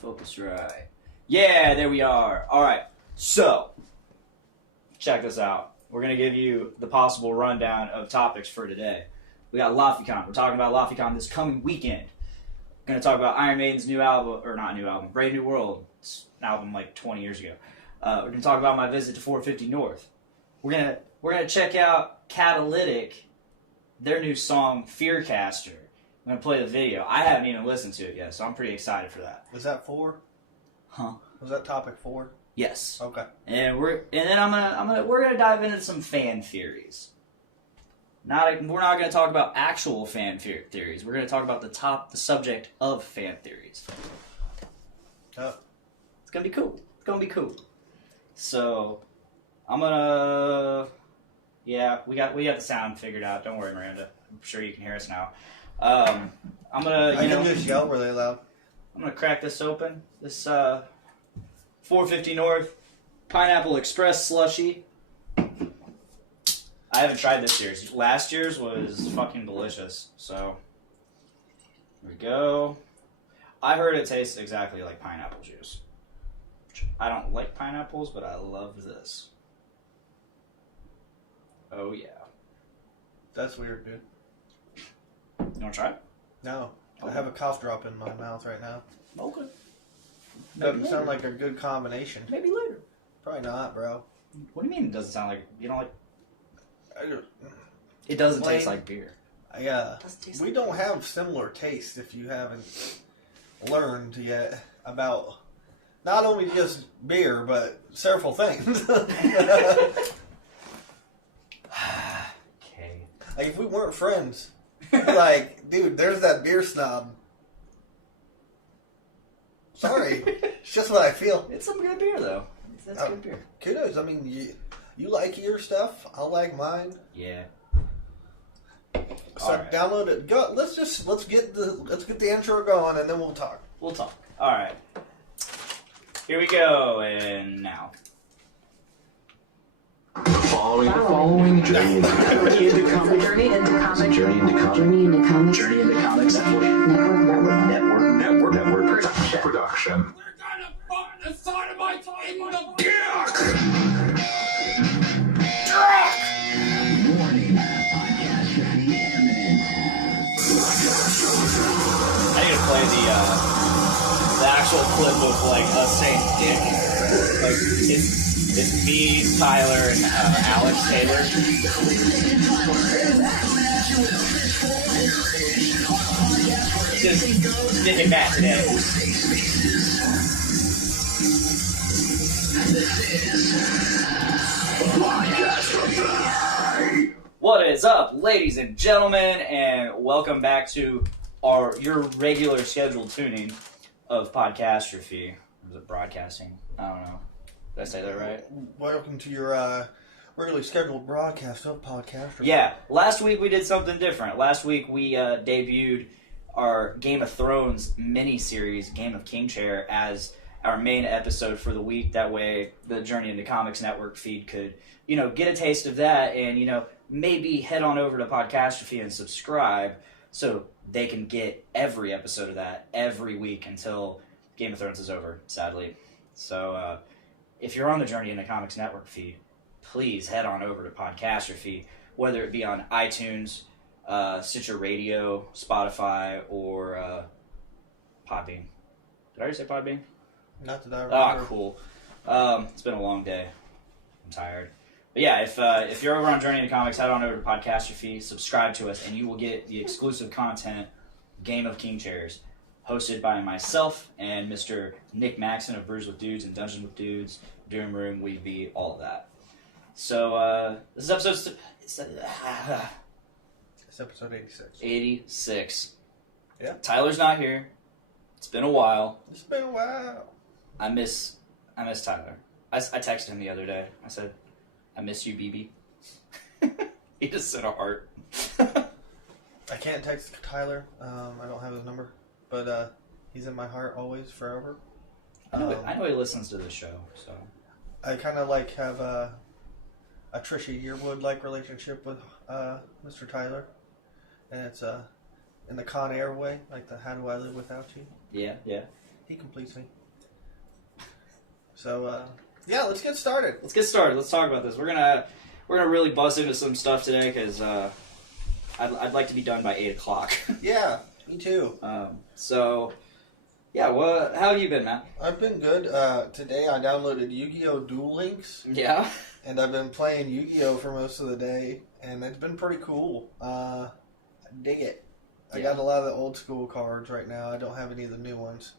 Focus right. Yeah, there we are. All right. So, check this out. We're going to give you the possible rundown of topics for today. We got LaFiCon. We're talking about LaFiCon this coming weekend. We're going to talk about Iron Maiden's new album, or not new album, Brave New World. It's an album like 20 years ago. We're going to talk about my visit to 450 North. We're gonna check out Catalytic, their new song Fearcaster. I'm gonna play the video. I haven't even listened to it yet, so I'm pretty excited for that. Was that 4? Huh? Was that topic 4? Yes. Okay. And we're gonna dive into some fan theories. We're not gonna talk about actual fan theories. We're gonna talk about the subject of fan theories. Oh. It's gonna be cool. So, we got the sound figured out. Don't worry, Miranda. I'm sure you can hear us now. I can just yell really loud. I'm gonna crack this open. This 450 North Pineapple Express slushy. I haven't tried this year's. Last year's was fucking delicious. So, here we go. I heard it tastes exactly like pineapple juice. I don't like pineapples, but I love this. Oh, yeah. That's weird, dude. You want to try it? No. Okay. I have a cough drop in my mouth right now. Okay. Doesn't sound like a good combination. Maybe later. Probably not, bro. What do you mean it doesn't sound like... You don't like... It doesn't taste like beer. We don't have similar tastes if you haven't learned yet about not only just beer, but several things. Okay. Like, if we weren't friends, like, dude, there's that beer snob. Sorry. It's just what I feel. It's some good beer, though. That's good beer. Kudos. I mean, you like your stuff. I like mine. Yeah. So right. Download it. Go. Let's get the intro going, and then we'll talk. We'll talk. All right. Here we go, and now. Following journey into comics. Journey into comics. Network production. We're gonna put the sodomites in the dick! Warning. Podcast should be imminent. I need to play the actual clip of like us saying dick. Like it's me, Tyler, and Alex Taylor. Just Nick and Matt today. What is up, ladies and gentlemen, and welcome back to your regular scheduled tuning of Podcastrophe. Or is it broadcasting? I don't know. Did I say that right? Welcome to your regularly scheduled broadcast of podcast. Yeah, last week we did something different. Last week we debuted our Game of Thrones mini-series, Game of King Chair, as our main episode for the week. That way the Journey into Comics Network feed could, get a taste of that and, maybe head on over to Podcastrophe and subscribe so they can get every episode of that every week until Game of Thrones is over, sadly. So if you're on the Journey into Comics Network feed, please head on over to Podcastrophe, whether it be on iTunes, Stitcher Radio, Spotify, or Podbean. Did I already say Podbean? Not that I remember. Oh, cool. It's been a long day. I'm tired. But yeah, if you're over on Journey into Comics, head on over to Podcastrophe, subscribe to us, and you will get the exclusive content, Game of King Chairs, hosted by myself and Mr. Nick Maxon of Brews with Dudes and Dungeons with Dudes, Doom Room, Weed Beat, all of that. So, this is episode... It's episode 86. 86. Yeah. Tyler's not here. It's been a while. It's been a while. I miss Tyler. I texted him the other day. I said, I miss you, BB. He just sent a heart. I can't text Tyler. I don't have his number. But he's in my heart always, forever. I know he listens to this show, so... I kind of have a Trisha Yearwood-like relationship with Mr. Tyler. And it's in the Con Air way, like the How Do I Live Without You? Yeah. He completes me. So, yeah, let's get started. Let's get started. Let's talk about this. We're gonna really buzz into some stuff today because I'd like to be done by 8 o'clock. Yeah, me too. So, yeah, how have you been, Matt? I've been good. Today I downloaded Yu-Gi-Oh! Duel Links. Yeah? And I've been playing Yu-Gi-Oh! For most of the day. And it's been pretty cool. I dig it. I got a lot of the old school cards right now. I don't have any of the new ones.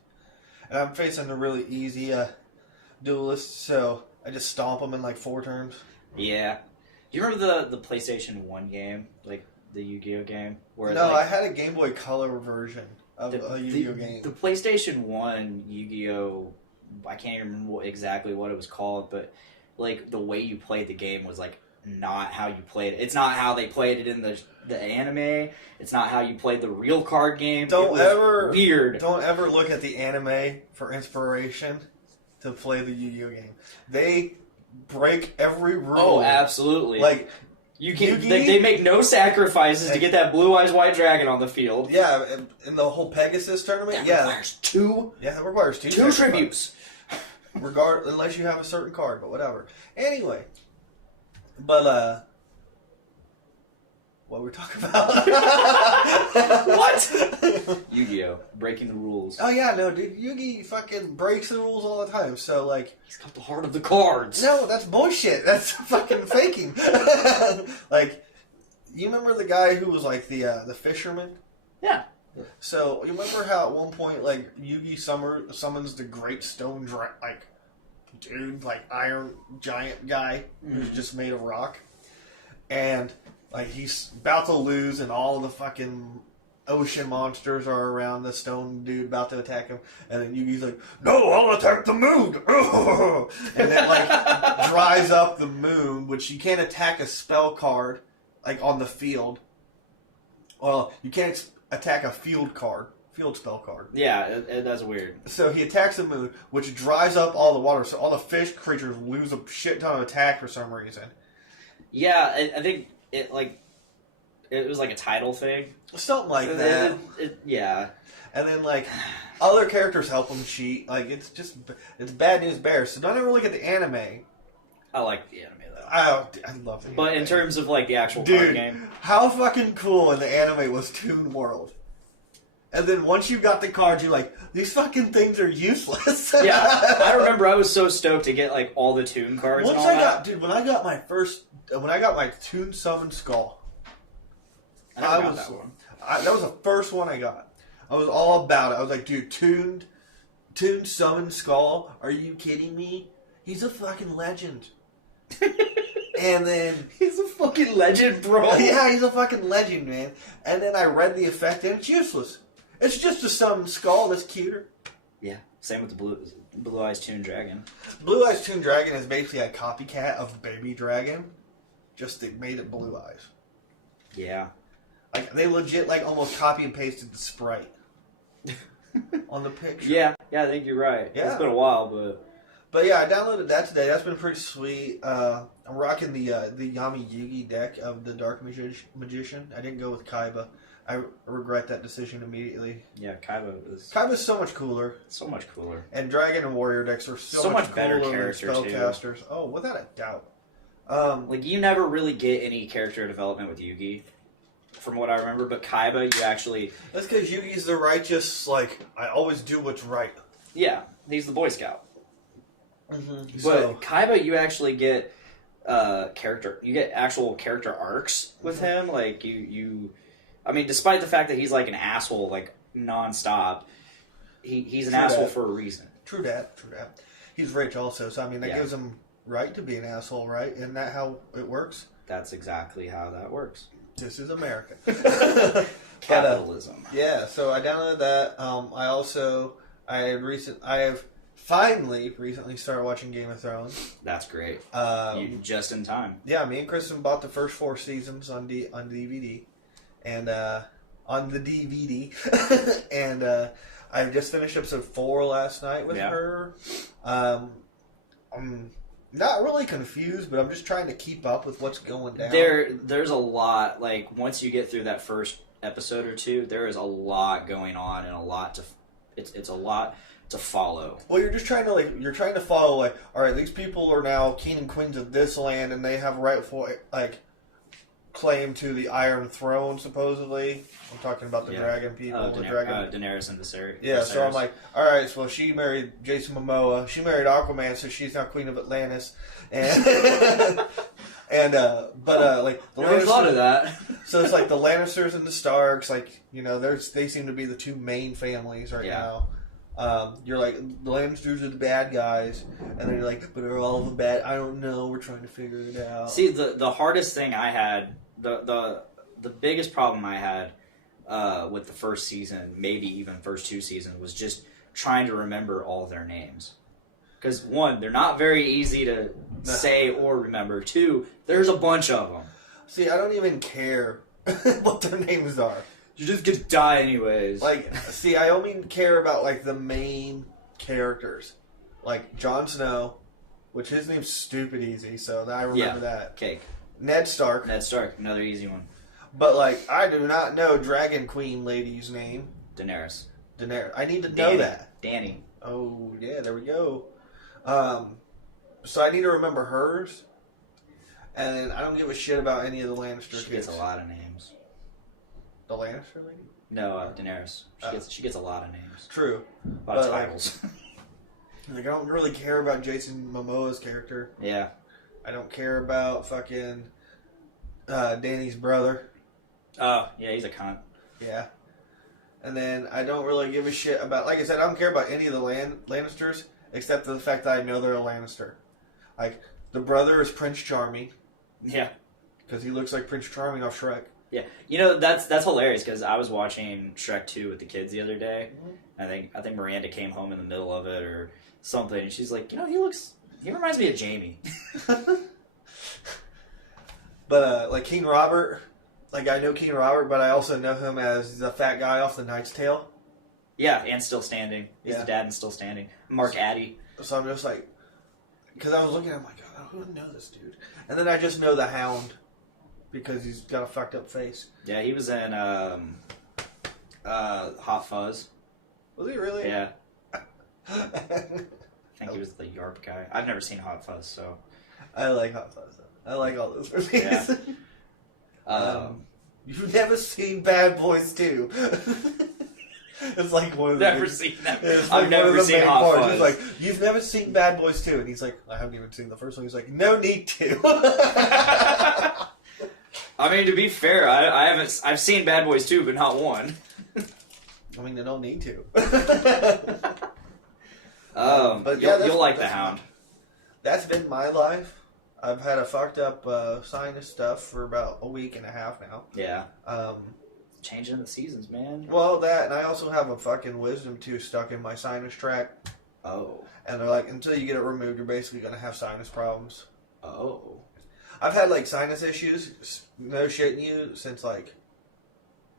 And I'm facing a really easy duelist, so I just stomp them in like 4 turns. Yeah. Do you remember the PlayStation 1 game? Like, the Yu-Gi-Oh! Game? Where No, I had a Game Boy Color version of a Yu-Gi-Oh! Game. The PlayStation 1 Yu-Gi-Oh! I can't even remember exactly what it was called, but, like, the way you played the game was, like, not how you played it. It's not how they played it in the anime. It's not how you played the real card game. Weird. Don't ever look at the anime for inspiration to play the Yu-Gi-Oh! Game. They break every rule. Oh, absolutely. Like, you can. They make no sacrifices to get that Blue Eyes White Dragon on the field. Yeah, in the whole Pegasus tournament. That requires 2. Yeah, it requires 2 tributes. Unless you have a certain card, but whatever. Anyway, but what were we talking about? What? Yu-Gi-Oh! Breaking the rules. Oh yeah, no, dude. Yugi fucking breaks the rules all the time. So like, he's got the heart of the cards. No, that's bullshit. That's fucking faking. Like, you remember the guy who was like the fisherman? Yeah. So you remember how at one point like Yugi summons the Great Stone Iron Giant guy who's just made of rock, and like he's about to lose, and all of the fucking ocean monsters are around the stone dude about to attack him, and then Yugi's like, "No, I'll attack the moon," and then like dries up the moon, which you can't attack a spell card like on the field. Well, you can't attack a field spell card. Yeah, that's weird. So he attacks the moon, which dries up all the water, so all the fish creatures lose a shit ton of attack for some reason. Yeah, I think it was like a title thing. Something like that. Yeah. And then like other characters help him cheat. Like it's bad news bears. So don't ever look at the anime. I like the anime though. I love the But anime. in terms of like the actual card game, how fucking cool in the anime was Toon World. And then once you got the cards, you're like, these fucking things are useless. Yeah, I remember I was so stoked to get like all the Toon cards. Once and all that. Dude, when I got my Toon Summon Skull, I got that one. That was the first one I got. I was all about it. I was like, dude, Toon Summon Skull? Are you kidding me? He's a fucking legend. And then he's a fucking legend, bro. Yeah, he's a fucking legend, man. And then I read the effect, and it's useless. It's just a summon skull that's cuter. Yeah, same with the Blue Eyes Toon Dragon. Blue Eyes Toon Dragon is basically a copycat of Baby Dragon, just they made it Blue Eyes. Yeah. Like, they legit, like, almost copy and pasted the sprite on the picture. Yeah, I think you're right. Yeah. It's been a while, but... But yeah, I downloaded that today. That's been pretty sweet. I'm rocking the Yami Yugi deck of the Dark Magician. I didn't go with Kaiba. I regret that decision immediately. Yeah, Kaiba's so much cooler. So much cooler. And Dragon and Warrior decks are so much better cooler character than too. spellcasters. Oh, without a doubt. Like, you never really get any character development with Yugi, from what I remember, but Kaiba, you actually... That's because Yugi's the righteous, like, I always do what's right. Yeah, he's the Boy Scout. Mm-hmm. But Kaiba, you actually get you get actual character arcs with him. Like, I mean, despite the fact that he's like an asshole, like, nonstop, he's an asshole for a reason. True that. He's rich also, so I mean, that gives him right to be an asshole, right? Isn't that how it works? That's exactly how that works. This is America. Capitalism. Yeah, so I downloaded that. I have finally recently started watching Game of Thrones. That's great. Just in time. Yeah, me and Kristen bought the first 4 seasons on DVD, and on the DVD, and I just finished episode 4 last night with her. I'm not really confused, but I'm just trying to keep up with what's going down. There's a lot. Like, once you get through that first episode or 2, there is a lot going on and a lot to. It's a lot to follow. Well, you're just trying to follow all right, these people are now king and queens of this land, and they have rightful claim to the Iron Throne, supposedly. I'm talking about the dragon people. Daenerys and Viserys. Yeah, so I'm like, all right, so she married Jason Momoa. She married Aquaman, so she's now queen of Atlantis. And the Never thought of that. So it's like the Lannisters and the Starks, they seem to be the two main families right now. You're like, the Lannisters are the bad guys, and then you're like, but are all of them bad? I don't know. We're trying to figure it out. See, the hardest thing I had, the biggest problem I had with the first season, maybe even first 2 seasons, was just trying to remember all their names. Because 1, they're not very easy to say or remember. 2, there's a bunch of them. See, I don't even care what their names are. You just get to die anyways. I only care about, the main characters. Like, Jon Snow, which his name's stupid easy, so I remember that. Cake. Ned Stark, another easy one. But, I do not know Dragon Queen lady's name. Daenerys. I need to know that. Dany. Oh, yeah, there we go. So I need to remember hers. And I don't give a shit about any of the Lannister kids. She gets a lot of names. The Lannister lady? No, Daenerys. She gets a lot of names. True. A lot of titles. I don't really care about Jason Momoa's character. Yeah. I don't care about fucking Danny's brother. Oh, yeah, he's a cunt. Yeah. And then I don't really give a shit about, like I said, I don't care about any of the Lannisters, except for the fact that I know they're a Lannister. The brother is Prince Charming. Yeah. Because he looks like Prince Charming off Shrek. Yeah, that's hilarious because I was watching Shrek 2 with the kids the other day. Mm-hmm. I think Miranda came home in the middle of it or something, and she's like, he reminds me of Jamie. But King Robert, I know King Robert, but I also know him as the fat guy off The Knight's Tale. Yeah, and Still Standing. He's the dad and Still Standing. Mark Addy. So I'm just because I was looking at him I don't know this dude, and then I just know the Hound. Because he's got a fucked up face. Yeah, he was in Hot Fuzz. Was he really? Yeah. I think he was the Yarp guy. I've never seen Hot Fuzz, so. I like Hot Fuzz, though. I like all those movies. Yeah. You've never seen Bad Boys 2. It's like one of the never seen that. I've never seen Hot Fuzz. He's like, you've never seen Bad Boys 2. And he's like, I haven't even seen the first one. He's like, no need to. I mean, to be fair, I've seen Bad Boys 2, but not 1. I mean, they don't need to. But you'll like the Hound. That's been my life. I've had a fucked up sinus stuff for about a week and a half now. Yeah. Changing the seasons, man. Well, that, and I also have a fucking wisdom tooth stuck in my sinus tract. Oh. And they're like, until you get it removed, you're basically going to have sinus problems. Oh. I've had sinus issues, no shitting you, since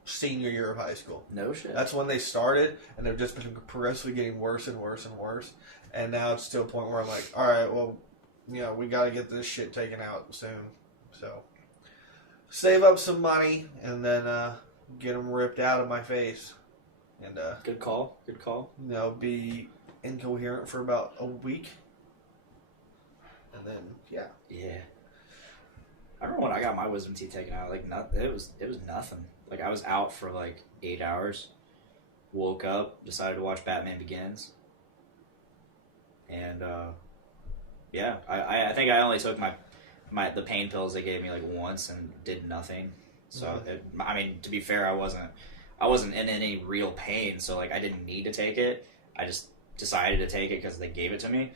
senior year of high school. No shit. That's when they started, and they've just been progressively getting worse and worse and worse. And now it's to a point where I'm like, all right, well, we got to get this shit taken out soon. So save up some money and then get them ripped out of my face. And good call. Good call. Be incoherent for about a week. And then yeah. I remember when I got my wisdom teeth taken out, it was nothing. I was out for 8 hours, woke up, decided to watch Batman Begins, and I think I only took the pain pills they gave me once and did nothing. So to be fair, I wasn't in any real pain, so I didn't need to take it. I just decided to take it because they gave it to me.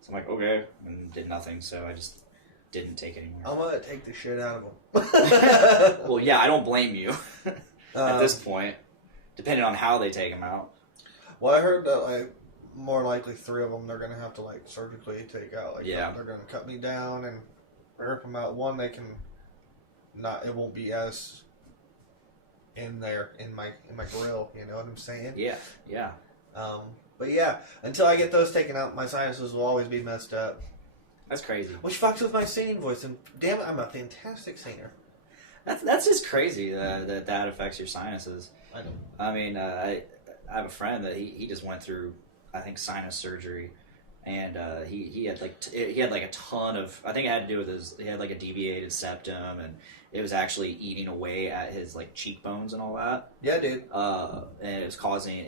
So I'm like, okay, and did nothing. So I just didn't take it anymore. I'm gonna take the shit out of them. Well, yeah, I don't blame you at this point, depending on how they take them out. Well, I heard that more likely 3 of them they're gonna have to surgically take out. They're gonna cut me down and rip them out. One they can not. It won't be as in my grill. You know what I'm saying? Yeah. But yeah, until I get those taken out, my sinuses will always be messed up. That's crazy. Which fucks with my singing voice, and damn it, I'm a fantastic singer. That's just crazy that affects your sinuses. I know. I mean, I have a friend that he just went through I think sinus surgery, and he had like a ton of, I think it had to do with he had like a deviated septum, and it was actually eating away at his like cheekbones and all that. Yeah, dude. And it was causing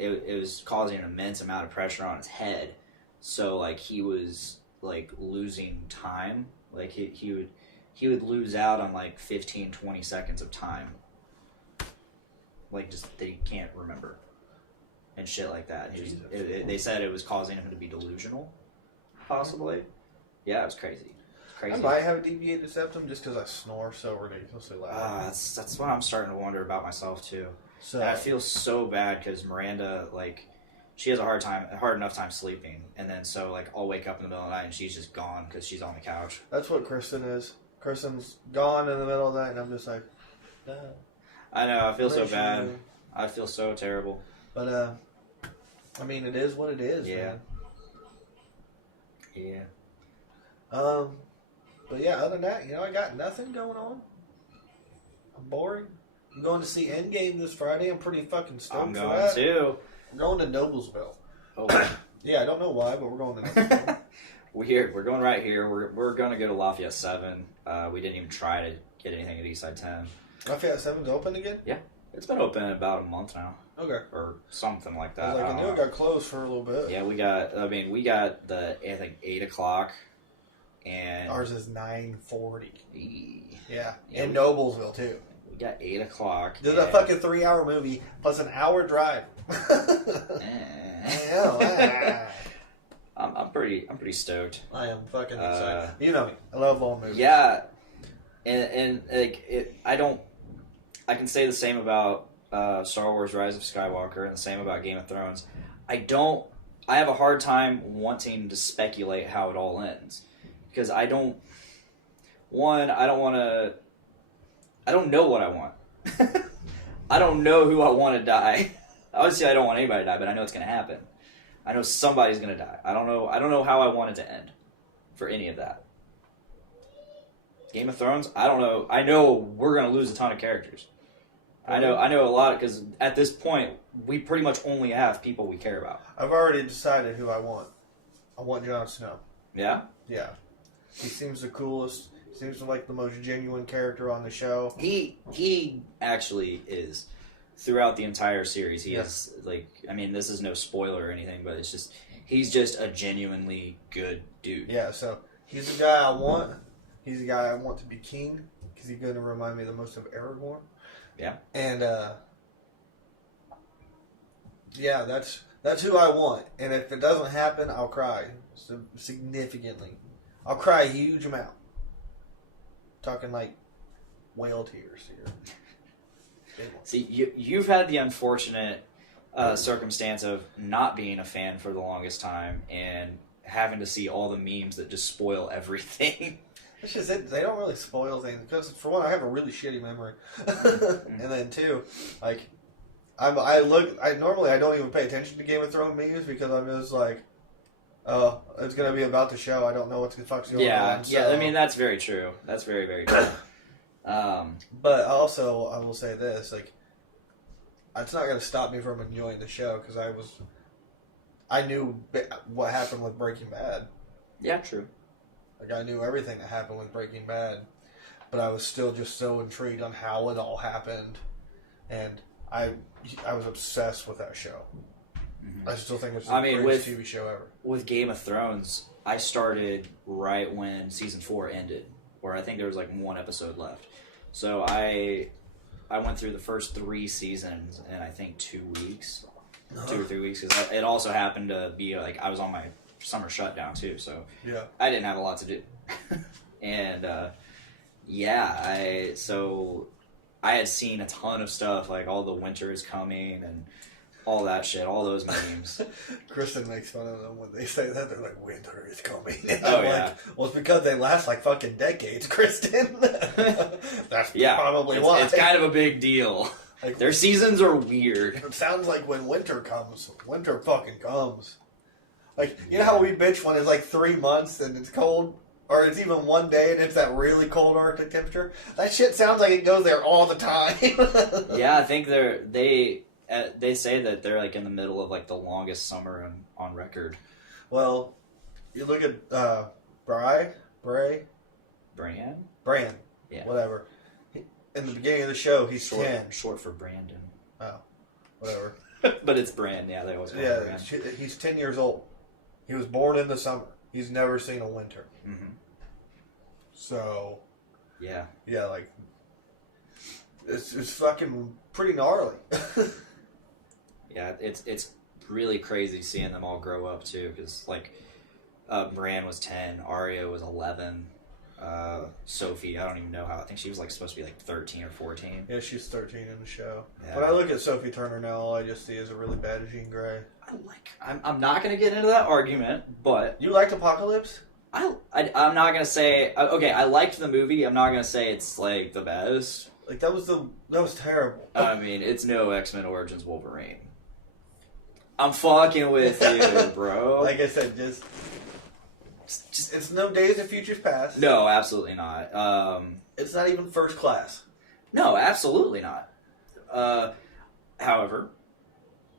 an immense amount of pressure on his head. So like he was like losing time. Like he would lose out on like 15, 20 seconds of time. Like just that he can't remember. And shit like that. They said it was causing him to be delusional, possibly. Yeah, it was crazy. I might have a deviated septum just because I snore so ridiculously loud. That's what I'm starting to wonder about myself too. So and I feel so bad because Miranda, like, she has a hard enough time sleeping, and then so like I'll wake up in the middle of the night and she's just gone because she's on the couch. That's what Kristen is. Kristen's gone in the middle of the night, and I'm just like, no. I know. I feel so bad. I feel so terrible. But I mean, it is what it is. Yeah. Man. Yeah. But yeah, other than that, I got nothing going on. I'm boring. I'm going to see Endgame this Friday. I'm pretty fucking stoked for that. I'm going too. We're going to Noblesville. Oh. Yeah, I don't know why, but we're going to Noblesville. We're going right here. We're going to go to Lafayette 7. We didn't even try to get anything at Eastside 10. Lafayette 7's open again? Yeah. It's been open about a month now. Okay. Or something like that. I knew it got closed for a little bit. Yeah, we got the, I think, 8 o'clock. And ours is 9:40. Yeah. Yeah, In Noblesville, too. We got 8 o'clock. This is a fucking 3-hour movie plus an hour drive. I'm pretty stoked. I am fucking excited. You know me. I love long movies. Yeah. And like I can say the same about Star Wars Rise of Skywalker and the same about Game of Thrones. I have a hard time wanting to speculate how it all ends. Because I don't know what I want. I don't know who I want to die. Obviously, I don't want anybody to die, but I know it's going to happen. I know somebody's going to die. I don't know how I want it to end for any of that. Game of Thrones, I don't know. I know we're going to lose a ton of characters. I know a lot, because at this point, we pretty much only have people we care about. I've already decided who I want. I want Jon Snow. Yeah? Yeah. He seems the coolest. He seems like the most genuine character on the show. He actually is. Throughout the entire series, he is, like, I mean, this is no spoiler or anything, but it's just, he's just a genuinely good dude. Yeah, so he's the guy I want. He's the guy I want to be king, because he's going to remind me the most of Aragorn. Yeah. And, yeah, that's who I want. And if it doesn't happen, I'll cry significantly. I'll cry a huge amount. Talking like whale tears here. See, you've had the unfortunate circumstance of not being a fan for the longest time and having to see all the memes that just spoil everything. It's just they don't really spoil things because, for one, I have a really shitty memory, and then two, like normally I don't even pay attention to Game of Thrones memes because I'm just like, oh, it's gonna be about the show. I don't know what the fuck's going on. Yeah. I mean, that's very true. That's very, very true. But also, I will say this: like, it's not gonna stop me from enjoying the show because I knew what happened with Breaking Bad. Yeah, true. Like, I knew everything that happened with Breaking Bad, but I was still just so intrigued on how it all happened, and I was obsessed with that show. Mm-hmm. I still think it's the greatest TV show ever. With Game of Thrones, I started right when season 4 ended, where I think there was like one episode left. So I went through the first 3 seasons in I think 2 weeks, 2 or 3 weeks, because it also happened to be like I was on my summer shutdown too, so yeah, I didn't have a lot to do. And I had seen a ton of stuff, like all the winter is coming and all that shit, all those memes. Kristen makes fun of them when they say that. They're like, winter is coming. And oh, I'm yeah. Like, well, it's because they last like fucking decades, Kristen. That's probably why. It's kind of a big deal. Like, their seasons are weird. It sounds like when winter comes, winter fucking comes. Like, you know how we bitch when it's like 3 months and it's cold? Or it's even one day and it's that really cold Arctic temperature? That shit sounds like it goes there all the time. Yeah, I think they say that they're like in the middle of like the longest summer on record. Well, you look at Brand, Yeah. whatever. In the beginning of the show, he's 10. Short for Brandon. Oh, whatever. But it's Brand, yeah, they always call it Brand. He's 10 years old. He was born in the summer. He's never seen a winter. Mm-hmm. So, yeah, like, it's fucking pretty gnarly. yeah, it's really crazy seeing them all grow up too, because like Bran was 10, Arya was 11, Sophie, I don't even know how. I think she was like supposed to be like 13 or 14. Yeah, she's 13 in the show. Yeah. When I look at Sophie Turner now, all I just see is a really bad Jean Grey. I'm not gonna get into that argument, but You liked Apocalypse? I'm not gonna say okay. I liked the movie. I'm not gonna say it's like the best. Like that was terrible. I mean, it's no X-Men Origins Wolverine. I'm fucking with you, bro. Like I said, just it's no Days of Futures Past. No, absolutely not. It's not even First Class. No, absolutely not. However,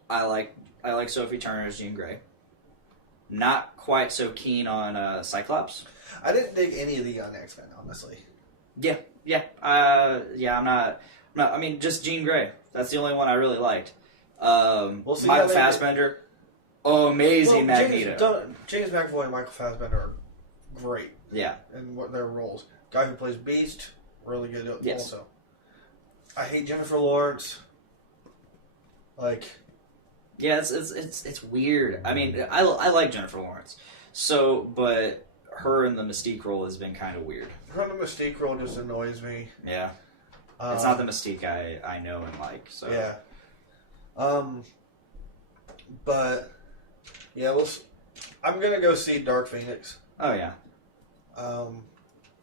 I like Sophie Turner as Jean Grey. Not quite so keen on Cyclops. I didn't dig any of the young X-Men, honestly. Yeah. I'm not. I mean, just Jean Grey. That's the only one I really liked. We'll see Michael Fassbender, amazing Magneto. James McAvoy and Michael Fassbender are great. Yeah. In what their roles. Guy who plays Beast, really good Yes. also. I hate Jennifer Lawrence. Like. Yeah, it's weird. I mean, I like Jennifer Lawrence. So, but her in the Mystique role has been kind of weird. Her in the Mystique role just annoys me. Yeah. It's not the Mystique I know and like. So yeah. But yeah, I'm gonna go see Dark Phoenix. Oh yeah.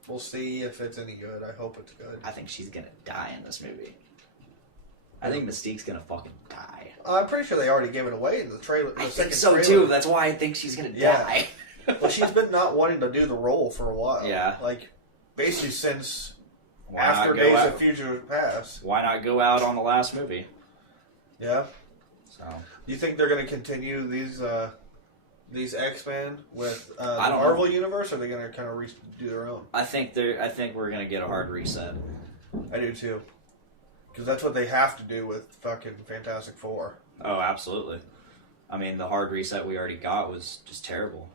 We'll see if it's any good. I hope it's good. I think she's gonna die in this movie. I think Mystique's gonna fucking die. I'm pretty sure they already gave it away in the trailer. I think so too. That's why I think she's gonna die. Well, she's been not wanting to do the role for a while. Yeah. Like basically since Why after not go Days out? of Future Past. Why not go out on the last movie? Yeah. So Do you think they're going to continue these X-Men with the I don't Marvel know. universe, or are they going to kind of do their own? I think we're gonna get a hard reset. I do too, because that's what they have to do with fucking Fantastic Four. Oh, absolutely. I mean, the hard reset we already got was just terrible.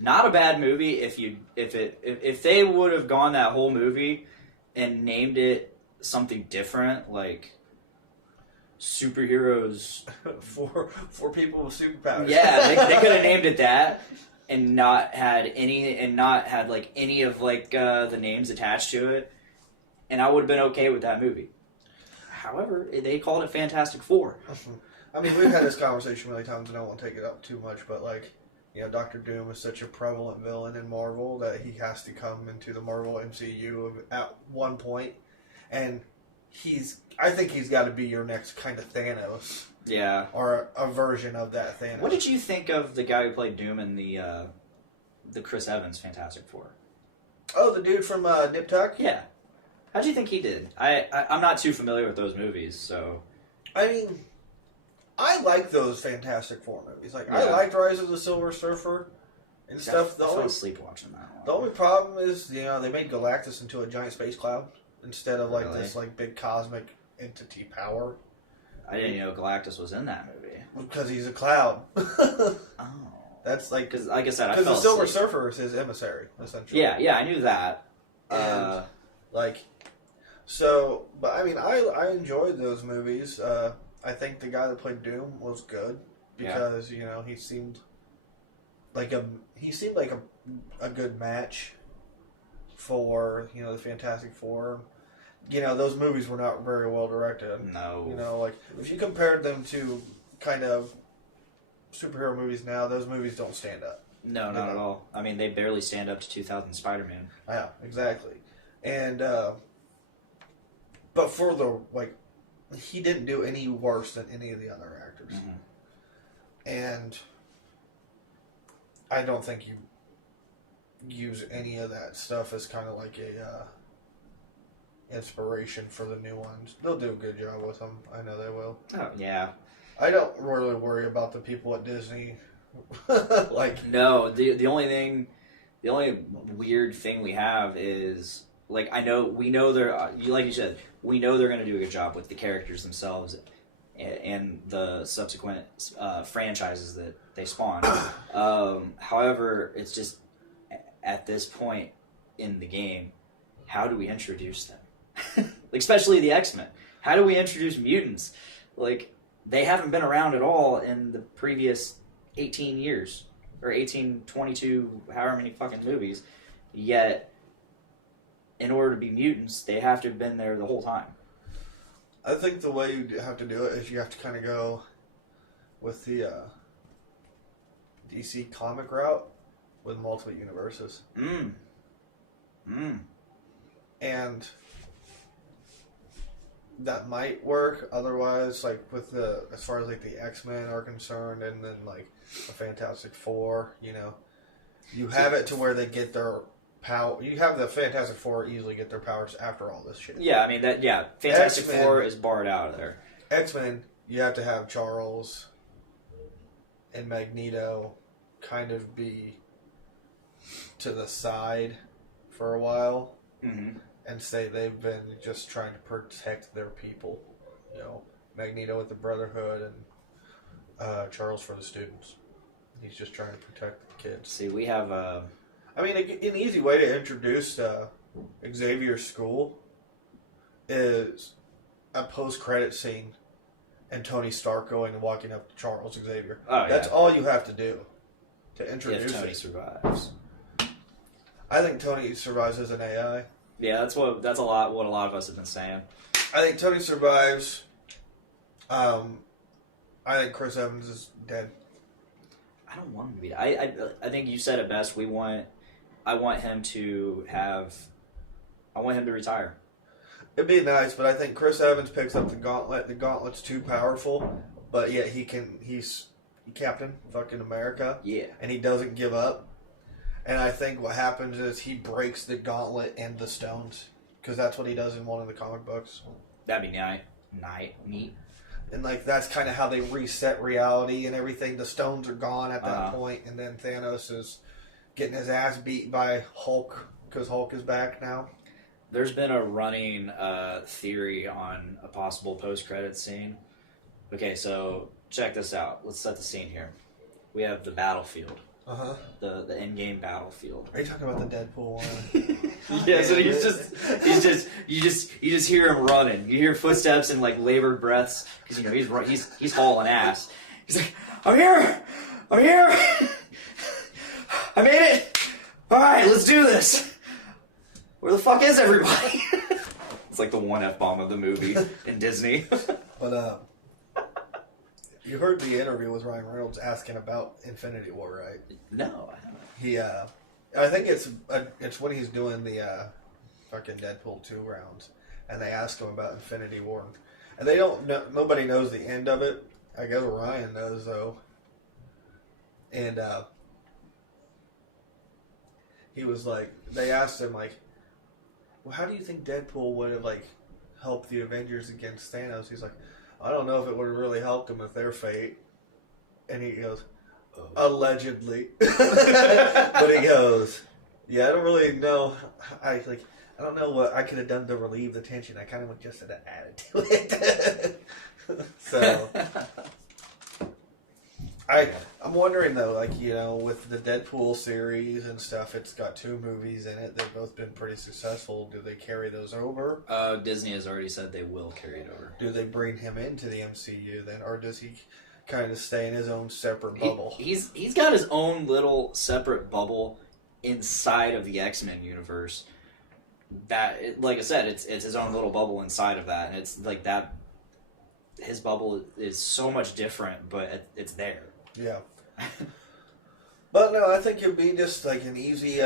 Not a bad movie if they would have gone that whole movie and named it something different, like superheroes. for people with superpowers. Yeah, they could have named it that and not had like any of like the names attached to it, and I would have been okay with that movie. However, they called it Fantastic Four. I mean, we've had this conversation many times, and I won't take it up too much, but like, you know, Doctor Doom is such a prevalent villain in Marvel that he has to come into the Marvel MCU at one point, and I think he's got to be your next kind of Thanos. Yeah. Or a version of that Thanos. What did you think of the guy who played Doom in the Chris Evans Fantastic Four? Oh, the dude from Nip Tuck? Yeah. How'd you think he did? I'm not too familiar with those movies, so... I mean, I like those Fantastic Four movies. Like, I Yeah. liked Rise of the Silver Surfer and stuff. I fell asleep watching that one. The only problem is, you know, they made Galactus into a giant space cloud instead of, like, Really? this, like, big cosmic entity power. I didn't know Galactus was in that movie. Because he's a cloud. Oh. That's, like... Because, like I said, I Because fell the Silver asleep. Surfer is his emissary, essentially. Yeah, I knew that. And, like... So, but I mean, I enjoyed those movies. I think the guy that played Doom was good because you know he seemed like a good match for, you know, the Fantastic Four. You know, those movies were not very well directed. No. You know, like if you compared them to kind of superhero movies now, those movies don't stand up. No, not at all. I mean, they barely stand up to 2000 Spider-Man. Yeah, exactly. And but for the, like, he didn't do any worse than any of the other actors. Mm-hmm. And I don't think you use any of that stuff as kind of like inspiration for the new ones. They'll do a good job with them. I know they will. Oh yeah. I don't really worry about the people at Disney. Like, no, the only weird thing we have is like we know they're like you said, we know they're going to do a good job with the characters themselves and the subsequent franchises that they spawn. However, it's just at this point in the game, how do we introduce them? Like, especially the X-Men. How do we introduce mutants? Like, they haven't been around at all in the previous 18 years. Or 18, 22, however many fucking movies. Yet, in order to be mutants, they have to have been there the whole time. I think the way you have to do it is you have to kind of go with the DC comic route with multiple universes. And that might work. Otherwise, like with as far as like the X-Men are concerned, and then like the Fantastic Four, you have it to where they get their power. You have the Fantastic Four easily get their powers after all this shit. Yeah, I mean Fantastic X-Men, Four is barred out of there. X-Men, you have to have Charles and Magneto kind of be to the side for a while. And say they've been just trying to protect their people. Magneto with the Brotherhood and Charles for the students. He's just trying to protect the kids. See, we have I mean, an easy way to introduce Xavier's school is a post-credit scene and Tony Stark going and walking up to Charles Xavier. Oh, yeah. That's all you have to do to introduce if Tony it. survives. I think Tony survives as an AI. Yeah, that's what a lot of us have been saying. I think Tony survives. I think Chris Evans is dead. I don't want him to be. I think you said it best. I want him to retire. It'd be nice, but I think Chris Evans picks up the gauntlet. The gauntlet's too powerful, but yet he's Captain fucking America. Yeah. And he doesn't give up. And I think what happens is he breaks the gauntlet and the stones. Because that's what he does in one of the comic books. That'd be neat. And like that's kind of how they reset reality and everything. The stones are gone at that point, and then Thanos is getting his ass beat by Hulk because Hulk is back now. There's been a running theory on a possible post-credit scene. Okay, so check this out. Let's set the scene here. We have the battlefield. The in-game battlefield. Are you talking about the Deadpool one? Yeah, so you just hear him running. You hear footsteps and like labored breaths because he's hauling ass. He's like, I'm here, I made it. All right, let's do this. Where the fuck is everybody? It's like the one F-bomb of the movie in Disney. But you heard the interview with Ryan Reynolds asking about Infinity War, right? No, I haven't. I think it's when he's doing the fucking Deadpool 2 rounds, and they ask him about Infinity War, and nobody knows the end of it. I guess Ryan knows though, and he was like, they asked him like, well, how do you think Deadpool would have like helped the Avengers against Thanos? He's like, I don't know if it would have really helped them with their fate. And he goes, allegedly. But he goes, yeah, I don't really know. I don't know what I could have done to relieve the tension. I kind of just added to it. So I'm wondering though, like, with the Deadpool series and stuff, it's got 2 movies in it. They've both been pretty successful. Do they carry those over? Disney has already said they will carry it over. Do they bring him into the MCU then, or does he kind of stay in his own separate bubble? He's got his own little separate bubble inside of the X-Men universe. That, like I said, it's his own little bubble inside of that, and it's like that. His bubble is so much different, but it's there. Yeah. But no, I think it'd be just like an easy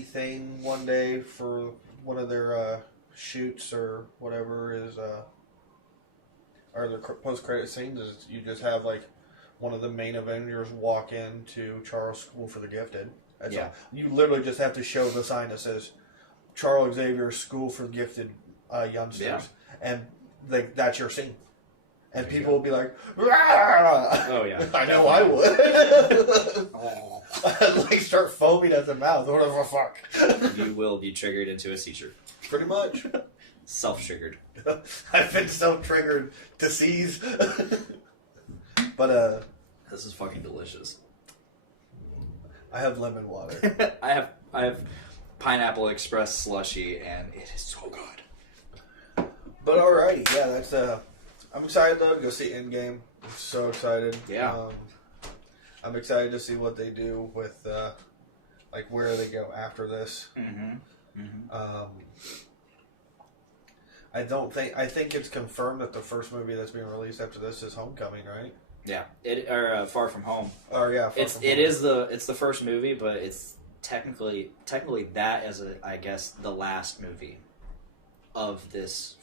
thing one day for one of their shoots or whatever is, or the post-credit scenes is you just have like one of the main Avengers walk into Charles' School for the Gifted. That's all. You literally just have to show the sign that says Charles Xavier's School for Gifted Youngsters, Yeah. and like that's your scene, and There you people will be like, "Rah!" Oh yeah. I know I would. Oh. I'd like start foaming at the mouth. What the fuck? You will be triggered into a seizure. Pretty much. Self-triggered. I've been so triggered to seize. But This is fucking delicious. I have lemon water. I have Pineapple Express slushy, and it is so good. But alrighty, yeah, that's I'm excited though to go see Endgame. I'm so excited. Yeah. I'm excited to see what they do with like where they go after this. Mm-hmm. I think it's confirmed that the first movie that's being released after this is Homecoming, right? Yeah. Far From Home. Or yeah, It's the first movie, but it's technically that as I guess the last movie of this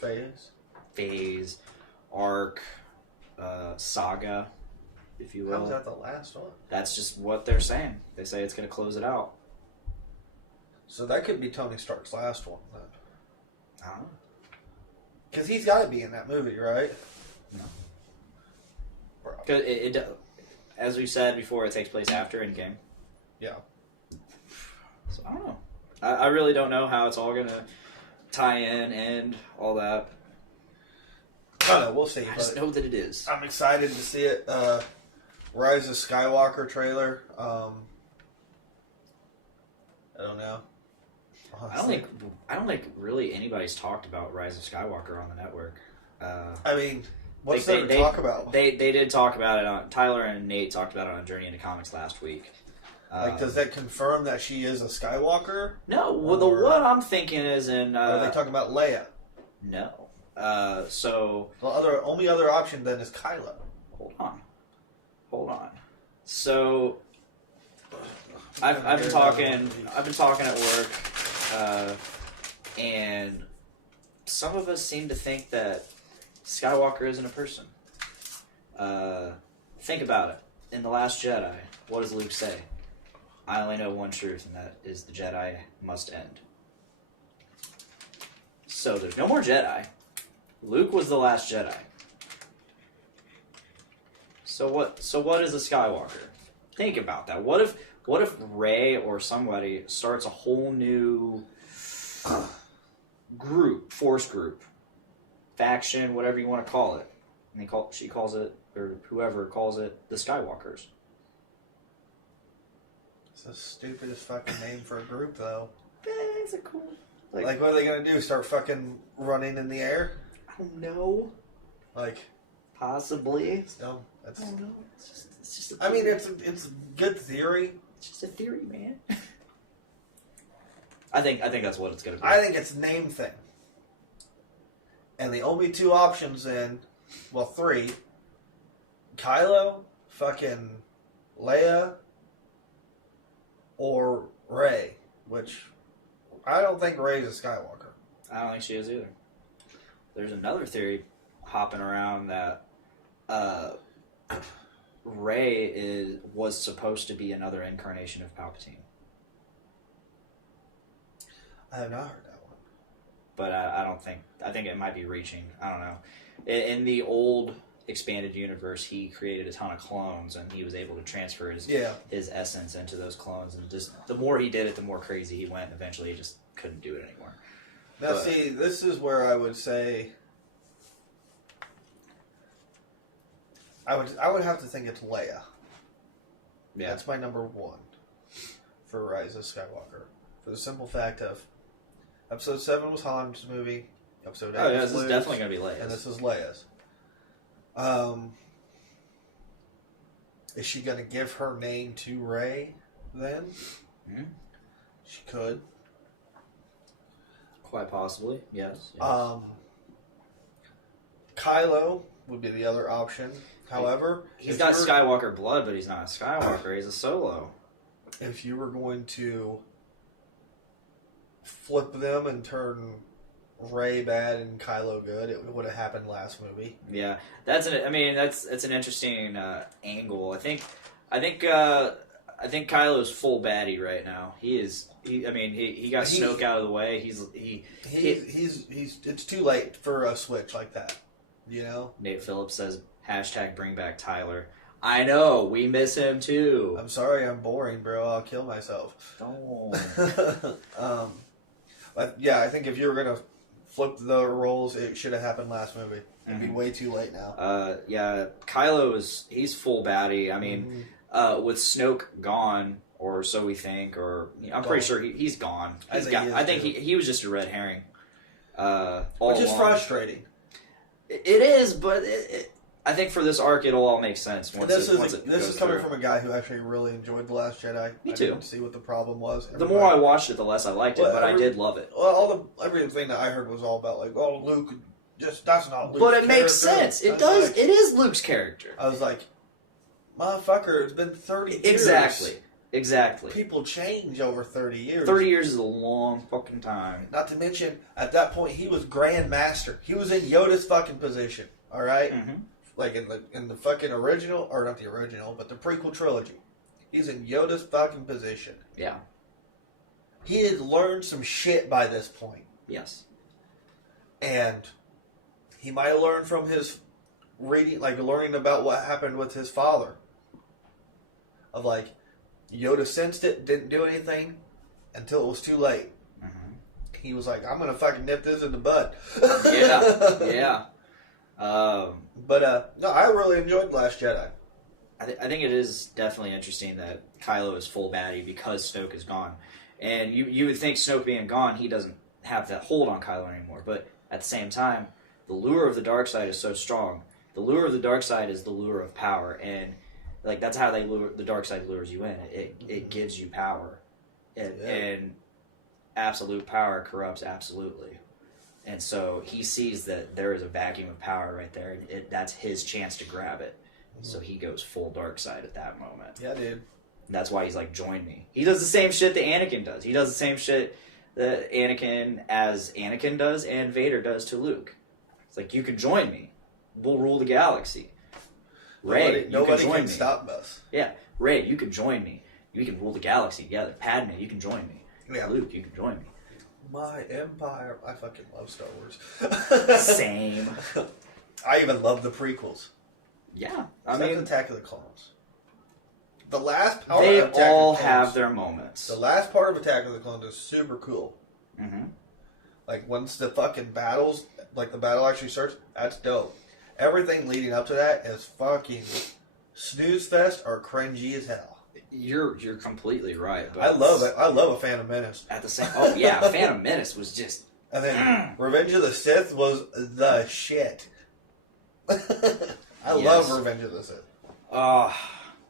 phase, arc, saga, if you will. How's that the last one? That's just what they're saying. They say it's going to close it out. So that could be Tony Stark's last one then. I don't know. Because he's got to be in that movie, right? No. Bro. Because as we said before, it takes place after Endgame. Yeah. So I don't know. I really don't know how it's all going to tie in and all that. I don't know, we'll see. I just know that it is. I'm excited to see it. Rise of Skywalker trailer. I don't know. I don't think really anybody's talked about Rise of Skywalker on the network. I mean, what's there to talk about? They did talk about it on Tyler and Nate talked about it on Journey into Comics last week. Like, does that confirm that she is a Skywalker? No. Well, what I'm thinking is in. Or are they talking about Leia? No. So The only other option then is Kylo. hold on. So I've been talking at work, and some of us seem to think that Skywalker isn't a person. Think about it. In The Last Jedi, what does Luke say? I only know one truth, and that is the Jedi must end. So there's no more Jedi. Luke was the last Jedi. So what is a Skywalker? Think about that. What if Rey or somebody starts a whole new force group, faction, whatever you want to call it, and she calls it, or whoever calls it, the Skywalkers. It's the stupidest fucking name for a group, though. It's a cool. Like, what are they gonna do? Start fucking running in the air? I don't know. Like, Possibly. it's dumb. I don't know. It's just. I mean, it's a good theory. It's just a theory, man. I think that's what it's gonna be. I think it's name thing. And the only two options then, well, three: Kylo, fucking Leia, or Rey. Which I don't think Rey's a Skywalker. I don't think she is either. There's another theory hopping around that Rey was supposed to be another incarnation of Palpatine. I have not heard that one. But I don't think... I think it might be reaching. I don't know. In the old expanded universe, he created a ton of clones, and he was able to transfer his essence into those clones. And just the more he did it, the more crazy he went. And eventually, he just couldn't do it anymore. Now, see, this is where I would say... I would have to think it's Leia. Yeah. That's my number one for Rise of Skywalker. For the simple fact of Episode 7 was Han's movie. Episode 8 Oh, yeah, was this is Luke's, definitely going to be Leia's. and this is Leia's. Is she going to give her name to Rey then? Mm-hmm. She could. Quite possibly, yes. Kylo would be the other option. However, He's got Skywalker blood, but he's not a Skywalker. He's a Solo. If you were going to flip them and turn Rey bad and Kylo good, it would have happened last movie. Yeah, that's an interesting angle. I think I think Kylo's full baddie right now. He is. He got Snoke out of the way. He's. It's too late for a switch like that. You know. Nate Phillips says #bring back Tyler. I know we miss him too. I'm sorry, I'm boring, bro. I'll kill myself. Don't. But yeah, I think if you were gonna flip the roles, it should have happened last movie. It'd be way too late now. Yeah, Kylo he's full baddie. I mean, with Snoke gone, or so we think, or I'm pretty sure he's gone. I think he was just a red herring. Which is frustrating. It is, but I think for this arc, it'll all make sense. This is coming from a guy who actually really enjoyed The Last Jedi. Me too. I didn't see what the problem was. The more I watched it, the less I liked it, but I did love it. Well, everything that I heard was all about, like, oh, Luke, that's not Luke's But it makes sense. It does. It is Luke's character. I was like, motherfucker, it's been 30 years. Exactly. People change over 30 years. 30 years is a long fucking time. Not to mention, at that point, he was Grand Master. He was in Yoda's fucking position. All right? Mm-hmm. Like in the fucking original, or not the original, but the prequel trilogy. He's in Yoda's fucking position. Yeah. He had learned some shit by this point. Yes. And he might have learned from his reading, like learning about what happened with his father. Of like, Yoda sensed it, didn't do anything until it was too late. Mm-hmm. He was like, I'm going to fucking nip this in the bud. Yeah. But no, I really enjoyed Last Jedi. I think it is definitely interesting that Kylo is full baddie because Snoke is gone. And you would think Snoke being gone, he doesn't have that hold on Kylo anymore. But at the same time, the lure of the dark side is so strong. The lure of the dark side is the lure of power. And like that's how the dark side lures you in. It gives you power. And absolute power corrupts absolutely. And so he sees that there is a vacuum of power right there, and that's his chance to grab it. So he goes full dark side at that moment. Yeah, dude. And that's why he's like, join me. He does the same shit that Anakin does. He does the same shit that Anakin does and Vader does to Luke. It's like, you can join me. We'll rule the galaxy. Rey, nobody you can join can me. stop us. Yeah, Rey, you can join me. We can rule the galaxy together. Padme, you can join me. Yeah. Luke, you can join me. My empire. I fucking love Star Wars. Same. I even love the prequels. Yeah, I mean, Attack of the Clones. The last part they of Attack all of the Clones, have their moments. The last part of Attack of the Clones is super cool. Mm-hmm. Like once the fucking battles, like the battle actually starts, that's dope. Everything leading up to that is fucking snooze fest or cringy as hell. You're completely right. But I love it. I love a Phantom Menace. At the same, Phantom Menace was just. And then Revenge of the Sith was the shit. I love Revenge of the Sith.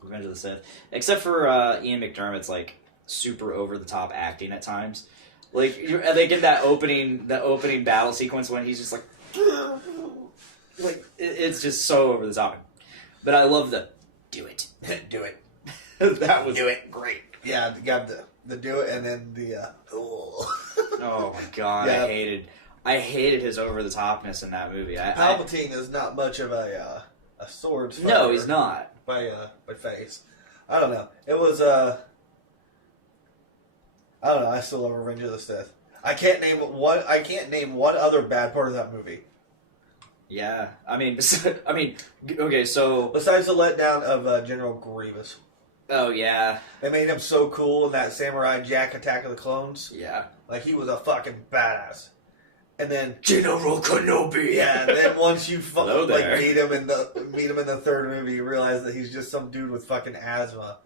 Revenge of the Sith. Except for Ian McDermott's like super over the top acting at times. Like they get that opening battle sequence when he's just like it's just so over the top. But I love the do it. Do it. That was do it. Great. Yeah, you got the do it and then the oh my god, yeah. I hated his over the topness in that movie. Palpatine is not much of a sword fighter. No, he's not. By face. I don't know. It was I don't know. I still love Revenge of the Sith. I can't name one other bad part of that movie. Yeah, okay, so besides the letdown of General Grievous. Oh yeah, they made him so cool in that Samurai Jack Attack of the Clones. Yeah, like he was a fucking badass. And then General Kenobi. Yeah, and then once you meet him in the third movie, you realize that he's just some dude with fucking asthma.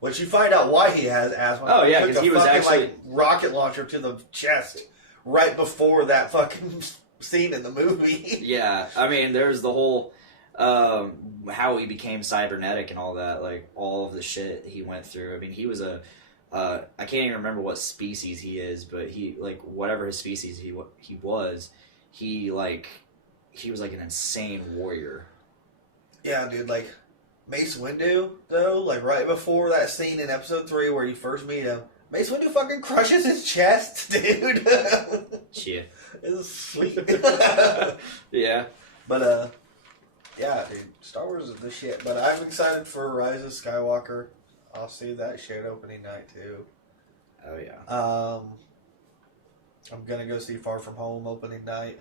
Which you find out why he has asthma. Oh yeah, because he was actually rocket launcher to the chest right before that fucking scene in the movie. Yeah, I mean, there's the whole how he became cybernetic and all that, like all of the shit he went through. I mean, he was I can't even remember what species he is, but he like whatever his species he was like an insane warrior. Yeah, dude, like Mace Windu though, like right before that scene in episode 3 where you first meet him, Mace Windu fucking crushes his chest, dude. Yeah. It's sweet. Yeah. But yeah, dude, Star Wars is the shit. But I'm excited for Rise of Skywalker. I'll see that shit opening night too. Oh yeah. I'm gonna go see Far From Home opening night.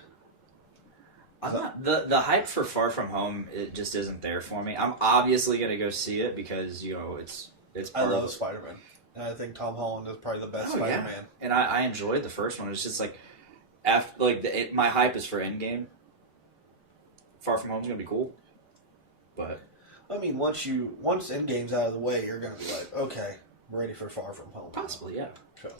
I'm not the hype for Far From Home. It just isn't there for me. I'm obviously gonna go see it because it's I part love of. Spider-Man. And I think Tom Holland is probably the best Oh, yeah. Spider-Man. And I enjoyed the first one. It's just like after my hype is for Endgame. Far From Home's gonna be cool, but I mean, once Endgame's out of the way, you're gonna be like, okay, I'm ready for Far From Home. possibly yeah. So,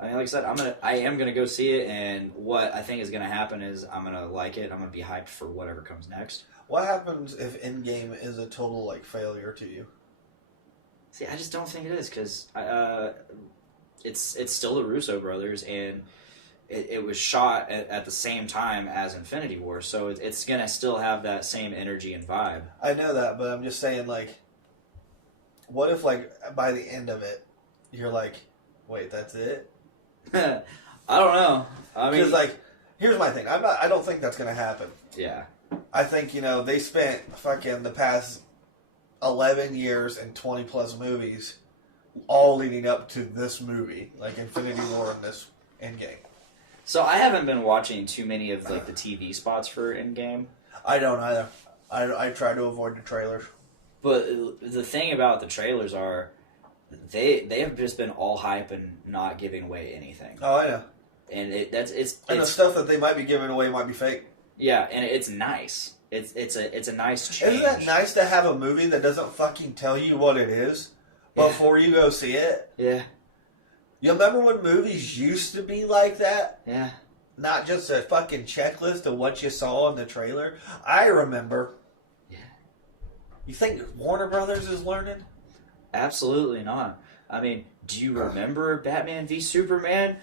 I mean, like I said, I am gonna go see it, and what I think is gonna happen is I'm gonna like it. I'm gonna be hyped for whatever comes next. what happens if Endgame is a total like failure to you? See, I just don't think it is because it's still the Russo brothers, and it was shot at the same time as Infinity War, so it's gonna still have that same energy and vibe. I know that, but I'm just saying, like, what if, like, by the end of it, you're like, wait, that's it? I don't know. I mean, Because, like, here's my thing. I don't think that's going to happen. yeah, I think, they spent fucking the past 11 years and 20 plus movies all leading up to this movie, like Infinity War and this Endgame. so I haven't been watching too many of like the TV spots for Endgame. I don't either. I try to avoid the trailers. But the thing about the trailers are, they have just been all hype and not giving away anything. Oh, I know. And And the stuff that they might be giving away might be fake. yeah, and it's nice. It's a nice change. Isn't that nice to have a movie that doesn't fucking tell you what it is before you go see it? Yeah, You remember when movies used to be like that? yeah. Not just a fucking checklist of what you saw in the trailer. I remember. Yeah. You think Warner Brothers is learning? Absolutely not. I mean, do you remember Batman v Superman?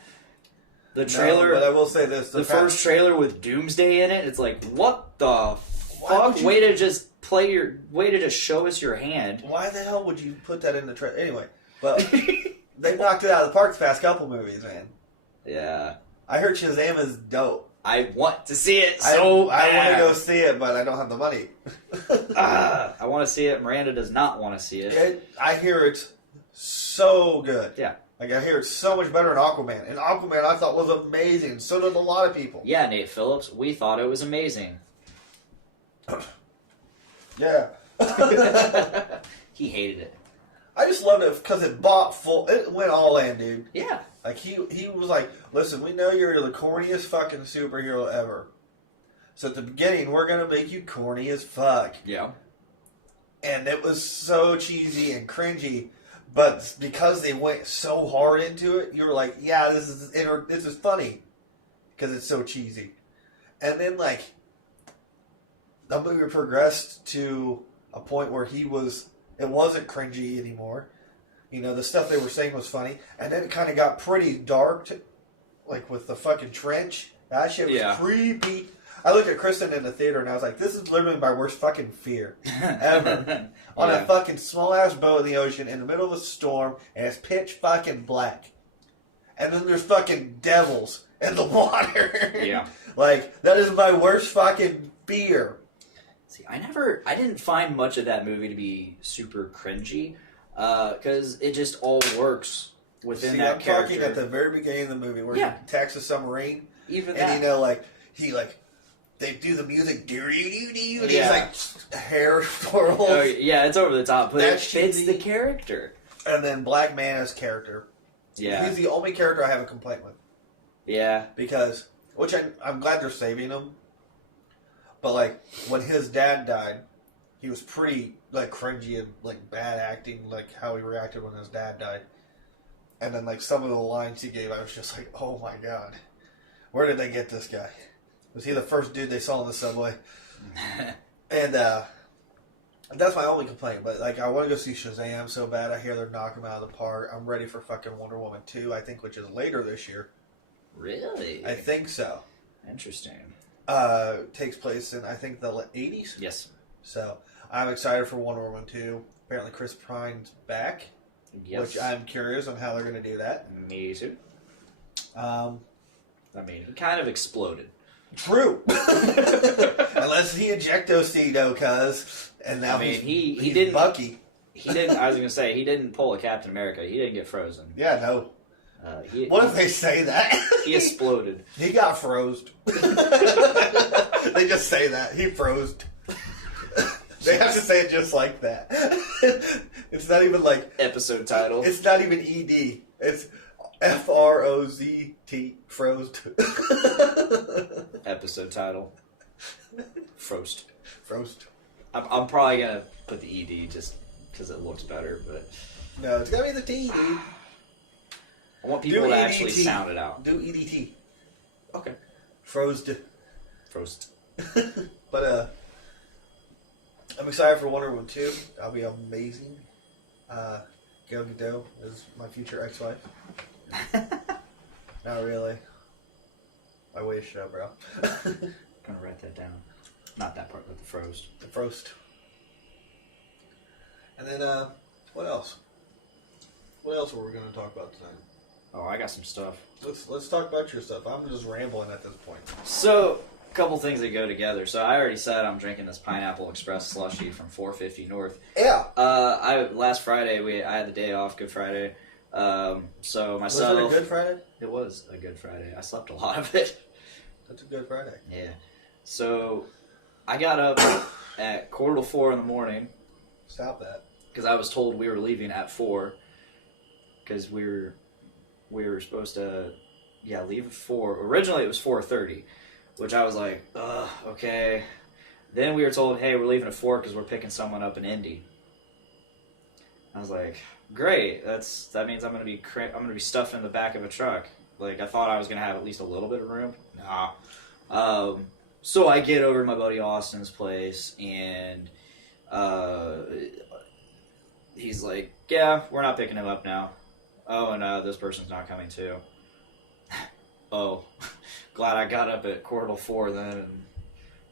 The No, trailer, but I will say this: the first trailer with Doomsday in it. It's like, what the fuck? would you- Way to just show us your hand. Why the hell would you put that in the trailer? Anyway, but they knocked it out of the park the past couple movies, man. Yeah, I heard Shazam is dope. I want to see it I so want to bad. go see it, but I don't have the money. I want to see it. Miranda does not want to see it. I hear it's so good. Yeah. Like, I hear it's so much better than Aquaman. And Aquaman I thought was amazing. So did a lot of people. Yeah, Nate Phillips, we thought it was amazing. Yeah. He hated it. I just loved it because it it went all in, dude. Yeah. Like, he was like, listen, we know you're the corniest fucking superhero ever. So at the beginning, we're going to make you corny as fuck. Yeah. And it was so cheesy and cringy. But because they went so hard into it, you were like, yeah, this is funny. Because it's so cheesy. And then, like, the movie progressed to a point where it wasn't cringy anymore. The stuff they were saying was funny. And then it kind of got pretty dark, like with the fucking trench. That shit was creepy. I looked at Kristen in the theater and I was like, this is literally my worst fucking fear ever. On a fucking small ass boat in the ocean in the middle of a storm and it's pitch fucking black. And then there's fucking devils in the water. Yeah. Like, that is my worst fucking fear. See, I didn't find much of that movie to be super cringy, because it just all works within that I'm character. talking at the very beginning of the movie where he attacks a submarine. Even and that. They do the music, and Yeah. he's like, hair swirls. Oh, yeah, it's over the top, but That it fits shitty- the character. And then Black Mana's character. Yeah. He's the only character I have a complaint with. Yeah. Because, which I'm glad they're saving him. But, like, when his dad died, he was pretty, like, cringy and, like, bad acting, like, how he reacted when his dad died. And then, like, some of the lines he gave, I was just like, oh my god. Where did they get this guy? Was he the first dude they saw in the subway? And that's my only complaint. But, like, I want to go see Shazam so bad. I hear they're knocking him out of the park. I'm ready for fucking Wonder Woman 2, I think, which is later this year. Really? I think so. Interesting. Takes place in, I think, the 80s. Yes. So, I'm excited for Wonder Woman 2. Apparently, Chris Pine's back. Yes. Which I'm curious on how they're going to do that. Me too. I mean, he kind of exploded. True. Unless he ejecto-cito, cuz. And now I mean, he's he didn't. Bucky. He didn't. I was gonna say he didn't pull a Captain America. He didn't get frozen. Yeah, no. What if they say that? He exploded. He got froze. They just say that. He froze. They have to say it just like that. It's not even like... Episode title. It's not even ED. It's FROZT. Froze. Episode title. Frost. Frost. I'm probably going to put the ED just because it looks better, but... No, it's got to be the T, dude. I want people to actually sound it out. Do EDT. Okay. Frozed. Frost. But, I'm excited for Wonder Woman 2. That'll be amazing. Gal Gadot is my future ex-wife. Not really. I wish, bro. Gonna write that down. Not that part, but the Frost. The Frost. And then, what else? What else were we going to talk about tonight? Oh, I got some stuff. Let's talk about your stuff. I'm just rambling at this point. So, a couple things that go together. So, I already said I'm drinking this Pineapple Express slushie from 450 North. Yeah. Last Friday I had the day off, Good Friday. So myself. Was it a Good Friday? It was a Good Friday. I slept a lot of it. That's a Good Friday. Yeah. So I got up at 3:45 in the morning. Stop that. Because I was told we were leaving at 4. Because we were supposed to leave at 4. Originally it was 4:30, which I was like, okay. Then we were told, hey, we're leaving at 4 because we're picking someone up in Indy. I was like, great. That means I'm gonna be stuffed in the back of a truck. Like I thought I was gonna have at least a little bit of room. Nah. So I get over to my buddy Austin's place, and he's like, yeah, we're not picking him up now. Oh, and this person's not coming too. Oh, glad I got up at 3:45 then. And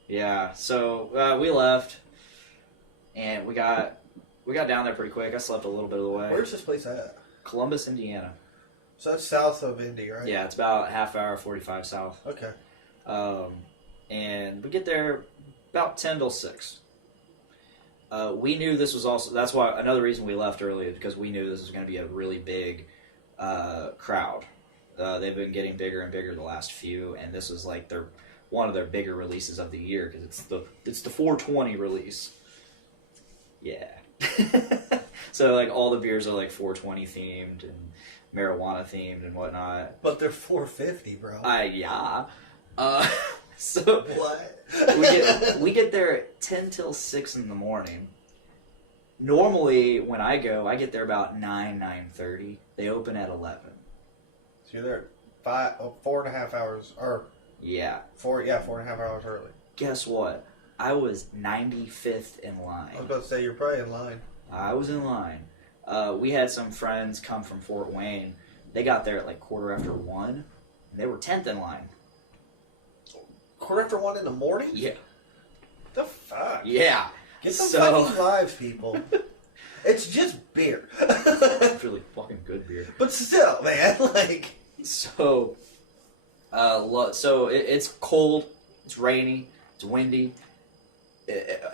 yeah, so we left, and we got down there pretty quick. I slept a little bit of the way. Where's this place at? Columbus, Indiana. So that's south of Indy, right? Yeah, it's about half hour, 45 south. Okay. And we get there about 10 till 6. We knew this was also, that's why, another reason we left early is because we knew this was going to be a really big crowd. They've been getting bigger and bigger the last few, and this was like one of their bigger releases of the year because it's the 420 release. Yeah. So like all the beers are like 420 themed and marijuana themed and whatnot. But they're 450, bro. Yeah. So what? we get there at 10 till 6 in the morning. Normally when I go, I get there about 9:30. They open at 11. So you're there at 4.5 hours, or yeah, 4.5 hours early. Guess what? I was 95th in line. I was about to say you're probably in line. I was in line. We had some friends come from Fort Wayne. They got there at like 1:15, and they were 10th in line. 1:15 in the morning? Yeah. The fuck? Yeah. Get some fucking lives, people. It's just beer. It's really fucking good beer. But still, man, like. So, it's cold, it's rainy, it's windy.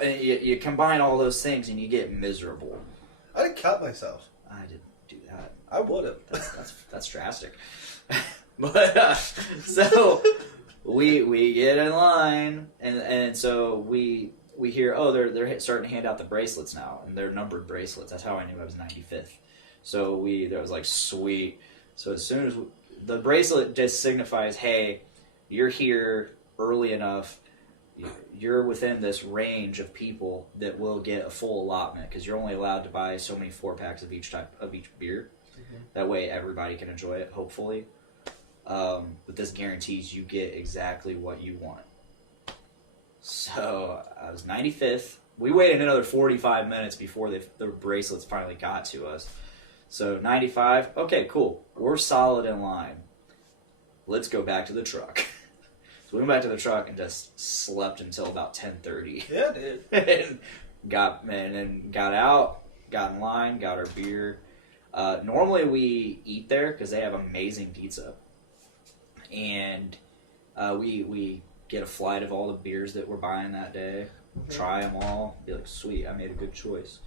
You combine all those things and you get miserable. I didn't cut myself. I didn't do that. I would have. That's drastic. But so we get in line, and so we hear, oh, they're starting to hand out the bracelets now, and they're numbered bracelets. That's how I knew I was 95th. So that was like sweet. So as soon as the bracelet just signifies, hey, you're here early enough. You're within this range of people that will get a full allotment because you're only allowed to buy so many 4-packs of each beer. Mm-hmm. That way everybody can enjoy it, hopefully. But this guarantees you get exactly what you want. So I was 95th. We waited another 45 minutes before the bracelets finally got to us. So 95, okay, cool. We're solid in line. Let's go back to the truck. So we went back to the truck and just slept until about 10:30. Yeah, dude. and got out, got in line, got our beer. Normally we eat there because they have amazing pizza. And we get a flight of all the beers that we're buying that day, try them all, be like, sweet, I made a good choice.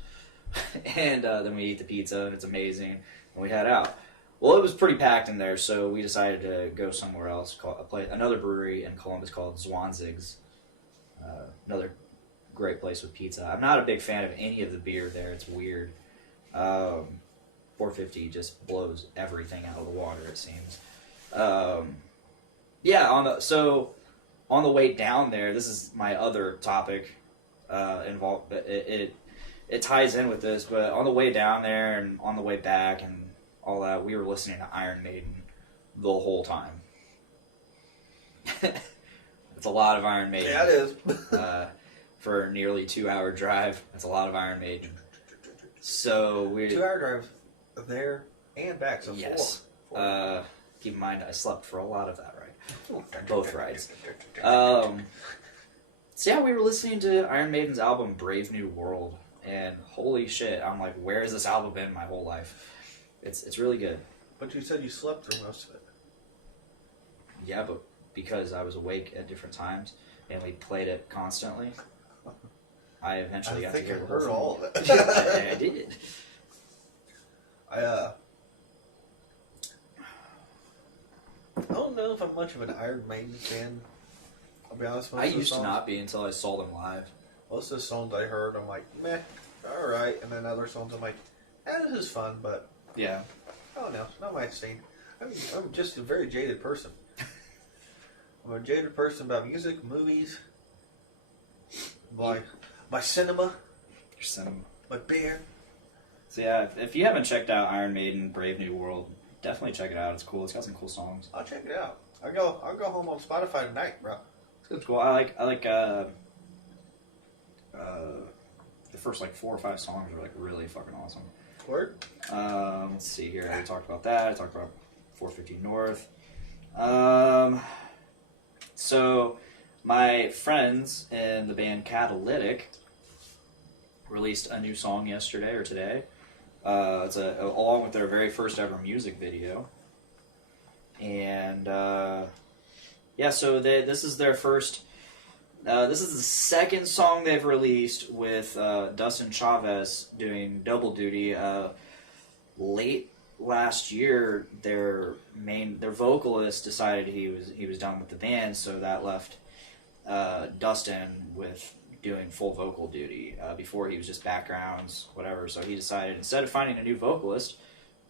And then we eat the pizza, and it's amazing, and we head out. Well, it was pretty packed in there, so we decided to go somewhere else, another brewery in Columbus called Zwanzig's. Another great place with pizza. I'm not a big fan of any of the beer there. It's weird. 450 just blows everything out of the water, it seems. Yeah, on the way down there, this is my other topic involved. It ties in with this, but on the way down there and on the way back and all that, we were listening to Iron Maiden the whole time. It's a lot of Iron Maiden. Yeah, it is. For a nearly 2-hour drive, that's a lot of Iron Maiden. So we 2-hour drive there and back. So yes. Four. Keep in mind, I slept for a lot of that ride. Both rides. So yeah, we were listening to Iron Maiden's album Brave New World, and holy shit, I'm like, where has this album been my whole life? It's really good. But you said you slept through most of it. Yeah, but because I was awake at different times and we played it constantly, I eventually got to hear the whole thing. all of it. I did. I don't know if I'm much of an Iron Maiden fan. I'll be honest. I used to not be until I saw them live. Most of the songs I heard, I'm like, meh, all right. And then other songs, I'm like, this is fun, but Yeah. I don't know, not my scene. I'm just a very jaded person. I'm a jaded person about music, movies, my cinema, Your cinema. my beer. So yeah, if you haven't checked out Iron Maiden Brave New World, definitely check it out. It's cool. It's got some cool songs. I'll check it out. I'll go home on Spotify tonight, bro. It's cool. I like the first like 4 or 5 songs are like really fucking awesome. Word? Let's see here. I talked about that. I talked about 450 North. So my friends in the band Catalytic released a new song yesterday or today. It's along with their very first ever music video. And yeah, so this is their first. This is the second song they've released with Dustin Chavez doing double duty. Late last year, their vocalist decided he was done with the band, so that left Dustin with doing full vocal duty. Before he was just backgrounds, whatever. So he decided instead of finding a new vocalist,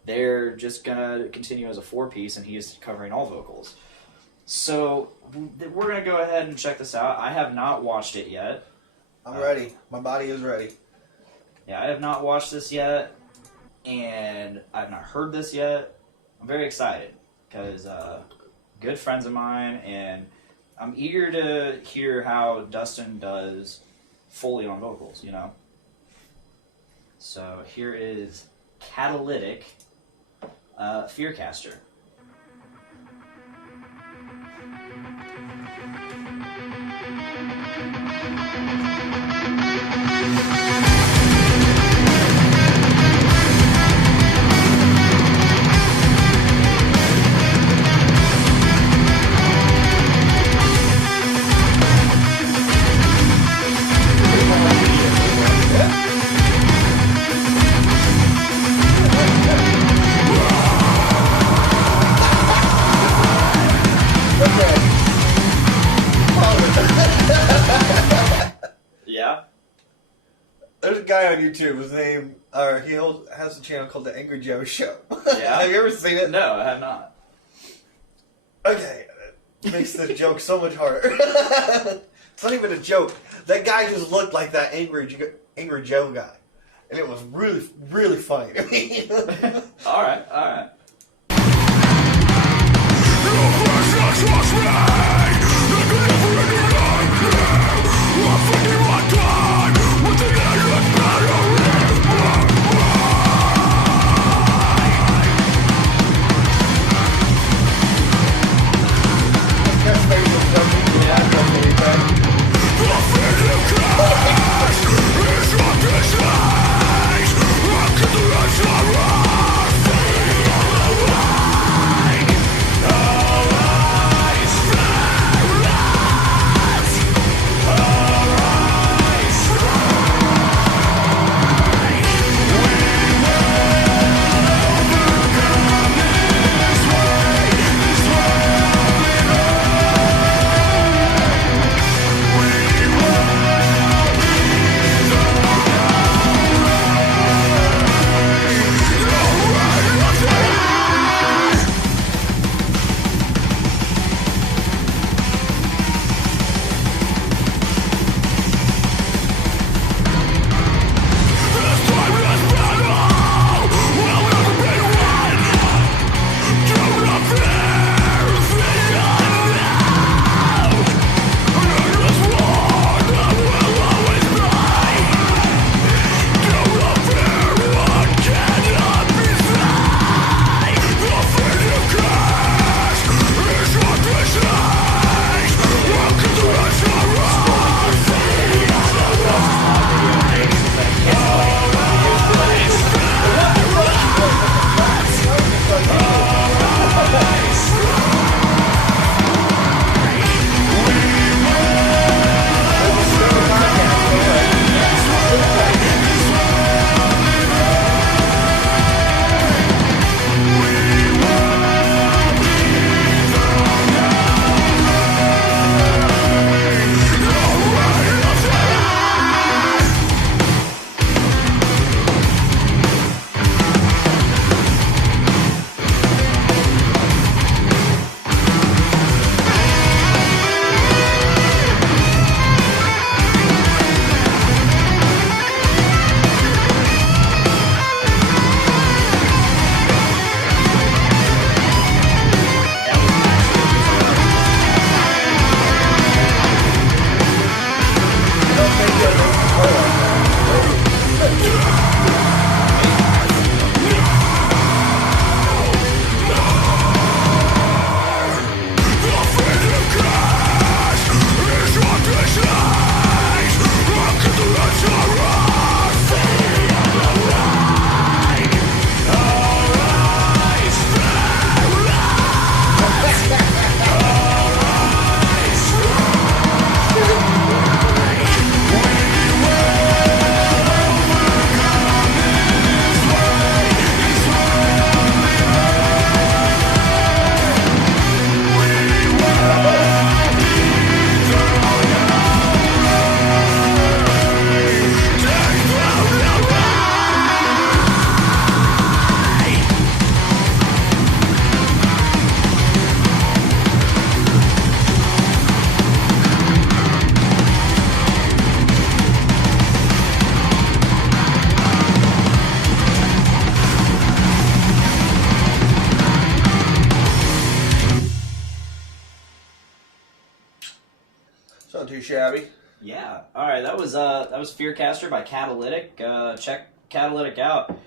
they're just gonna continue as a 4-piece, and he's covering all vocals. So we're going to go ahead and check this out. I have not watched it yet. I'm ready. My body is ready. Yeah, I have not watched this yet, and I have not heard this yet. I'm very excited because good friends of mine, and I'm eager to hear how Dustin does fully on vocals, you know? So here is Catalytic Fearcaster. Yeah? There's a guy on YouTube. His name, has a channel called The Angry Joe Show. Yeah? Have you ever seen it? No, I have not. Okay, it makes this joke so much harder. It's not even a joke. That guy just looked like that Angry Joe guy, and it was really, really funny to me. All right. Always shabby. Yeah. All right. That was Fearcaster by Catalytic. Check Catalytic out.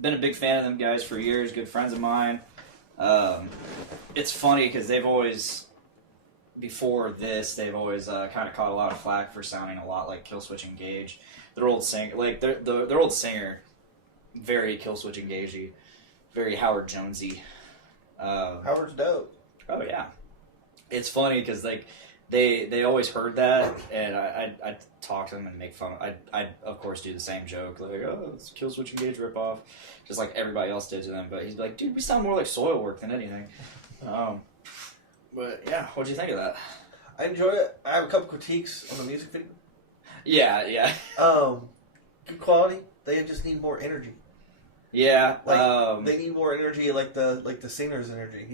Been a big fan of them guys for years. Good friends of mine. It's funny because they've always, before this, they've always kind of caught a lot of flack for sounding a lot like Killswitch Engage. Their old singer, their old singer, very Killswitch Engagey, very Howard Jonesy. Howard's dope. Oh yeah, it's funny because they always heard that, and I talk to them and make fun. I of course do the same joke like, oh, it's Killswitch Engage ripoff, just like everybody else did to them. But he's like, dude, we sound more like Soilwork than anything. But yeah, what'd you think of that? I enjoy it. I have a couple critiques on the music video. Yeah. Good quality. They just need more energy. Yeah. They need more energy, like the singer's energy.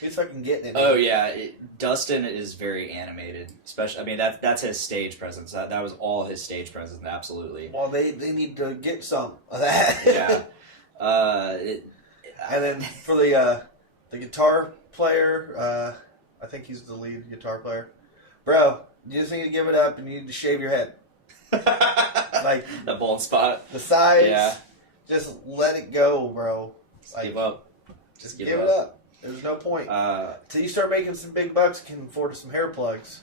He's fucking getting it. Oh yeah, Dustin is very animated. Especially, I mean that's his stage presence. That was all his stage presence. Absolutely. Well, they need to get some of that. Yeah. And then for the guitar player, I think he's the lead guitar player. Bro, you just need to give it up, and you need to shave your head. Like the bald spot. The sides. Yeah. Just let it go, bro. Like, give up. Just give it up. There's no point. Until you start making some big bucks, you can afford some hair plugs.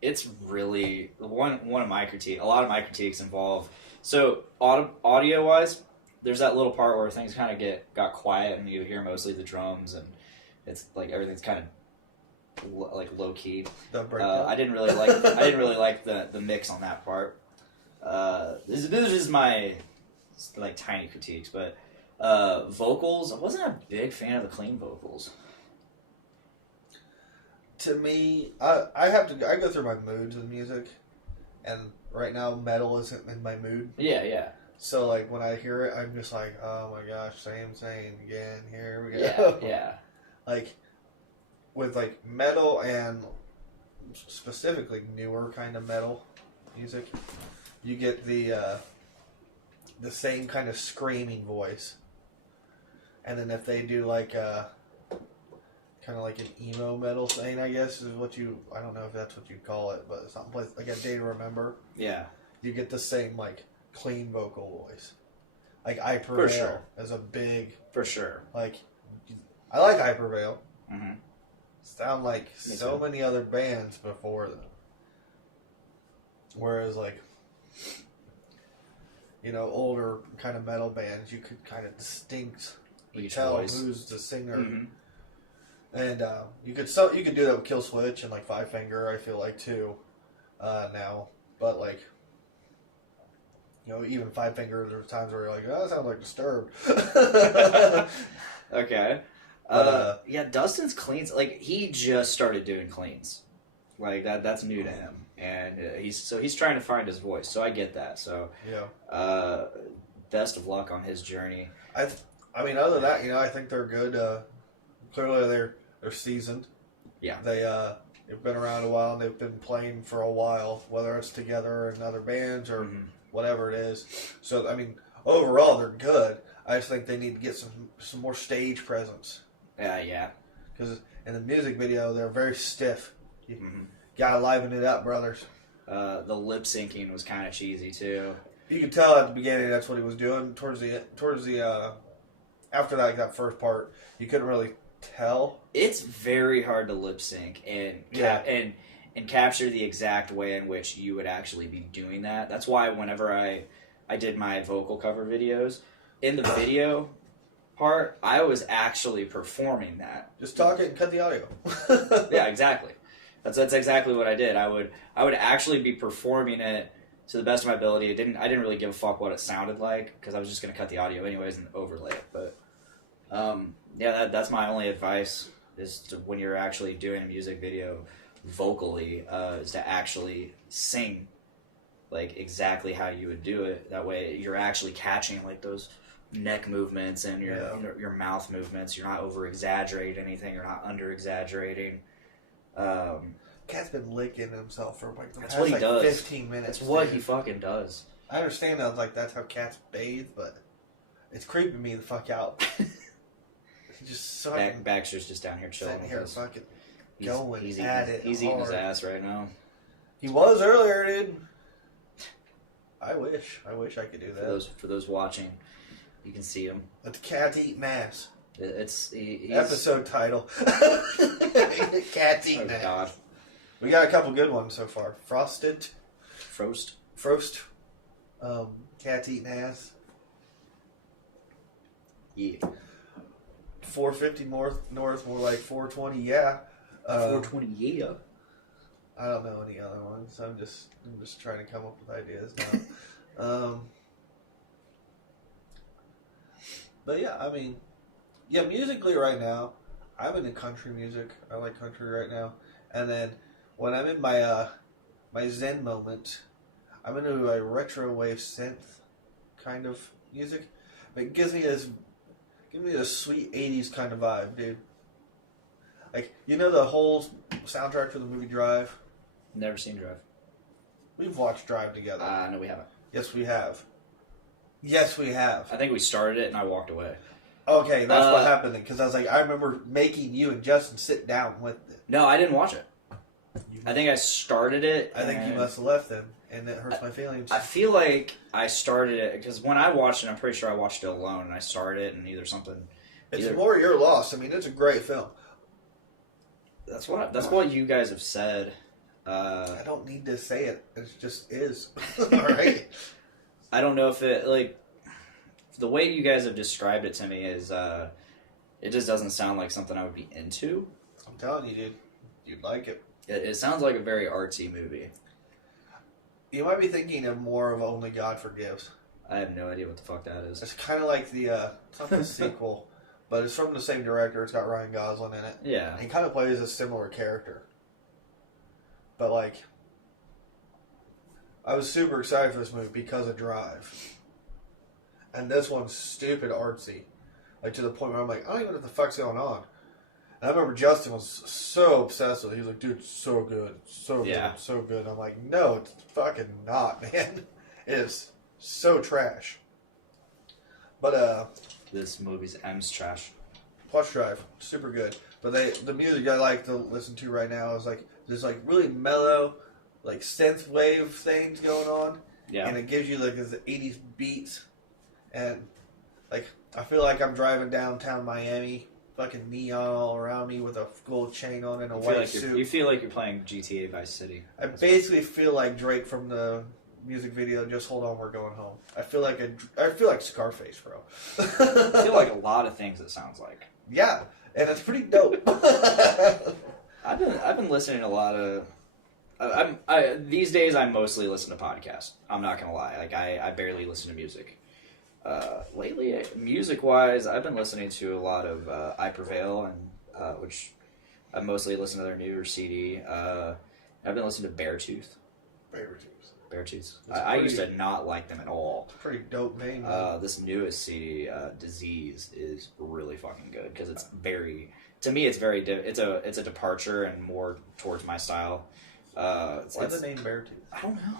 It's really one of my critiques. A lot of my critiques involve audio wise. There's that little part where things kind of got quiet and you hear mostly the drums and it's like everything's kind of like low key. I didn't really like the mix on that part. This is just my like tiny critiques, but vocals, I wasn't a big fan of the clean vocals. To me, I go through my moods with music, and right now metal isn't in my mood. Yeah. So like when I hear it, I'm just like, oh my gosh, same again. Here we go. Yeah. Like with like metal and specifically newer kind of metal music, you get the same kind of screaming voice. And then if they do like kind of like an emo metal thing, I guess is I don't know if that's what you call it, but something like a Day to Remember. Yeah. You get the same like clean vocal voice. Like I Prevail For sure. is a big... For sure. Like, I like I Prevail. Mm-hmm. Sound like so many other bands before them. Whereas like, older kind of metal bands, you could kind of tell voice. who's the singer. Mm-hmm. And you could do that with Killswitch and like Five Finger, I feel like too, now. But like, even Five Finger, there's times where you're like, oh, that sounds like Disturbed. Okay. Yeah, Dustin's cleans, like he just started doing cleans, like that's new to him, and he's trying to find his voice. So I get that. So yeah. Best of luck on his journey. I mean, other than that, I think they're good. Clearly, they're seasoned. Yeah. They've been around a while, and they've been playing for a while, whether it's together or in other bands or whatever it is. So, I mean, overall, they're good. I just think they need to get some more stage presence. Yeah. Because in the music video, they're very stiff. You gotta liven it up, brothers. The lip syncing was kind of cheesy too. You could tell at the beginning that's what he was doing. Towards the after that first part, you couldn't really tell. It's very hard to lip sync and capture the exact way in which you would actually be doing that. That's why whenever I did my vocal cover videos, in the video part, I was actually performing that. Just talk it and cut the audio. Yeah, exactly. That's exactly what I did. I would actually be performing it to the best of my ability. I didn't really give a fuck what it sounded like because I was just going to cut the audio anyways and overlay it. But yeah, that's my only advice is to when you're actually doing a music video vocally is to actually sing like exactly how you would do it. That way you're actually catching like those neck movements and your mouth movements. You're not over exaggerating anything. You're not under exaggerating. Cat's been licking himself for like the That's past what he does. 15 minutes. That's what dude. he fucking does. I understand that like that's how cats bathe, but it's creeping me the fuck out. He just so Baxter's just down here chilling sitting with here us. fucking going he's at eating, it He's eating his hard. ass right now. He was earlier, dude. I wish I could do that. For those watching, you can see him. It's cat eating ass. He's, Episode title. Cats eating ass. God. We got a couple good ones so far. Frost. Cats eating ass. Yeah. 450 north, more like 420. Yeah. 420. Yeah. I don't know any other ones. I'm just trying to come up with ideas now. But yeah, I mean, musically right now, I'm into country music. I like country right now. And then when I'm in my my Zen moment, I'm into a retro wave synth kind of music. It gives me this sweet 80s kind of vibe, dude. Like, you know the whole soundtrack for the movie Drive? Never seen Drive. We've watched Drive together. No, we haven't. Yes, we have. Yes, we have. I think we started it and I walked away. Okay, that's what happened then. Because I was like, I remember making you and Justin sit down with it. No, I didn't watch it. I think I started it. I think you must have left them, and it hurts my feelings. I feel like I started it because when I watched it, I'm pretty sure I watched it alone, and I started it, and It's more your loss. I mean, it's a great film. That's what you guys have said. I don't need to say it. It just is. All right. I don't know if it, like, the way you guys have described it to me is, it just doesn't sound like something I would be into. I'm telling you, dude. You'd like it. It sounds like a very artsy movie. You might be thinking of more of Only God Forgives. I have no idea what the fuck that is. It's kind of like it's not the sequel, but it's from the same director. It's got Ryan Gosling in it. Yeah. And he kind of plays a similar character. But, like, I was super excited for this movie because of Drive. And this one's stupid artsy. Like, to the point where I'm like, I don't even know what the fuck's going on. And I remember Justin was so obsessed with it. He was like, dude, it's so good. So good. So good. I'm like, no, it's fucking not, man. It is so trash. But, This movie's M's trash. Plus Drive, super good. But the music I like to listen to right now is like there's like really mellow, like synth wave things going on. Yeah. And it gives you like this 80s beats, and like I feel like I'm driving downtown Miami, fucking neon all around me with a gold chain on and a white suit. You feel like you're playing GTA Vice City. I basically feel like Drake from the music video. Just hold on, we're going home. I feel like Scarface, bro. I feel like a lot of things it sounds like. Yeah, and it's pretty dope. I've been listening to a lot of. These days I mostly listen to podcasts. I'm not gonna lie. Like I barely listen to music. Lately, music wise, I've been listening to a lot of I Prevail, and which I mostly listen to their newer CD. I've been listening to Beartooth. Beartooth. I used to not like them at all. It's a pretty dope name. This newest CD, Disease, is really fucking good because it's very. To me, it's very. It's a departure and more towards my style. Why the name Beartooth? I don't know,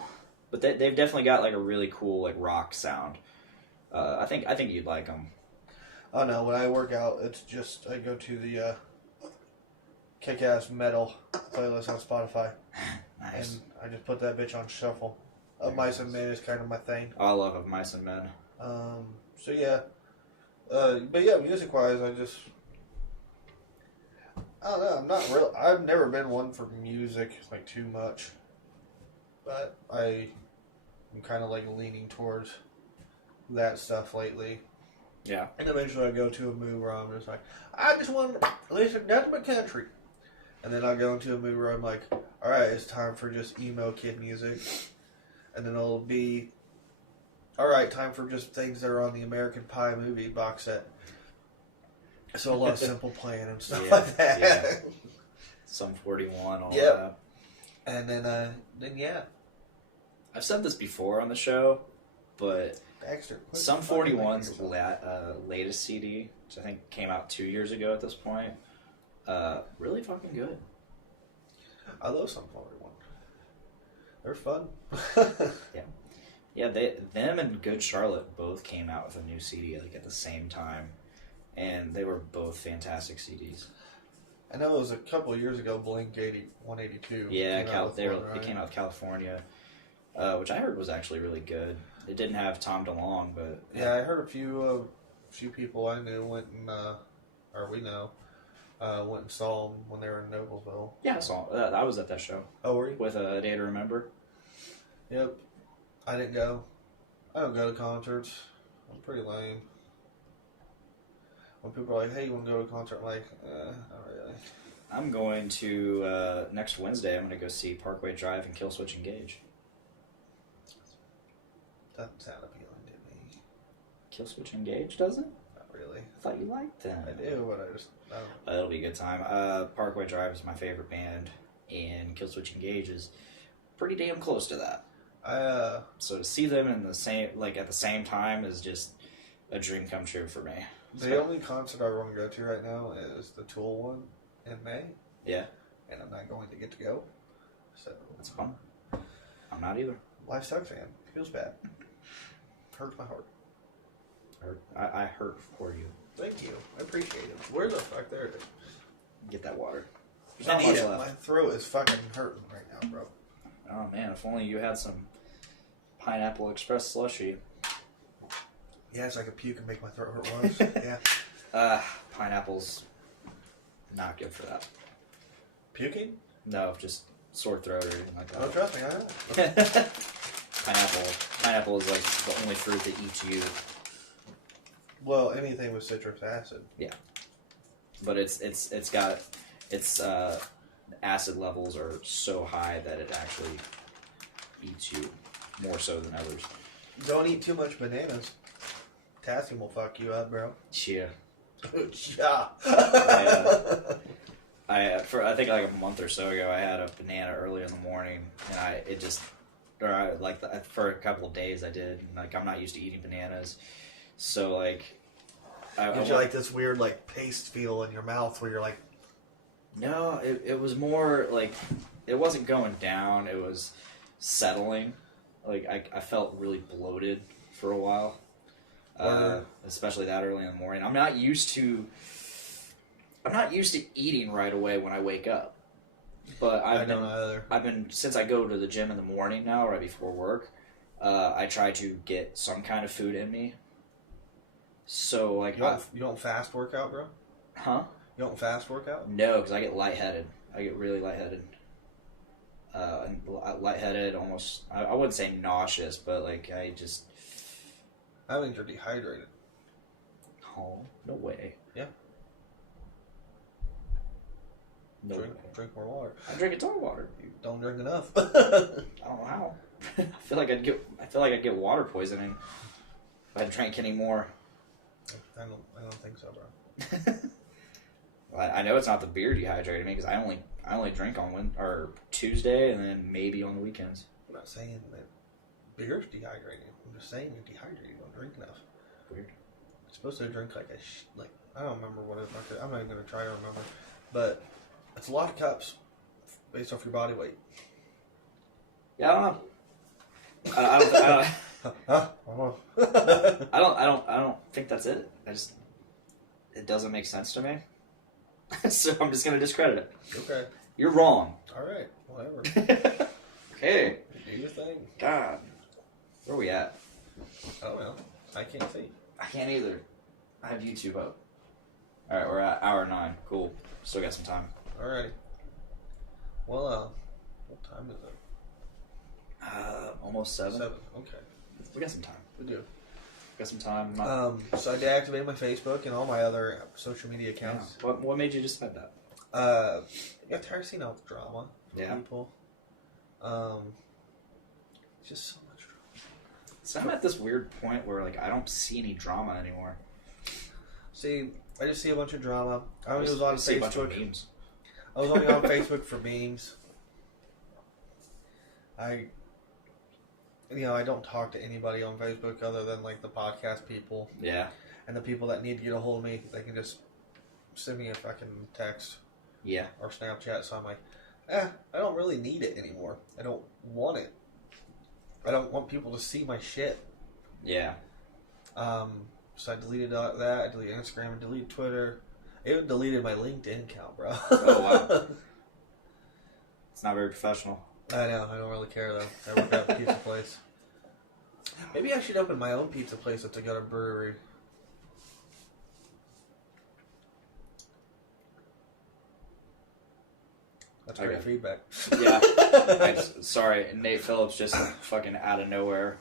but they've definitely got like a really cool like rock sound. I think you'd like them. Oh no, when I work out, it's just I go to the kick-ass metal playlist on Spotify. Nice. And I just put that bitch on shuffle. Of Mice and Men is kind of my thing. I love Of Mice and Men. So yeah. But yeah, music-wise, I don't know, I'm not real. I've never been one for music, like, too much. But I'm kind of, like, leaning towards that stuff lately. Yeah. And eventually I go to a mood where I'm just like, I just want to listen to nothing but country. And then I go into a mood where I'm like, alright, it's time for just emo kid music. And then it'll be, alright, time for just things that are on the American Pie movie box set. So a lot of Simple Plan and stuff like that. Yeah. Sum 41, all that. And then yeah. I've said this before on the show, but Baxter, Sum 41's latest CD, which I think came out 2 years ago at this point, really fucking good. I love Sum 41. They're fun. Yeah, them and Good Charlotte both came out with a new CD like at the same time, and they were both fantastic CDs. I know it was a couple of years ago, Blink 182. Yeah, came out with one, it came out of California, which I heard was actually really good. It didn't have Tom DeLonge, but Yeah, I heard a few people I knew went and, went and saw them when they were in Noblesville. yeah, I saw. I was at that show. Oh, were you? With A Day to Remember. Yep. I didn't go. I don't go to concerts. I'm pretty lame. When people are like, hey, you want to go to a concert? I'm like, not really. I'm going to, next Wednesday, I'm going to go see Parkway Drive and Killswitch Engage. Doesn't sound appealing to me. Killswitch Engage, doesn't it? Not really. I thought you liked them. I do, but I don't. It'll be a good time. Parkway Drive is my favorite band, and Killswitch Engage is pretty damn close to that. So to see them in the same, like at the same time, is just a dream come true for me. The only concert I want to go to right now is the Tool one in May. Yeah, And I'm not going to get to go. So that's fun. I'm not either. Life sucks, man. Feels bad. Hurts my heart. I hurt for you. Thank you. I appreciate it. Where the fuck there it is? Get that water. There's I not need much it. left. My throat is fucking hurting right now, bro. Oh man, if only you had some Pineapple Express slushy. Yeah, so I could puke and make my throat hurt once. Yeah. Pineapple's not good for that. Puking? No, just sore throat or anything like Oh, that. trust me, I know. Pineapple is like the only fruit that eats you. Well, anything with citrus acid. Yeah, but it's got its acid levels are so high that it actually eats you more so than others. Don't eat too much bananas. Potassium will fuck you up, bro. Yeah. Yeah. I think like a month or so ago, I had a banana early in the morning, and for a couple of days I did. Like I'm not used to eating bananas, so like. Gives you like this weird like paste feel in your mouth where you're like. No, it was more like it wasn't going down. It was settling. Like I felt really bloated for a while, especially that early in the morning. I'm not used to eating right away when I wake up. But I don't either. I've been since I go to the gym in the morning now, right before work. I try to get some kind of food in me. So like you don't fast workout, bro? Huh? You don't fast workout? No, because I get lightheaded. I get really lightheaded. Lightheaded, almost. I wouldn't say nauseous, but like I just. I think you're dehydrated. Oh, no way. Yeah. No way. Drink more water. I drink a ton of water. You don't drink enough. I don't know how. I feel like I'd get water poisoning if I drank any more. I don't think so, bro. Well, I know it's not the beer dehydrating me because I only drink on Tuesday and then maybe on the weekends. I'm not saying that beer's dehydrating. I'm just saying you're dehydrated. You don't drink enough. Weird. You're supposed to drink like I don't remember what it's like. I'm not even gonna try to remember, but it's a lot of cups based off your body weight. Yeah, I don't know. I don't. Huh? I don't think that's it. It doesn't make sense to me. So I'm just gonna discredit it. Okay. You're wrong. All right. Whatever. Okay. Do your thing. God, where are we at? I don't know. I can't see. I can't either. I have YouTube up. All right, we're at hour 9. Cool. Still got some time. Alrighty. Well, what time is it? Almost 7. 7. Okay. We got some time. We do. Got some time. So I deactivated my Facebook and all my other social media accounts. Yeah. What made you decide that? I got tired of seeing all the drama from people. It's just so much drama. So I'm at this weird point where like I don't see any drama anymore. See, I just see a bunch of drama. I was I on see a bunch of Facebook. memes. I was only on Facebook for memes. I don't talk to anybody on Facebook other than like the podcast people. Yeah. And the people that need to get a hold of me, they can just send me a fucking text. Yeah. Or Snapchat. So I'm like, I don't really need it anymore. I don't want it. I don't want people to see my shit. Yeah. So I deleted that. I deleted Instagram. I deleted Twitter. It deleted my LinkedIn account, bro. Oh, wow. It's not very professional. I know. I don't really care, though. I work at a pizza place. Maybe I should open my own pizza place if I got a brewery. That's great feedback. Yeah. Sorry, Nate Phillips just fucking out of nowhere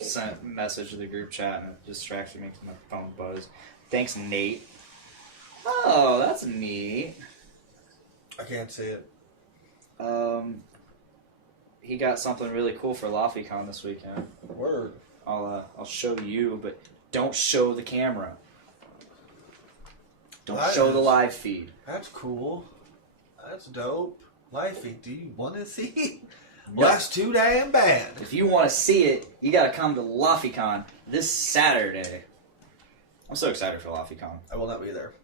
sent a message to the group chat and it distracts me, makes my phone buzz. Thanks, Nate. Oh, that's neat. I can't see it. He got something really cool for LaFiCon this weekend. Word. I'll show you, but don't show the camera. Don't That show the is- live feed. That's cool. That's dope. Life feed. Do you want to see? No. Well, that's too damn bad. If you want to see it, you got to come to LaFiCon this Saturday. I'm so excited for LaFiCon. I will not be there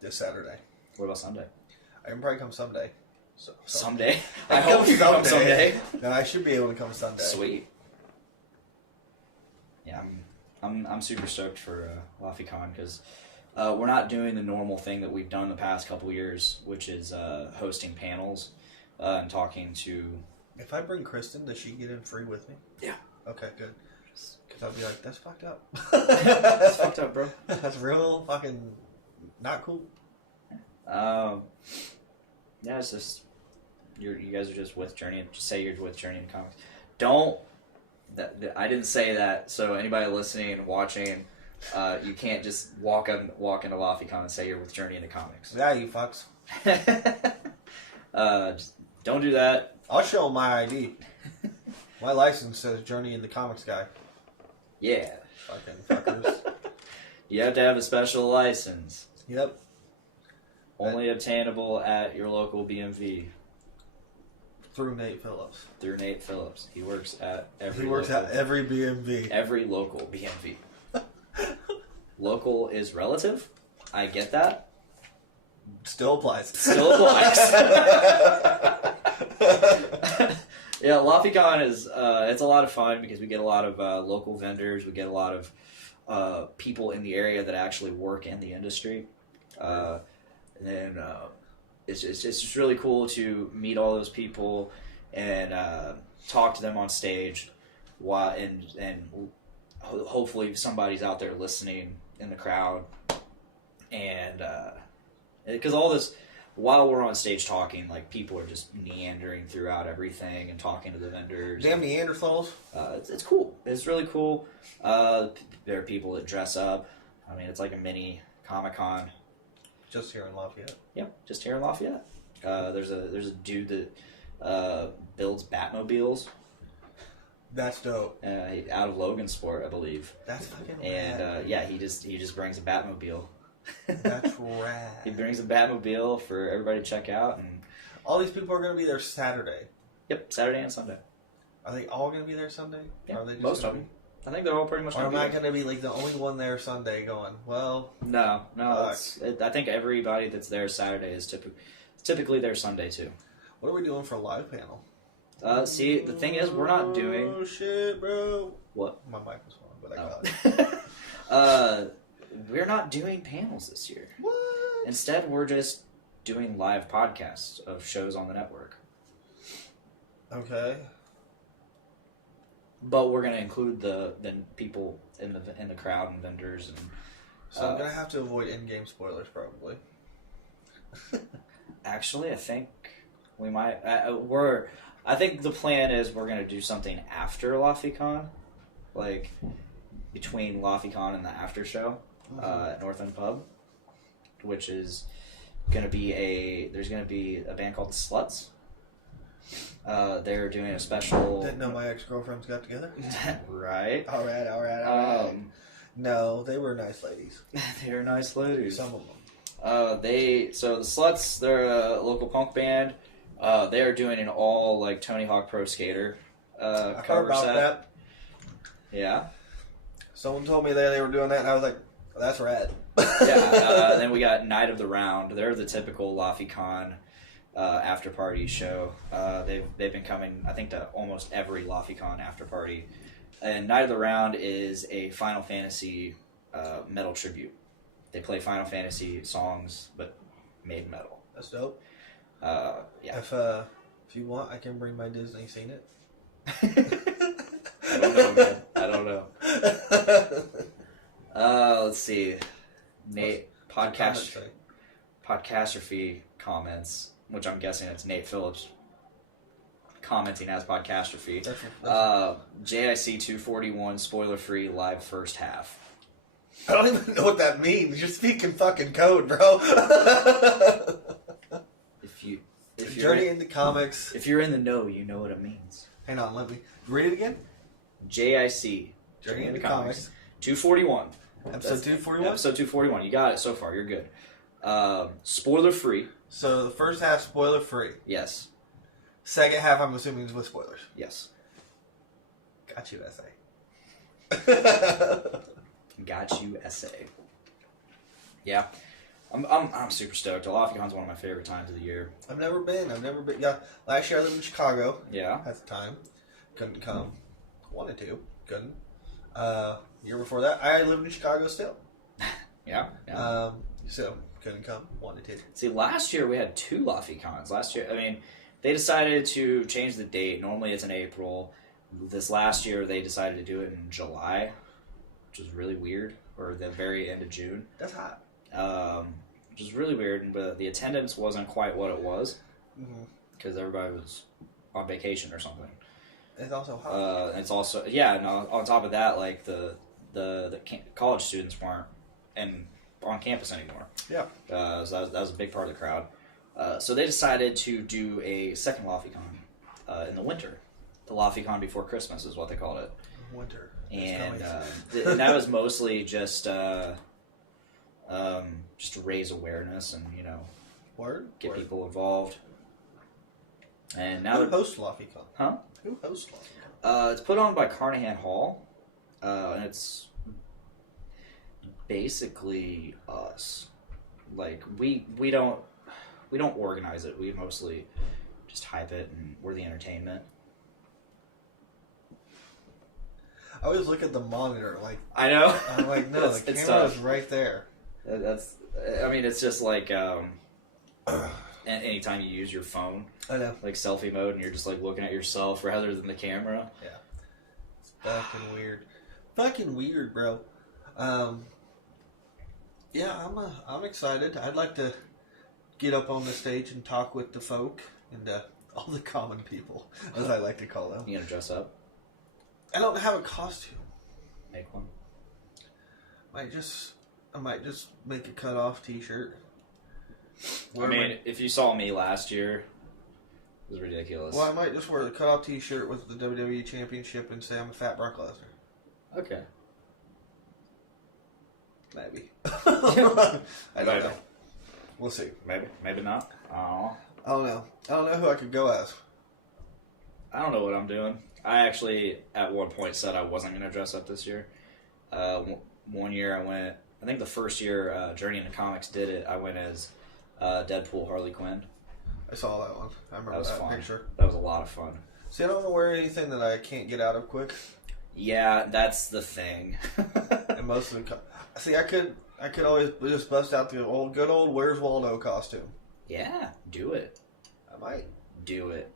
this Saturday. What about Sunday? I can probably come someday. So, Someday? I hope you come someday. Then I should be able to come Sunday. Sweet. Yeah, I'm super stoked for LaFiCon because we're not doing the normal thing that we've done the past couple years, which is hosting panels and talking to... If I bring Kristen, does she get in free with me? Yeah. Okay, good. Because I'll be like, that's fucked up. That's fucked up, bro. That's real fucking not cool. Yeah, it's just... You guys are just with Journey. Just say you're with Journey in Comics. Don't... I didn't say that, so anybody listening and watching, you can't just walk into LaFiCon and say you're with Journey into Comics. Yeah, you fucks. Just don't do that. I'll show them my ID. My license says Journey in the Comics guy. Yeah. Fucking fuckers. You have to have a special license. Yep. Only obtainable at your local BMV. Through Nate Phillips. Through Nate Phillips. He works at every He works local, at every BMV. every local BMV. Local is relative. I get that. Still applies. Still applies. Yeah, LaFiCon is it's a lot of fun because we get a lot of local vendors. We get a lot of people in the area that actually work in the industry. And then it's just really cool to meet all those people and talk to them on stage. And hopefully somebody's out there listening in the crowd. And because all this, while we're on stage talking, like people are just meandering throughout everything and talking to the vendors. Damn Neanderthals. It's cool. It's really cool. There are people that dress up. I mean, it's like a mini Comic-Con. Just here in Lafayette. Yep, just here in Lafayette. There's a dude that builds Batmobiles That's dope. out of Logansport, I believe. That's fucking And rad. yeah, he just brings a Batmobile. That's rad. He brings a Batmobile for everybody to check out. And All these people are going to be there Saturday. yep, Saturday and Sunday. Are they all going to be there Sunday? Yeah, Or are they just most gonna of them. I think they're all pretty much. Or gonna am be I there. going to be like the only one there Sunday going, well... No. Fuck. I think everybody that's there Saturday is typically there Sunday too. What are we doing for a live panel? See, the thing is, we're not doing Oh shit, bro. what. My mic was on, but I got it. We're not doing panels this year. What? Instead, we're just doing live podcasts of shows on the network. Okay. But we're going to include the people in the crowd and vendors and. So I'm going to have to avoid in-game spoilers, probably. Actually, I think we might. I think the plan is we're going to do something after LaFiCon, like between LaFiCon and the after show at North End Pub, which is going to be there's going to be a band called the Sluts. They're doing a special. Didn't know my ex-girlfriends got together. Right. All right. No, they were nice ladies. They're nice ladies. Some of them. So the Sluts, they're a local punk band. They are doing an all like Tony Hawk Pro Skater I heard cover about set. that. Yeah. Someone told me they were doing that, and I was like, that's rad. Yeah. Then we got Night of the Round. They're the typical LaFiCon after party show. They've been coming, I think, to almost every LaFiCon after party. And Night of the Round is a Final Fantasy metal tribute. They play Final Fantasy songs, but made metal. That's dope. Yeah. If you want, I can bring my Disney Seen It. I don't know, man. I don't know. Let's see. Nate, Podcastrophe comments, which I'm guessing it's Nate Phillips commenting as Podcastrophe. JIC 241 spoiler free live first half. I don't even know what that means. You're speaking fucking code, bro. If you're Journey into comics. If you're in the know, you know what it means. Hang on, let me read it again. JIC Journey into comics. 241. Episode 241? Episode 241. You got it so far. You're good. Spoiler free. So the first half, spoiler free. Yes. Second half, I'm assuming, is with spoilers. Yes. Got you, SA. Got you, SA. Yeah. I'm super stoked. LoftyCon's one of my favorite times of the year. I've never been. Yeah, last year I lived in Chicago. Yeah. At the time. Couldn't come. Wanted to. Couldn't. Year before that, I lived in Chicago still. Yeah. So, couldn't come. Wanted to. See, last year we had 2 LoftyCons. Last year, I mean, they decided to change the date. Normally it's in April. This last year they decided to do it in July, which was really weird, or the very end of June. That's hot. Which is really weird, but the attendance wasn't quite what it was because everybody was on vacation or something. It's also hot. It's also and on top of that, like the college students weren't on campus anymore. Yeah. So that was a big part of the crowd. So they decided to do a second LoftyCon in the winter. The LoftyCon before Christmas is what they called it. Winter. And that was mostly just to raise awareness and get people involved. And now who hosts LoftyCon? Huh? Who hosts LoftyCon? It's put on by Carnahan Hall, and it's basically us. Like we don't organize it. We mostly just hype it, and we're the entertainment. I always look at the monitor, like I know. I'm like, no, the camera's right there. It's just like anytime you use your phone, I know, like selfie mode, and you're just like looking at yourself rather than the camera. Yeah, it's fucking weird, bro. Yeah, I'm excited. I'd like to get up on the stage and talk with the folk and all the common people, as I like to call them. You gonna dress up? I don't have a costume. Make one. I might just make a cut-off T-shirt. If you saw me last year, it was ridiculous. Well, I might just wear the cut-off T-shirt with the WWE Championship and say I'm a fat Brock Lesnar. Okay. Maybe. I don't know. We'll see. Maybe not. I don't know. I don't know who I could go as. I don't know what I'm doing. I actually, at one point, said I wasn't going to dress up this year. One year I went, I think the first year Journey into Comics did it, I went as Deadpool Harley Quinn. I saw that one. I remember that picture. That was a lot of fun. See, I don't want to wear anything that I can't get out of quick. Yeah, that's the thing. And most of the... See, I could always just bust out the good old Where's Waldo costume. Yeah, do it. I might. Do it.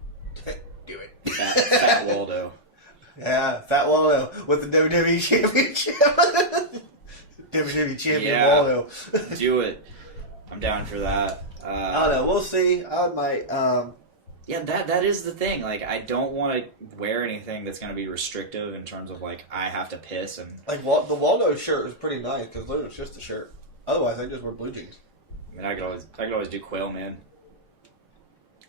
Do it. Fat Waldo. Yeah, Fat Waldo with the WWE Championship. WWE Champion Waldo. Do it. I'm down for that. I don't know. We'll see. I might. Yeah, that is the thing. Like, I don't want to wear anything that's going to be restrictive in terms of, like, I have to piss and... Like, the Waldo shirt is pretty nice, because literally it's just a shirt. Otherwise, I just wear blue jeans. I mean, I could always do Quail Man.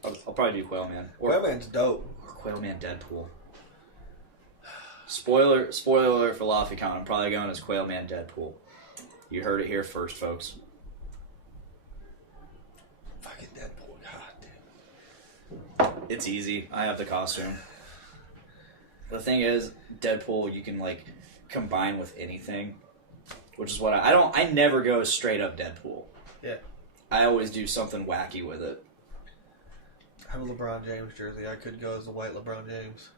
I'll probably do Quail Man. Quail Man's dope. Or Quail Man Deadpool. Spoiler alert for LoftyCon. I'm probably going as Quail Man Deadpool. You heard it here first, folks. Fucking Deadpool, god damn. It's easy. I have the costume. The thing is, Deadpool, you can, like, combine with anything. Which is what I never go straight up Deadpool. Yeah. I always do something wacky with it. I have a LeBron James jersey. I could go as the white LeBron James.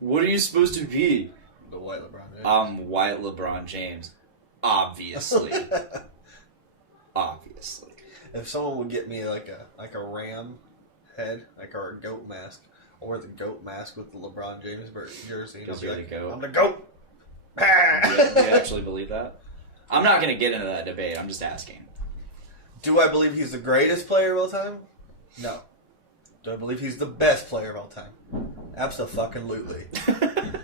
What are you supposed to be? The white LeBron James. I'm white LeBron James. Obviously. Obviously. If someone would get me like a ram head, like or a goat mask, or the goat mask with the LeBron James jersey, Because you're the goat. I'm the goat. Do you actually believe that? I'm not going to get into that debate. I'm just asking. Do I believe he's the greatest player of all time? No. Do I believe he's the best player of all time? Abso-fucking-lutely.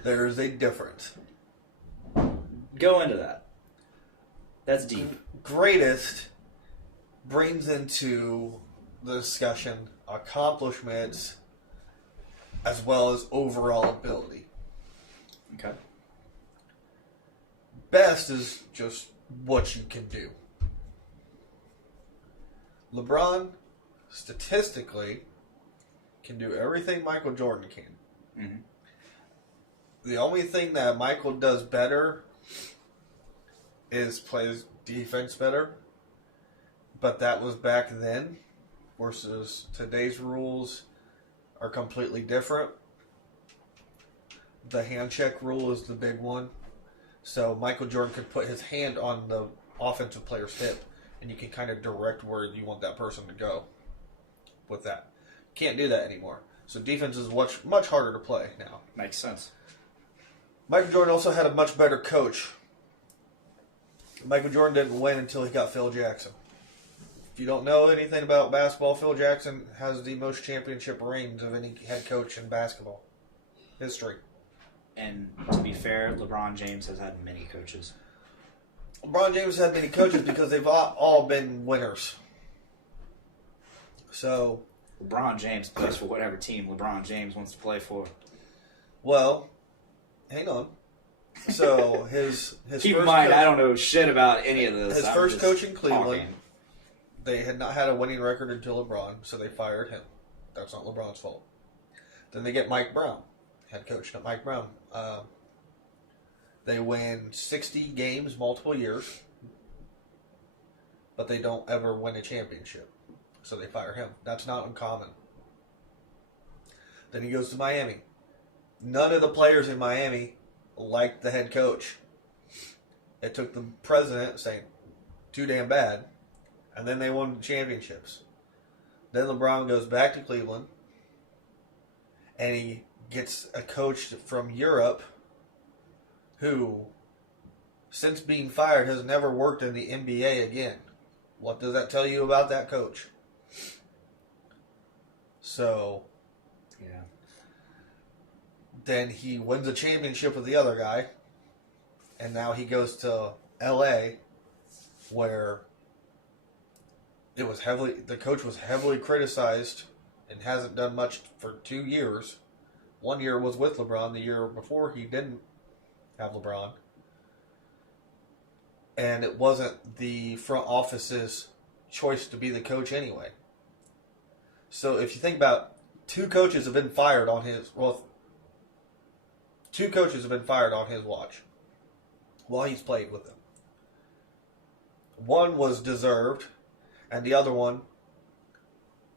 There is a difference. Go into that. That's deep. Greatest brings into the discussion accomplishments as well as overall ability. Okay. Best is just what you can do. LeBron, statistically, can do everything Michael Jordan can. Mm-hmm. The only thing that Michael does better is plays defense better. But that was back then, versus today's rules are completely different. The hand check rule is the big one. So Michael Jordan could put his hand on the offensive player's hip, and you can kind of direct where you want that person to go with that. Can't do that anymore. So defense is much harder to play now. Makes sense. Michael Jordan also had a much better coach. Michael Jordan didn't win until he got Phil Jackson. If you don't know anything about basketball, Phil Jackson has the most championship rings of any head coach in basketball history. And to be fair, LeBron James has had many coaches. LeBron James has had many coaches because they've all been winners. So, LeBron James plays for whatever team LeBron James wants to play for. well, hang on. So his Keep in first mind, coach, I don't know shit about any of this. his I'm first just coach in Cleveland, talking. they had not had a winning record until LeBron, so they fired him. That's not LeBron's fault. Then they get Mike Brown, head coach, not Mike Brown. They win 60 games multiple years, but they don't ever win a championship. So they fire him. That's not uncommon. Then he goes to Miami. None of the players in Miami liked the head coach. It took the president saying, too damn bad, and then they won championships. Then LeBron goes back to Cleveland, and he gets a coach from Europe who, since being fired, has never worked in the NBA again. What does that tell you about that coach? So, Yeah. then he wins a championship with the other guy, and now he goes to LA, where the coach was heavily criticized and hasn't done much for 2 years. 1 year was with LeBron. The year before, he didn't have LeBron. And it wasn't the front office's choice to be the coach anyway. So if you think about, two coaches have been fired on his watch while he's played with them. One was deserved, and the other one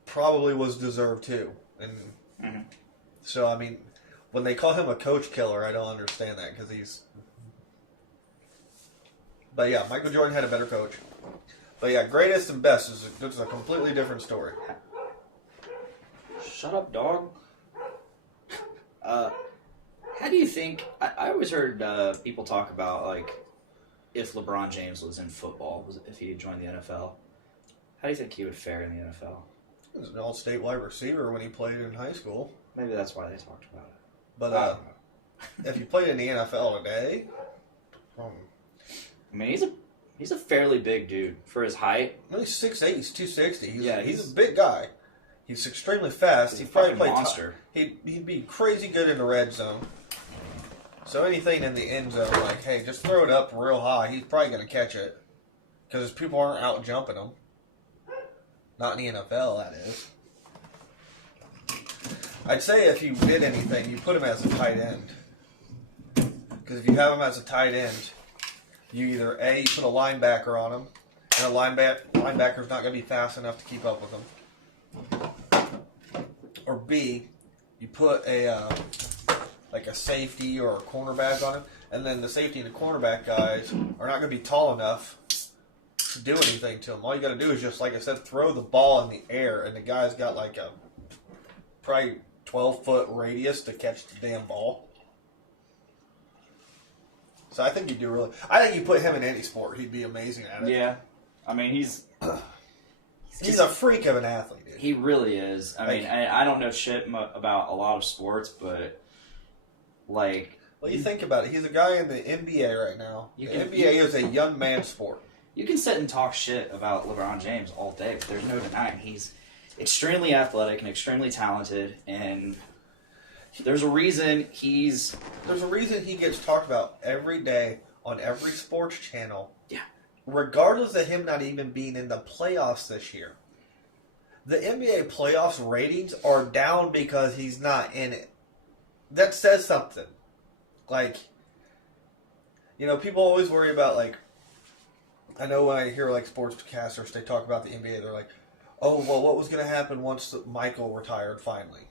probably was deserved too. And so, I mean, when they call him a coach killer, I don't understand that because he's. But yeah, Michael Jordan had a better coach. But yeah, greatest and best is a completely different story. Shut up, dog. How do you think? I always heard people talk about like if LeBron James was in football, if he had joined the NFL. How do you think he would fare in the NFL? He was an all-state wide receiver when he played in high school. Maybe that's why they talked about it. But if you played in the NFL today, I mean, he's a fairly big dude for his height. he's 6'8", he's 260. He's he's a big guy. He's extremely fast. He's He'd a probably fucking play monster. He'd be crazy good in the red zone. So anything in the end zone, like, hey, just throw it up real high. He's probably going to catch it because his people aren't out jumping him. Not in the NFL, that is. I'd say if you did anything, you put him as a tight end. Because if you have him as a tight end, you either A, you put a linebacker on him, and a linebacker's not going to be fast enough to keep up with him. Or B, you put a like a safety or a cornerback on him, and then the safety and the cornerback guys are not going to be tall enough to do anything to him. All you got to do is just, like I said, throw the ball in the air, and the guy's got like a probably 12-foot radius to catch the damn ball. So I think I think you put him in any sport, he'd be amazing at it. Yeah. I mean, he's a freak of an athlete, dude. He really is. I mean, I don't know shit about a lot of sports, but like... Well, you think about it. He's a guy in the NBA right now. The NBA is a young man's sport. You can sit and talk shit about LeBron James all day, but there's no denying he's extremely athletic and extremely talented, and there's a reason he gets talked about every day on every sports channel. Yeah. Regardless of him not even being in the playoffs this year. The NBA playoffs ratings are down because he's not in it. That says something. Like, people always worry about, like, I know when I hear, like, sportscasters, they talk about the NBA, they're like, oh, well, what was going to happen once Michael retired finally?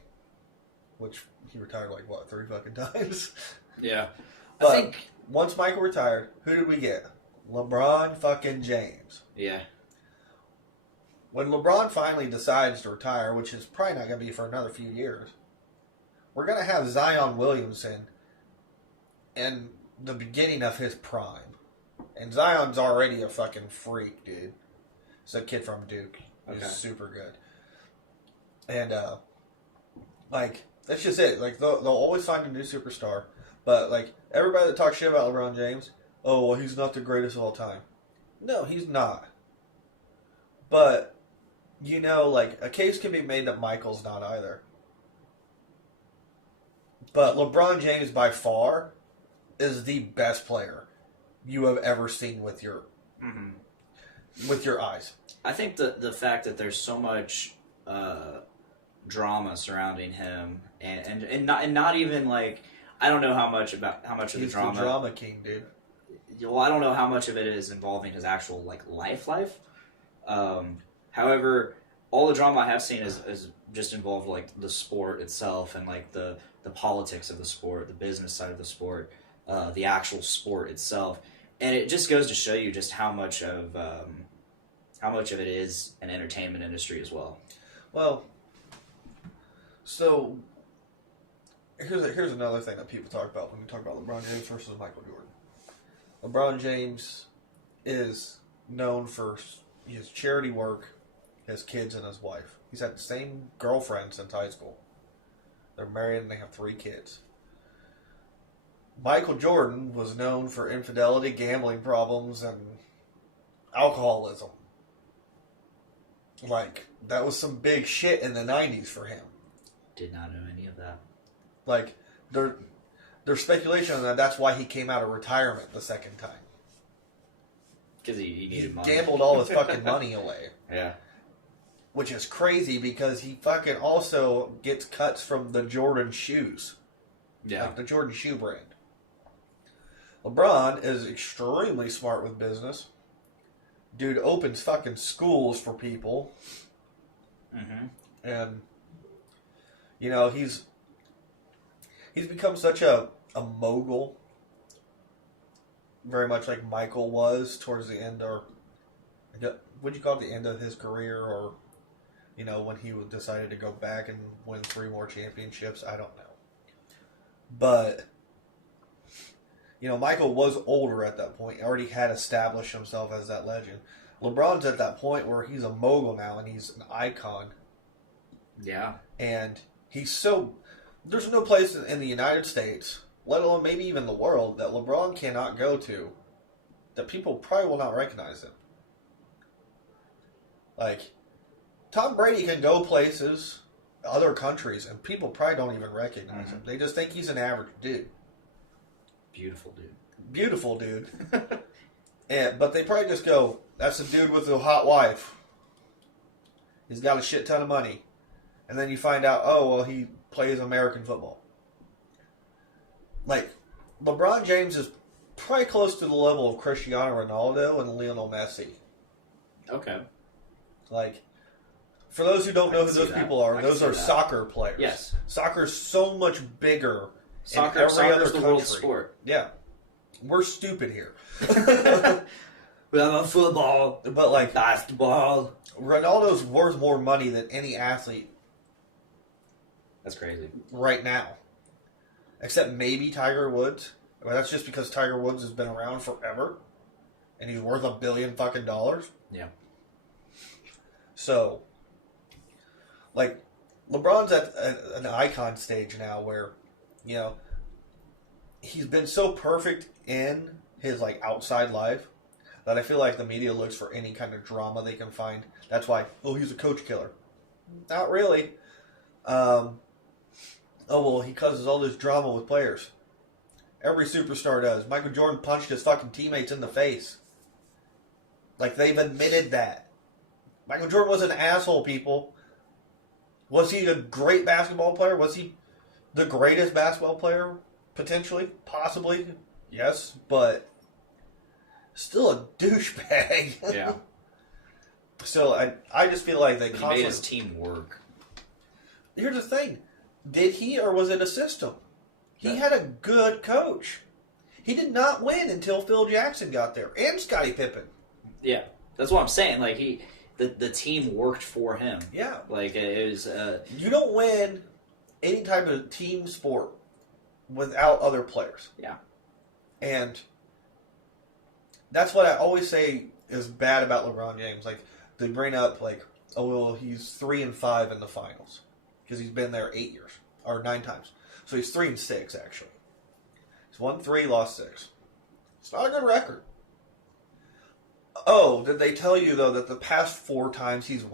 Which, he retired, like, what, 3 fucking times? Yeah. But I think... once Michael retired, who did we get? LeBron fucking James. Yeah. When LeBron finally decides to retire, which is probably not going to be for another few years, we're going to have Zion Williamson in the beginning of his prime. And Zion's already a fucking freak, dude. He's a kid from Duke. He's super good. And, like, that's just it. Like, they'll always find a new superstar. But, like, everybody that talks shit about LeBron James, oh, well, he's not the greatest of all time. No, he's not. But, like, a case can be made that Michael's not either. But LeBron James, by far, is the best player you have ever seen with your eyes. I think the fact that there's so much drama surrounding him, and not even like, I don't know how much of the drama. He's the drama king, dude. Well, I don't know how much of it is involving his actual like life. However, all the drama I have seen is just involved like the sport itself and like the politics of the sport, the business side of the sport, the actual sport itself, and it just goes to show you just how much of it is an entertainment industry as well. Well, so here's another thing that people talk about when we talk about LeBron James versus Michael Jordan. LeBron James is known for his charity work, his kids, and his wife. He's had the same girlfriend since high school. They're married and they have 3 kids. Michael Jordan was known for infidelity, gambling problems, and alcoholism. Like, that was some big shit in the 90s for him. Did not know any of that. Like, there's speculation on that's why he came out of retirement the second time. Because he needed money. Gambled all his fucking money away. Yeah. Which is crazy because he fucking also gets cuts from the Jordan shoes. Yeah. Like the Jordan shoe brand. LeBron is extremely smart with business. Dude opens fucking schools for people. Mm-hmm. And, he's become such a mogul. Very much like Michael was towards the end, or would you call it the end of his career, or, when he decided to go back and win 3 more championships? I don't know. But, Michael was older at that point. He already had established himself as that legend. LeBron's at that point where he's a mogul now and he's an icon. Yeah. And there's no place in the United States, let alone maybe even the world, that LeBron cannot go to that people probably will not recognize him. Like, Tom Brady can go places, other countries, and people probably don't even recognize him. They just think he's an average dude. Beautiful dude. But they probably just go, that's a dude with a hot wife. He's got a shit ton of money. And then you find out, oh, well, he plays American football. Like, LeBron James is probably close to the level of Cristiano Ronaldo and Lionel Messi. Okay. Like, for those who don't know who those people are, those are soccer players. Yes. Soccer's so much bigger Soccer's the world's country. sport. Yeah. We're stupid here. We have a football, But, like, basketball. Ronaldo's worth more money than any athlete That's crazy. right now. Except maybe Tiger Woods. Well, that's just because Tiger Woods has been around forever. And he's worth $1 billion fucking dollars. Yeah. So, like, LeBron's at an icon stage now where, you know, he's been so perfect in his, like, outside life that I feel like the media looks for any kind of drama they can find. That's why, oh, he's a coach killer. Not really. Oh, well, he causes all this drama with players. Every superstar does. Michael Jordan punched his fucking teammates in the face. Like, they've admitted that. Michael Jordan was an asshole, people. Was he a great basketball player? Was he the greatest basketball player? Potentially. Possibly. Yes. But still a douchebag. Yeah. Still, I just feel like they He made his team work. Here's the thing. Did he or was it a system? He had a good coach. He did not win until Phil Jackson got there. And Scottie Pippen. Yeah. That's what I'm saying. Like, the team worked for him. Yeah. Like, it was... You don't win any type of team sport without other players. Yeah. And that's what I always say is bad about LeBron James. Like, they bring up, like, oh, well, he's 3-5 in the finals. Because he's been there 8 years. Or 9 times. So he's 3-6, actually. He's won 3, lost 6. It's not a good record. Oh, did they tell you, though, that the past 4 times he's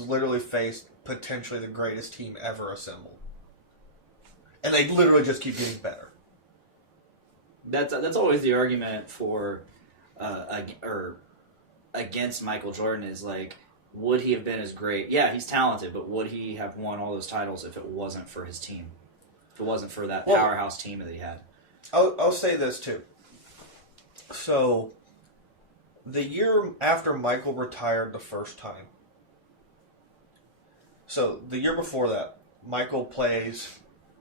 literally faced potentially the greatest team ever assembled? And they literally just keep getting better. That's always the argument for... or against Michael Jordan is, like, would he have been as great? Yeah, he's talented, but would he have won all those titles if it wasn't for his team? If it wasn't for that powerhouse team that he had? I'll say this, too. So, the year after Michael retired the first time, so the year before that, Michael plays,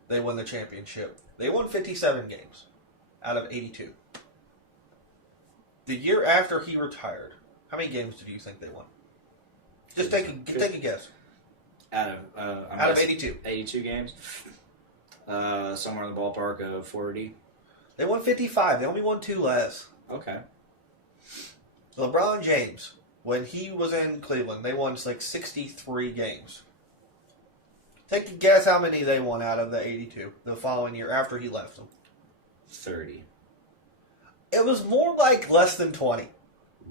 they win the championship. They won 57 games out of 82. The year after he retired, how many games do you think they won? Just take a guess. Out of 82. 82 games? Somewhere in the ballpark of 40. They won 55. They only won 2 less. Okay. LeBron James, when he was in Cleveland, they won like 63 games. Take a guess how many they won out of the 82 the following year after he left them. 30. It was more like less than 20.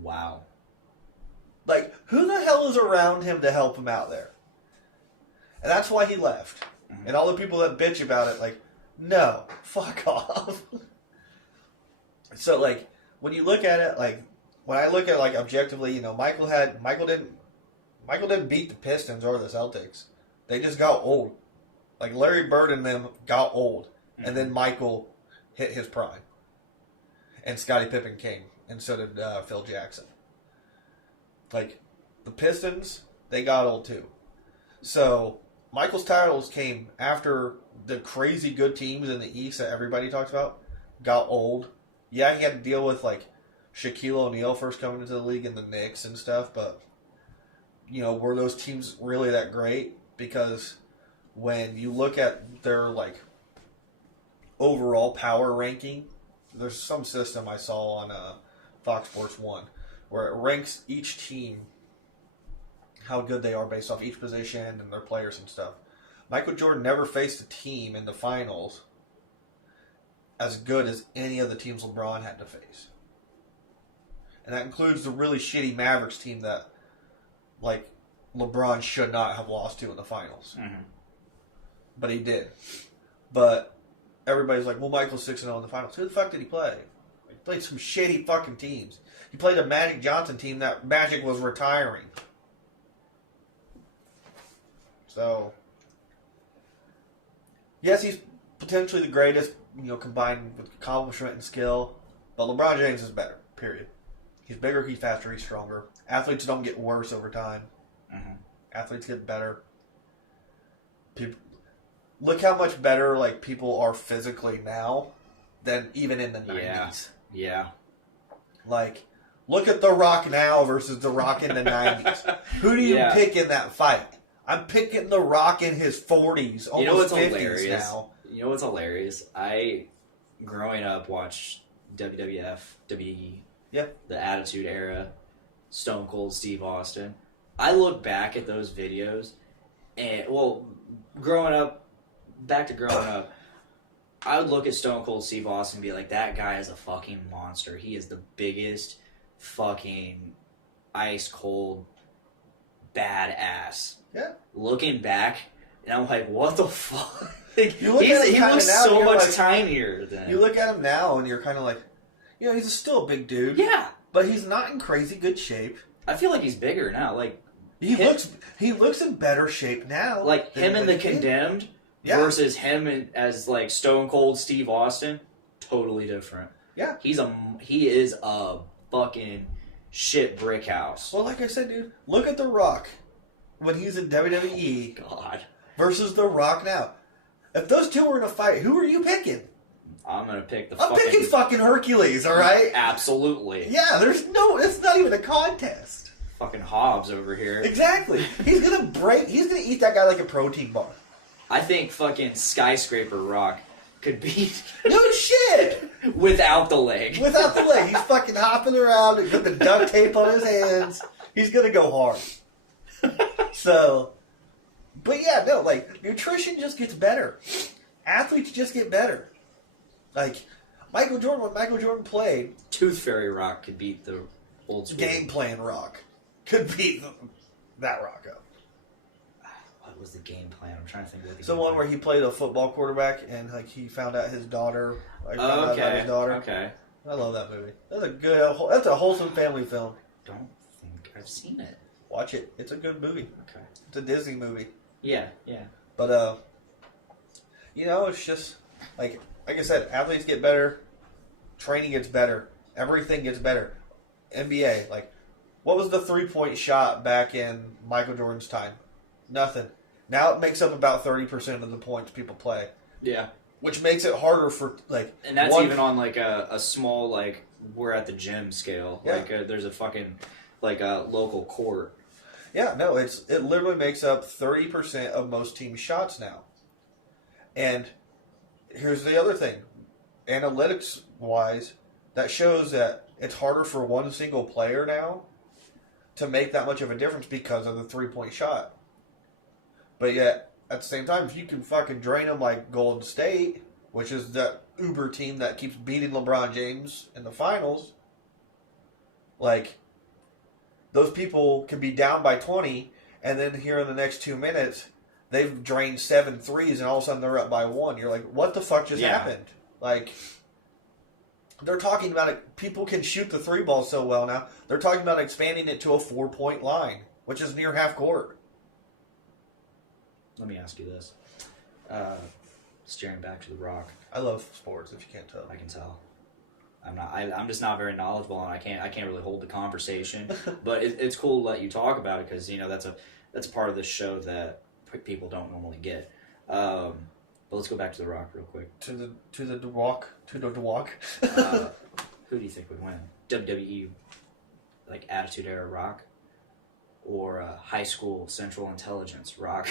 Wow. Like, who the hell is around him to help him out there? And that's why he left. Mm-hmm. And all the people that bitch about it, like, no, fuck off. So, like, when you look at it, like, when I look at it, like, objectively, you know, Michael didn't beat the Pistons or the Celtics. They just got old. Like, Larry Bird and them got old. Mm-hmm. And then Michael hit his prime. And Scottie Pippen came. And so did Phil Jackson. Like, the Pistons, they got old too. So, Michael's titles came after the crazy good teams in the East that everybody talks about got old. Yeah, he had to deal with, like, Shaquille O'Neal first coming into the league and the Knicks and stuff, but, you know, were those teams really that great? Because when you look at their, like, overall power ranking, there's some system I saw on Fox Sports 1 where it ranks each team how good they are based off each position and their players and stuff. Michael Jordan never faced a team in the finals as good as any of the teams LeBron had to face. And that includes the really shitty Mavericks team that, like, LeBron should not have lost to in the finals. Mm-hmm. But he did. But everybody's like, well, Michael's 6-0 in the finals. Who the fuck did he play? He played some shitty fucking teams. He played a Magic Johnson team that Magic was retiring. So, yes, he's potentially the greatest, you know, combined with accomplishment and skill. But LeBron James is better, period. He's bigger, he's faster, he's stronger. Athletes don't get worse over time. Mm-hmm. Athletes get better. look how much better like people are physically now than even in the 90s. Yeah. Like, look at The Rock now versus The Rock in the 90s. Who do you pick in that fight? I'm picking The Rock in his 40s, almost 50s now. You know what's hilarious? I, growing up, watched WWF, WWE, the Attitude Era, Stone Cold Steve Austin. I look back at those videos, and, growing up, I would look at Stone Cold Steve Austin and be like, that guy is a fucking monster. He is the biggest fucking ice cold badass. Yeah. Looking back, and I'm like, what the fuck? Like, he looks so much tinier than... You look at him now, and you're kind of like, he's still a big dude. Yeah. But he's not in crazy good shape. I feel like he's bigger now. Like He looks in better shape now. Like him in The Condemned versus him as like Stone Cold Steve Austin, totally different. Yeah. He is a fucking shit brick house. Well, like I said, dude, look at The Rock when he's in WWE versus The Rock now. If those two were in a fight, who are you picking? I'm gonna pick I'm picking fucking Hercules, alright? Absolutely. Yeah, it's not even a contest. Fucking Hobbs over here. Exactly. He's gonna eat that guy like a protein bar. I think fucking Skyscraper Rock could beat... No shit! Without the leg. Without the leg. He's fucking hopping around and got the duct tape on his hands. He's gonna go hard. So... But yeah, no, like, nutrition just gets better. Athletes just get better. Like, when Michael Jordan played... Tooth Fairy Rock could beat the old school. Game Plan Rock could beat that Rock up. What was the game plan? I'm trying to think of the one where he played a football quarterback and, like, he found out his daughter... Okay. I love that movie. That's a wholesome family film. Don't think I've seen it. Watch it. It's a good movie. Okay. It's a Disney movie. Yeah. But, it's just, like I said, athletes get better, training gets better, everything gets better. NBA, like, what was the three-point shot back in Michael Jordan's time? Nothing. Now it makes up about 30% of the points people play. Yeah. Which makes it harder for, like... And that's even on, like, a small, like, we're at the gym scale. Yeah. Like, there's a fucking, like, a local court. Yeah, no, it literally makes up 30% of most team shots now. And here's the other thing. Analytics-wise, that shows that it's harder for one single player now to make that much of a difference because of the three-point shot. But yet, at the same time, if you can fucking drain them like Golden State, which is the uber team that keeps beating LeBron James in the finals, like... Those people can be down by 20, and then here in the next 2 minutes, they've drained 7 threes, and all of a sudden they're up by 1. You're like, what the fuck just happened? Like, they're talking about it. People can shoot the three ball so well now. They're talking about expanding it to a 4-point line, which is near half court. Let me ask you this. Steering back to The Rock. I love sports, if you can't tell. I can tell. I'm just not very knowledgeable, and I can't really hold the conversation. But it's cool to let you talk about it because that's a part of this show that people don't normally get. But let's go back to The Rock real quick. To the walk. Who do you think would win? WWE, like Attitude Era Rock, or High School Central Intelligence Rock?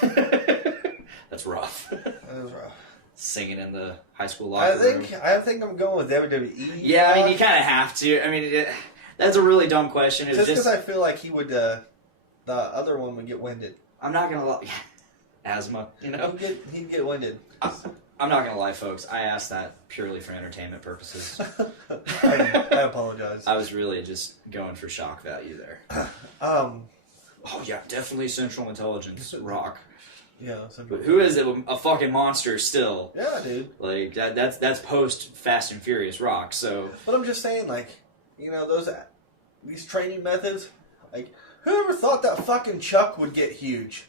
That's rough. That is rough. Singing in the high school locker room. I think I'm going with WWE. Yeah, I mean, you kind of have to. I mean, that's a really dumb question. Just because I feel like he would, the other one would get winded. I'm not gonna lie. Asthma, He'd get winded. I'm not gonna lie, folks. I asked that purely for entertainment purposes. I apologize. I was really just going for shock value there. Oh yeah, definitely Central Intelligence Rock. Yeah, but who is a fucking monster still? Yeah, dude. Like that's post Fast and Furious Rock. So, but I'm just saying, like, these training methods. Like, whoever thought that fucking Chuck would get huge?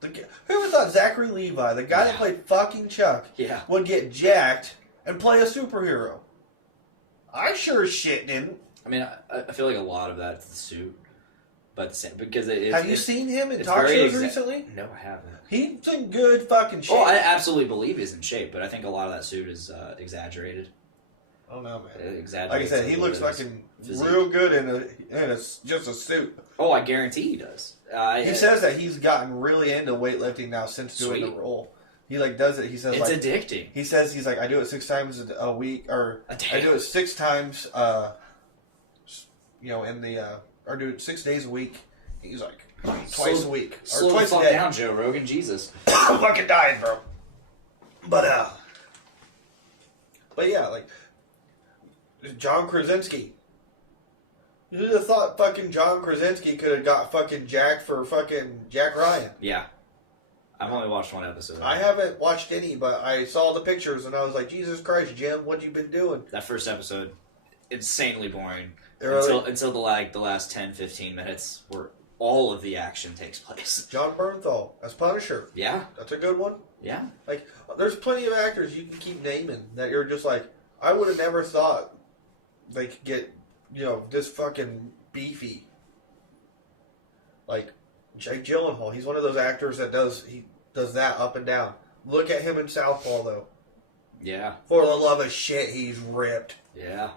Whoever thought Zachary Levi, the guy that played fucking Chuck, would get jacked and play a superhero? I sure as shit didn't. I mean, I feel like a lot of that's the suit. but because have you seen him in it's talk very shows recently? No, I haven't. He's in good fucking shape. Oh, I absolutely believe he's in shape, but I think a lot of that suit is exaggerated. I don't know, man. Exaggerated. Like I said, he looks fucking real good in just a suit. Oh, I guarantee he does. He says that he's gotten really into weightlifting now since doing the role. He like does it. He says it's like, addicting. He says he's like, I do it 6 times a week, or A day. I do it 6 times. In the or do it 6 days a week. He's like twice a week or Slow twice the a fuck day. down, Joe Rogan. Jesus. I'm fucking dying, bro. But yeah, like John Krasinski. Who'd have thought fucking John Krasinski could have got fucking Jack for fucking Jack Ryan? Yeah. I've only watched one episode. I haven't watched any, but I saw the pictures and I was like, Jesus Christ, Jim, what you been doing? That first episode, insanely boring. Really? Until the last 10, 15 minutes where all of the action takes place. John Bernthal as Punisher. Yeah. That's a good one. Yeah. Like, there's plenty of actors you can keep naming that you're just like, I would have never thought they could get, this fucking beefy. Like, Jake Gyllenhaal, he's one of those actors that does that up and down. Look at him in Southpaw, though. Yeah. For the love of shit, he's ripped. Yeah.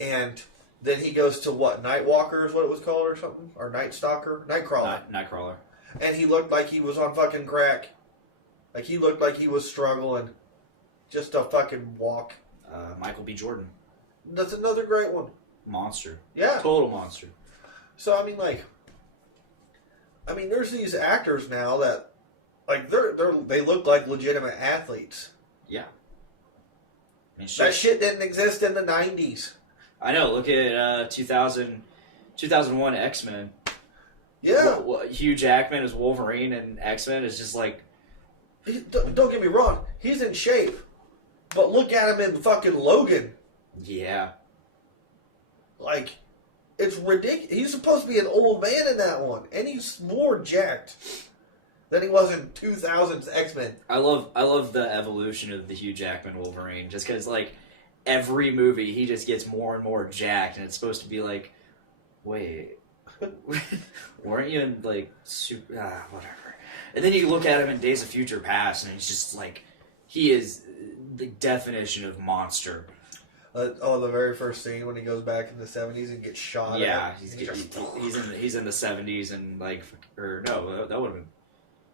And then he goes to what? Nightwalker is what it was called or something? Or Night Stalker? Nightcrawler. Nightcrawler. And he looked like he was on fucking crack. Like he looked like he was struggling. Just to fucking walk. Michael B. Jordan. That's another great one. Monster. Yeah. Total monster. So, there's these actors now that, like, they look like legitimate athletes. Yeah. That shit didn't exist in the 90s. I know. Look at 2001 X-Men. Yeah. Hugh Jackman as Wolverine and X-Men is just like... Don't get me wrong. He's in shape. But look at him in fucking Logan. Yeah. Like, it's ridiculous. He's supposed to be an old man in that one. And he's more jacked than he was in 2000's X-Men. I love the evolution of the Hugh Jackman Wolverine. Just because, like, every movie he just gets more and more jacked. And it's supposed to be like, wait... weren't you in, like, super... whatever. And then you look at him in Days of Future Past, and he's just, like... He is the definition of monster. The very first scene when he goes back in the 70s and gets shot. Yeah, he's in the 70s and, like... Or, no, that would have been...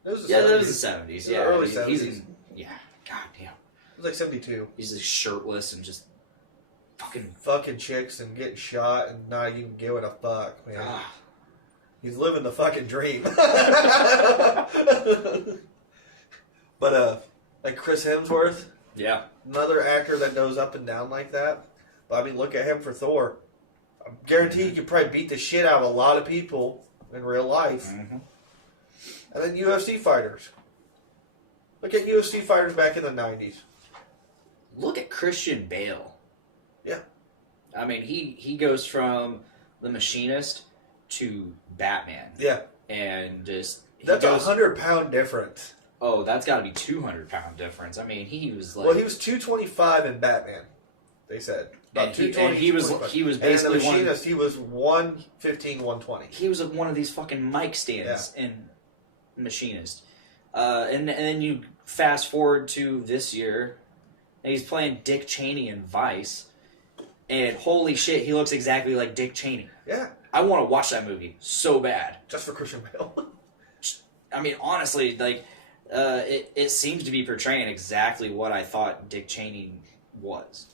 That was that was the 70s. Yeah, early 70s. He's in... Yeah, god damn. It was like 72. He's just shirtless and just... Fucking chicks and getting shot and not even giving a fuck, man. Ah. He's living the fucking dream. But, like Chris Hemsworth, Yeah. another actor that goes up and down like that. But, look at him for Thor. I guarantee you could probably beat the shit out of a lot of people in real life. Mm-hmm. And then UFC fighters. Look at UFC fighters back in the 90s. Look at Christian Bale. Yeah. He goes from The Machinist to Batman. Yeah. And just... That's a 100-pound difference. Oh, that's got to be 200-pound difference. He was like... Well, he was 225 in Batman, they said. And he was 225. basically and in The Machinist, he was 115, 120. He was one of these fucking mic stands in Machinist. And then you fast forward to this year, and he's playing Dick Cheney in Vice, and holy shit, he looks exactly like Dick Cheney. Yeah. I want to watch that movie so bad. Just for Christian Bale. Honestly, like, it seems to be portraying exactly what I thought Dick Cheney was.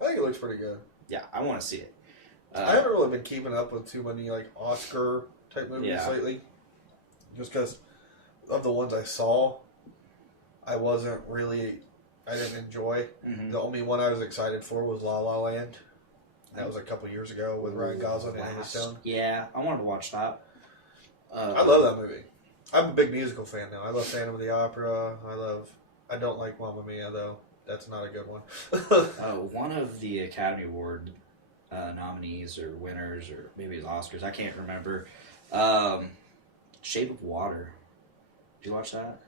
I think it looks pretty good. Yeah, I want to see it. I haven't really been keeping up with too many, like, Oscar-type movies lately. Just because of the ones I saw, I didn't enjoy. Mm-hmm. The only one I was excited for was La La Land. That was a couple years ago with Ryan Gosling and Emma Stone. Yeah, I wanted to watch that. I love that movie. I'm a big musical fan now. I love Phantom of the Opera. I don't like Mamma Mia, though. That's not a good one. One of the Academy Award nominees or winners, or maybe it's Oscars, I can't remember. Shape of Water. Did you watch that?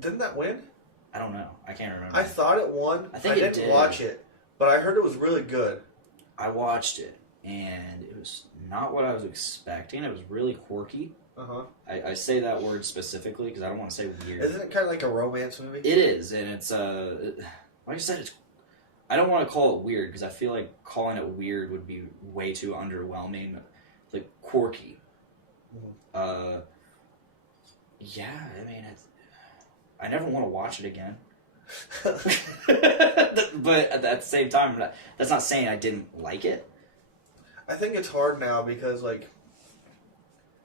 Didn't that win? I don't know. I can't remember. I thought it won. I think I didn't watch it, but I heard it was really good. I watched it, and it was not what I was expecting. It was really quirky. Uh-huh. I say that word specifically because I don't want to say weird. Isn't it kind of like a romance movie? It is, and it's like I said, it's. I don't want to call it weird because I feel like calling it weird would be way too underwhelming. Like quirky. Mm-hmm. Yeah, I mean, I never want to watch it again. But at the same time, that's not saying I didn't like it. I think it's hard now because, like,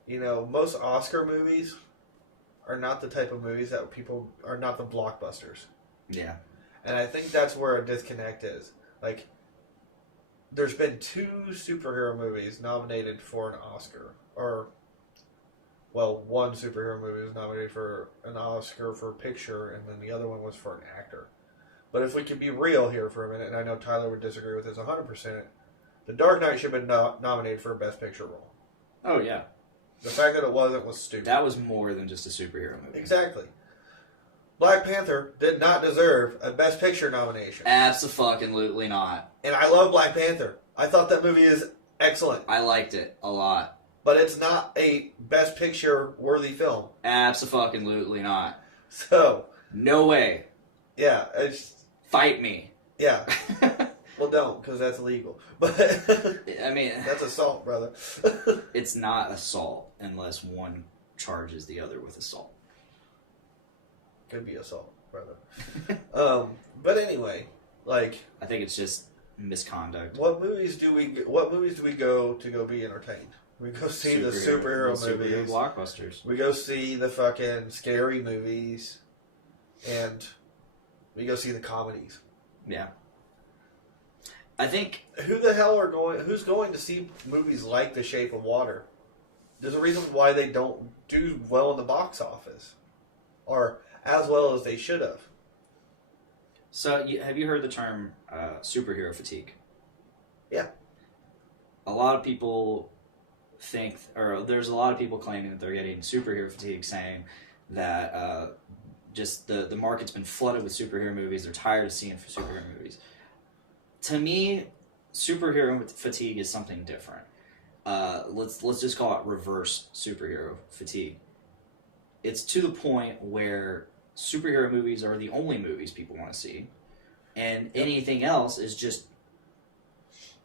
most Oscar movies are not the type of movies that people are not the blockbusters. Yeah. And I think that's where a disconnect is. Like, there's been 2 superhero movies nominated for an Oscar. One superhero movie was nominated for an Oscar for picture, and then the other one was for an actor. But if we could be real here for a minute, and I know Tyler would disagree with this 100%, The Dark Knight should have been nominated for a Best Picture role. Oh, yeah. The fact that it wasn't was stupid. That was more than just a superhero movie. Exactly. Black Panther did not deserve a Best Picture nomination. Abso-fucking-lutely not. And I love Black Panther. I thought that movie is excellent. I liked it a lot. But it's not a Best Picture worthy film. Abso-fucking-lutely not. So. No way. Yeah. Fight me. Yeah. Well, don't, because that's illegal. But I mean, that's assault, brother. It's not assault unless one charges the other with assault. Could be assault, brother. But anyway, like, I think it's just misconduct. What movies do we go to go be entertained? We go see the superhero movies. Superhero blockbusters. We go see the fucking scary movies, and we go see the comedies. Yeah. I think who's going to see movies like The Shape of Water? There's a reason why they don't do well in the box office, or as well as they should have. So, have you heard the term superhero fatigue? Yeah. A lot of people there's a lot of people claiming that they're getting superhero fatigue, saying that just the market's been flooded with superhero movies. They're tired of seeing superhero movies. To me, superhero fatigue is something different. Let's just call it reverse superhero fatigue. It's to the point where superhero movies are the only movies people want to see, and anything else is just,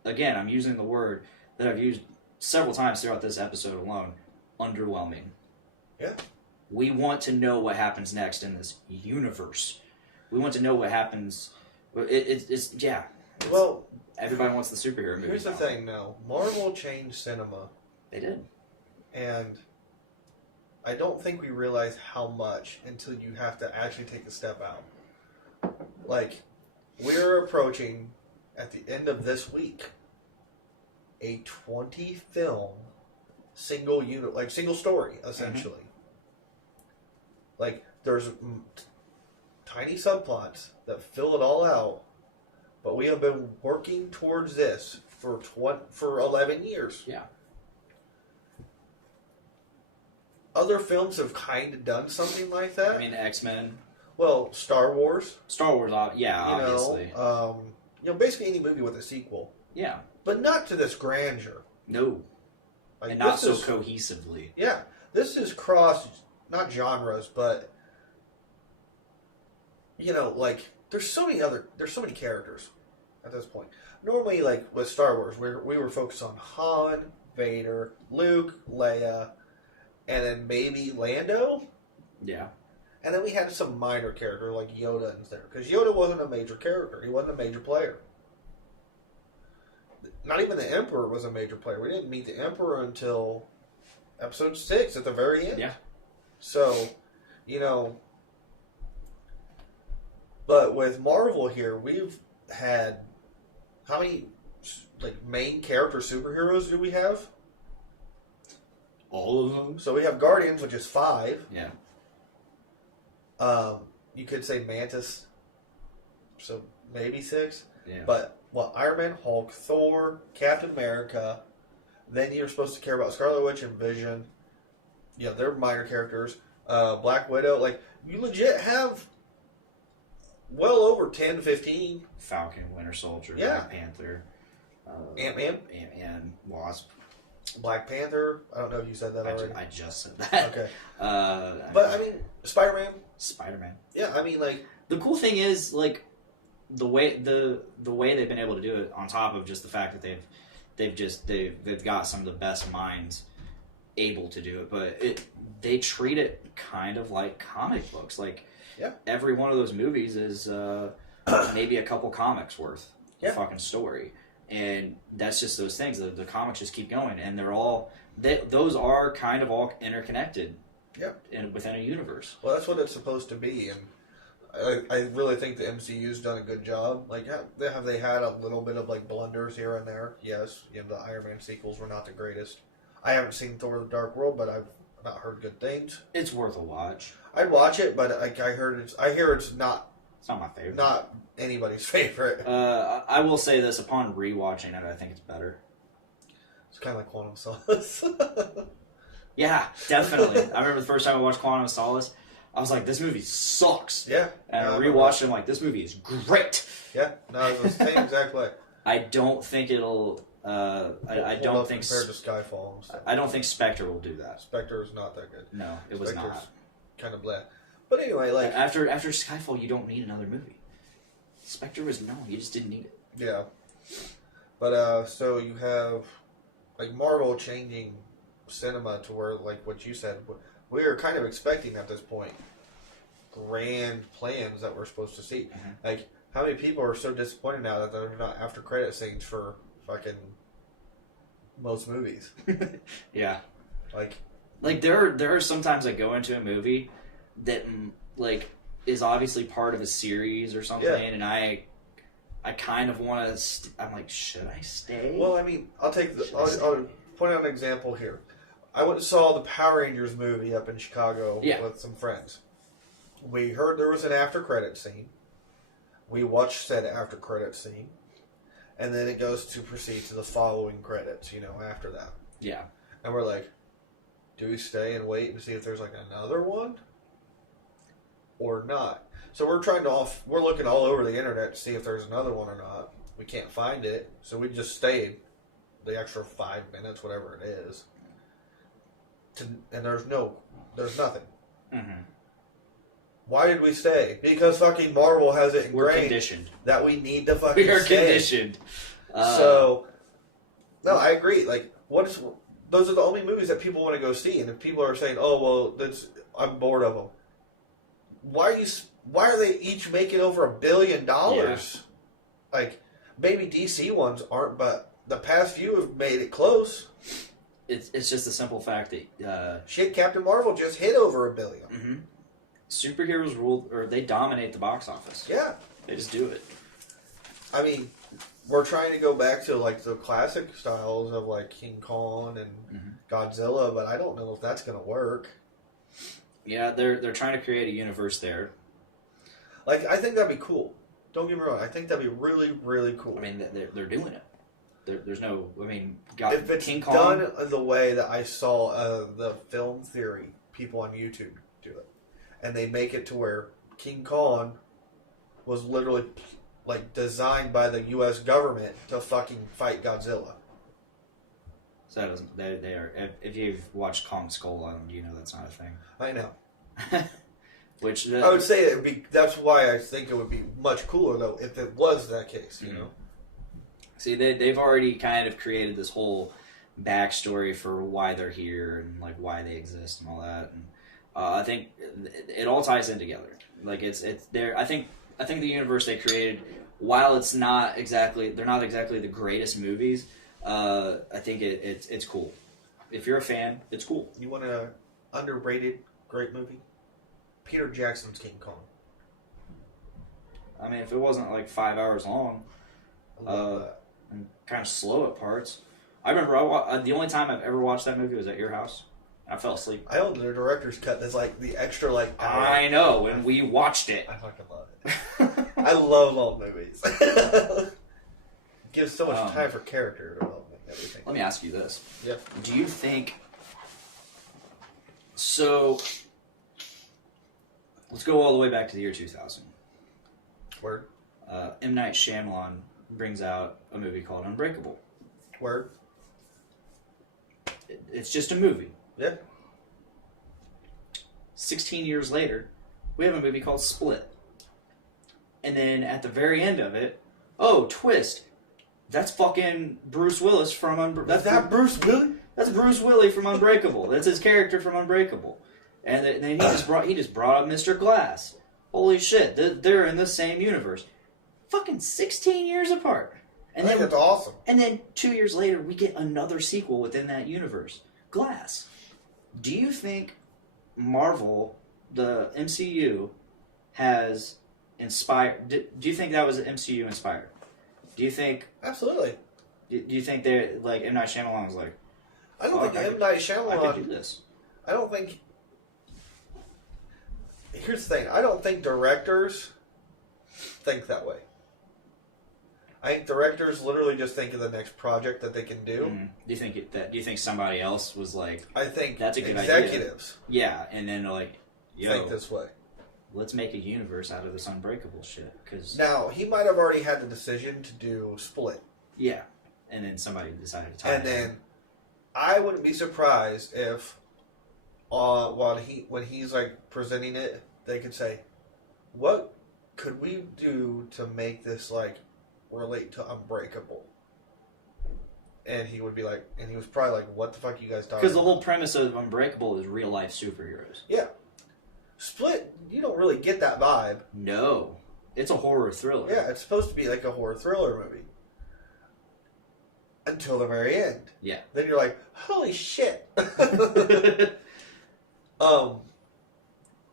again, I'm using the word that I've used several times throughout this episode alone, underwhelming. Yeah. We want to know what happens next in this universe. We want to know what happens. Well, everybody wants the superhero movie. Here's the thing, though. Marvel changed cinema. They did. And I don't think we realize how much until you have to actually take a step out. Like, we're approaching, at the end of this week, a 20-film single story, essentially. Mm-hmm. Like, there's tiny subplots that fill it all out, but we have been working towards this for 11 years. Yeah. Other films have kind of done something like that. I mean, X-Men. Well, Star Wars. Star Wars, yeah, obviously. Basically any movie with a sequel. Yeah. But not to this grandeur. No. And not so cohesively. Yeah. This is cross, not genres, but, there's so many characters at this point. Normally, like, with Star Wars, we were focused on Han, Vader, Luke, Leia, and then maybe Lando? Yeah. And then we had some minor character like Yoda in there. Because Yoda wasn't a major character. He wasn't a major player. Not even the Emperor was a major player. We didn't meet the Emperor until episode 6 at the very end. Yeah. So, but with Marvel here, we've had, how many, main character superheroes do we have? All of them? So we have Guardians, which is 5. Yeah. You could say Mantis, so maybe 6. Yeah. But, Iron Man, Hulk, Thor, Captain America, then you're supposed to care about Scarlet Witch and Vision. Yeah, they're minor characters. Black Widow, you legit have well over 10, 15. Falcon, Winter Soldier, Yeah. Black Panther. Ant-Man. Ant-Man, Wasp. Black Panther. I don't know if you said that already. I just said that. Okay. But I mean, Spider-Man. Spider-Man. Yeah, I mean, like the cool thing is like the way they've been able to do it. On top of just the fact that they've got some of the best minds able to do it, but they treat it kind of like comic books. Like every one of those movies is maybe a couple comics worth of fucking story. And that's just those things. The comics just keep going, and those are kind of all interconnected. Within a universe. Well, that's what it's supposed to be, and I really think the MCU's done a good job. Like, have they had a little bit of like blunders here and there? Yes. The Iron Man sequels were not the greatest. I haven't seen Thor: The Dark World, but I've not heard good things. It's worth a watch. I'd watch it, but I hear it's not. It's not my favorite. Not anybody's favorite. I will say this: upon rewatching it, I think it's better. It's kind of like Quantum Solace. Yeah, definitely. I remember the first time I watched Quantum of Solace, I was like, "This movie sucks." Yeah. And I rewatched it, I'm like, "This movie is great." Yeah. No, it's the same exact way. I don't think it'll. I don't think compared to Skyfall and stuff. I don't think Spectre will do that. Spectre is not that good. No, it was Spectre's not. Kind of blah. But anyway, like after Skyfall, you don't need another movie. Spectre was you just didn't need it. Yeah. But so you have like Marvel changing cinema to where, like what you said, we are kind of expecting at this point grand plans that we're supposed to see. Mm-hmm. Like, how many people are so disappointed now that they're not after credit scenes for fucking most movies? Yeah. Like there are sometimes I go into a movie that like is obviously part of a series or something, and I kind of want to. I'm like, should I stay? Well, I mean, I'll point out an example here. I went and saw the Power Rangers movie up in Chicago with some friends. We heard there was an after credit scene. We watched said after credit scene, and then it goes to proceed to the following credits. After that. Yeah. And we're like, do we stay and wait and see if there's like another one, or not? So we're looking all over the internet to see if there's another one or not. We can't find it, so we just stayed the extra 5 minutes, whatever it is. And there's nothing. Mm-hmm. Why did we stay? Because fucking Marvel has it ingrained. We're conditioned that we need to fucking We are stay. conditioned. So, no, I agree. Like, those are the only movies that people want to go see, and if people are saying, "Oh, well, I'm bored of them," why are they each making over $1 billion? Yeah. Like, maybe DC ones aren't, but the past few have made it close. It's just a simple fact that Captain Marvel just hit over $1 billion. Mm-hmm. Superheroes rule, or they dominate the box office. Yeah, they just do it. I mean, we're trying to go back to like the classic styles of like King Kong and Godzilla, but I don't know if that's going to work. Yeah, they're trying to create a universe there. Like, I think that'd be cool. Don't get me wrong. I think that'd be really, really cool. I mean, they're doing it. There's no. I mean, if it's King Kong done the way that I saw the film theory people on YouTube do it, and they make it to where King Kong was literally like designed by the U.S. government to fucking fight Godzilla. So that doesn't. They are. If you've watched Kong Skull Island, you know that's not a thing. I know. Which I would say it'd be. That's why I think it would be much cooler though if it was that case. You know. See, they've already kind of created this whole backstory for why they're here and like why they exist and all that, and I think it all ties in together. Like it's there. I think the universe they created, while they're not exactly the greatest movies. I think it's cool. If you're a fan, it's cool. You want an underrated great movie? Peter Jackson's King Kong. I mean, if it wasn't like 5 hours long, and kind of slow at parts. I remember the only time I've ever watched that movie was at your house. I fell asleep. I own the director's cut. That's like the extra like. I know, and we watched it. I fucking love it. I love old movies. Gives so much time for character development and everything. Let me ask you this. Yep. Do you think... So, let's go all the way back to the year 2000. Word. M. Night Shyamalan brings out a movie called Unbreakable. Word. It's just a movie. Yeah. 16 years later, we have a movie called Split. And then at the very end of it, oh, twist. That's fucking Bruce Willis from Unbreakable. Is that Bruce Willis? That's Bruce Willis from Unbreakable. That's his character from Unbreakable. And then he just brought up Mr. Glass. Holy shit, they're in the same universe. Fucking 16 years apart. And I think that's awesome. And then 2 years later, we get another sequel within that universe. Glass. Do you think Marvel, the MCU, has inspired... Do you think that was MCU inspired? Do you think... Absolutely. Do you think they're... Like, M. Night Shyamalan was like... I don't think M. Night Shyamalan... I could do this. I don't think... Here's the thing. I don't think directors think that way. I think directors literally just think of the next project that they can do. Mm-hmm. Do you think somebody else was like... I think that's a good executives idea. Yeah, and then like... Yo, think this way. Let's make a universe out of this Unbreakable shit. Cause, now, he might have already had the decision to do Split. Yeah, and then somebody decided to tie And then I wouldn't be surprised if when he's like presenting it, they could say, what could we do to make this like relate to Unbreakable? And he would be like, and he was probably like, what the fuck are you guys talking about? Because the whole premise of Unbreakable is real life superheroes. Yeah. Split, you don't really get that vibe. No. It's a horror thriller. Yeah, it's supposed to be like a horror thriller movie. Until the very end. Yeah. Then you're like, holy shit.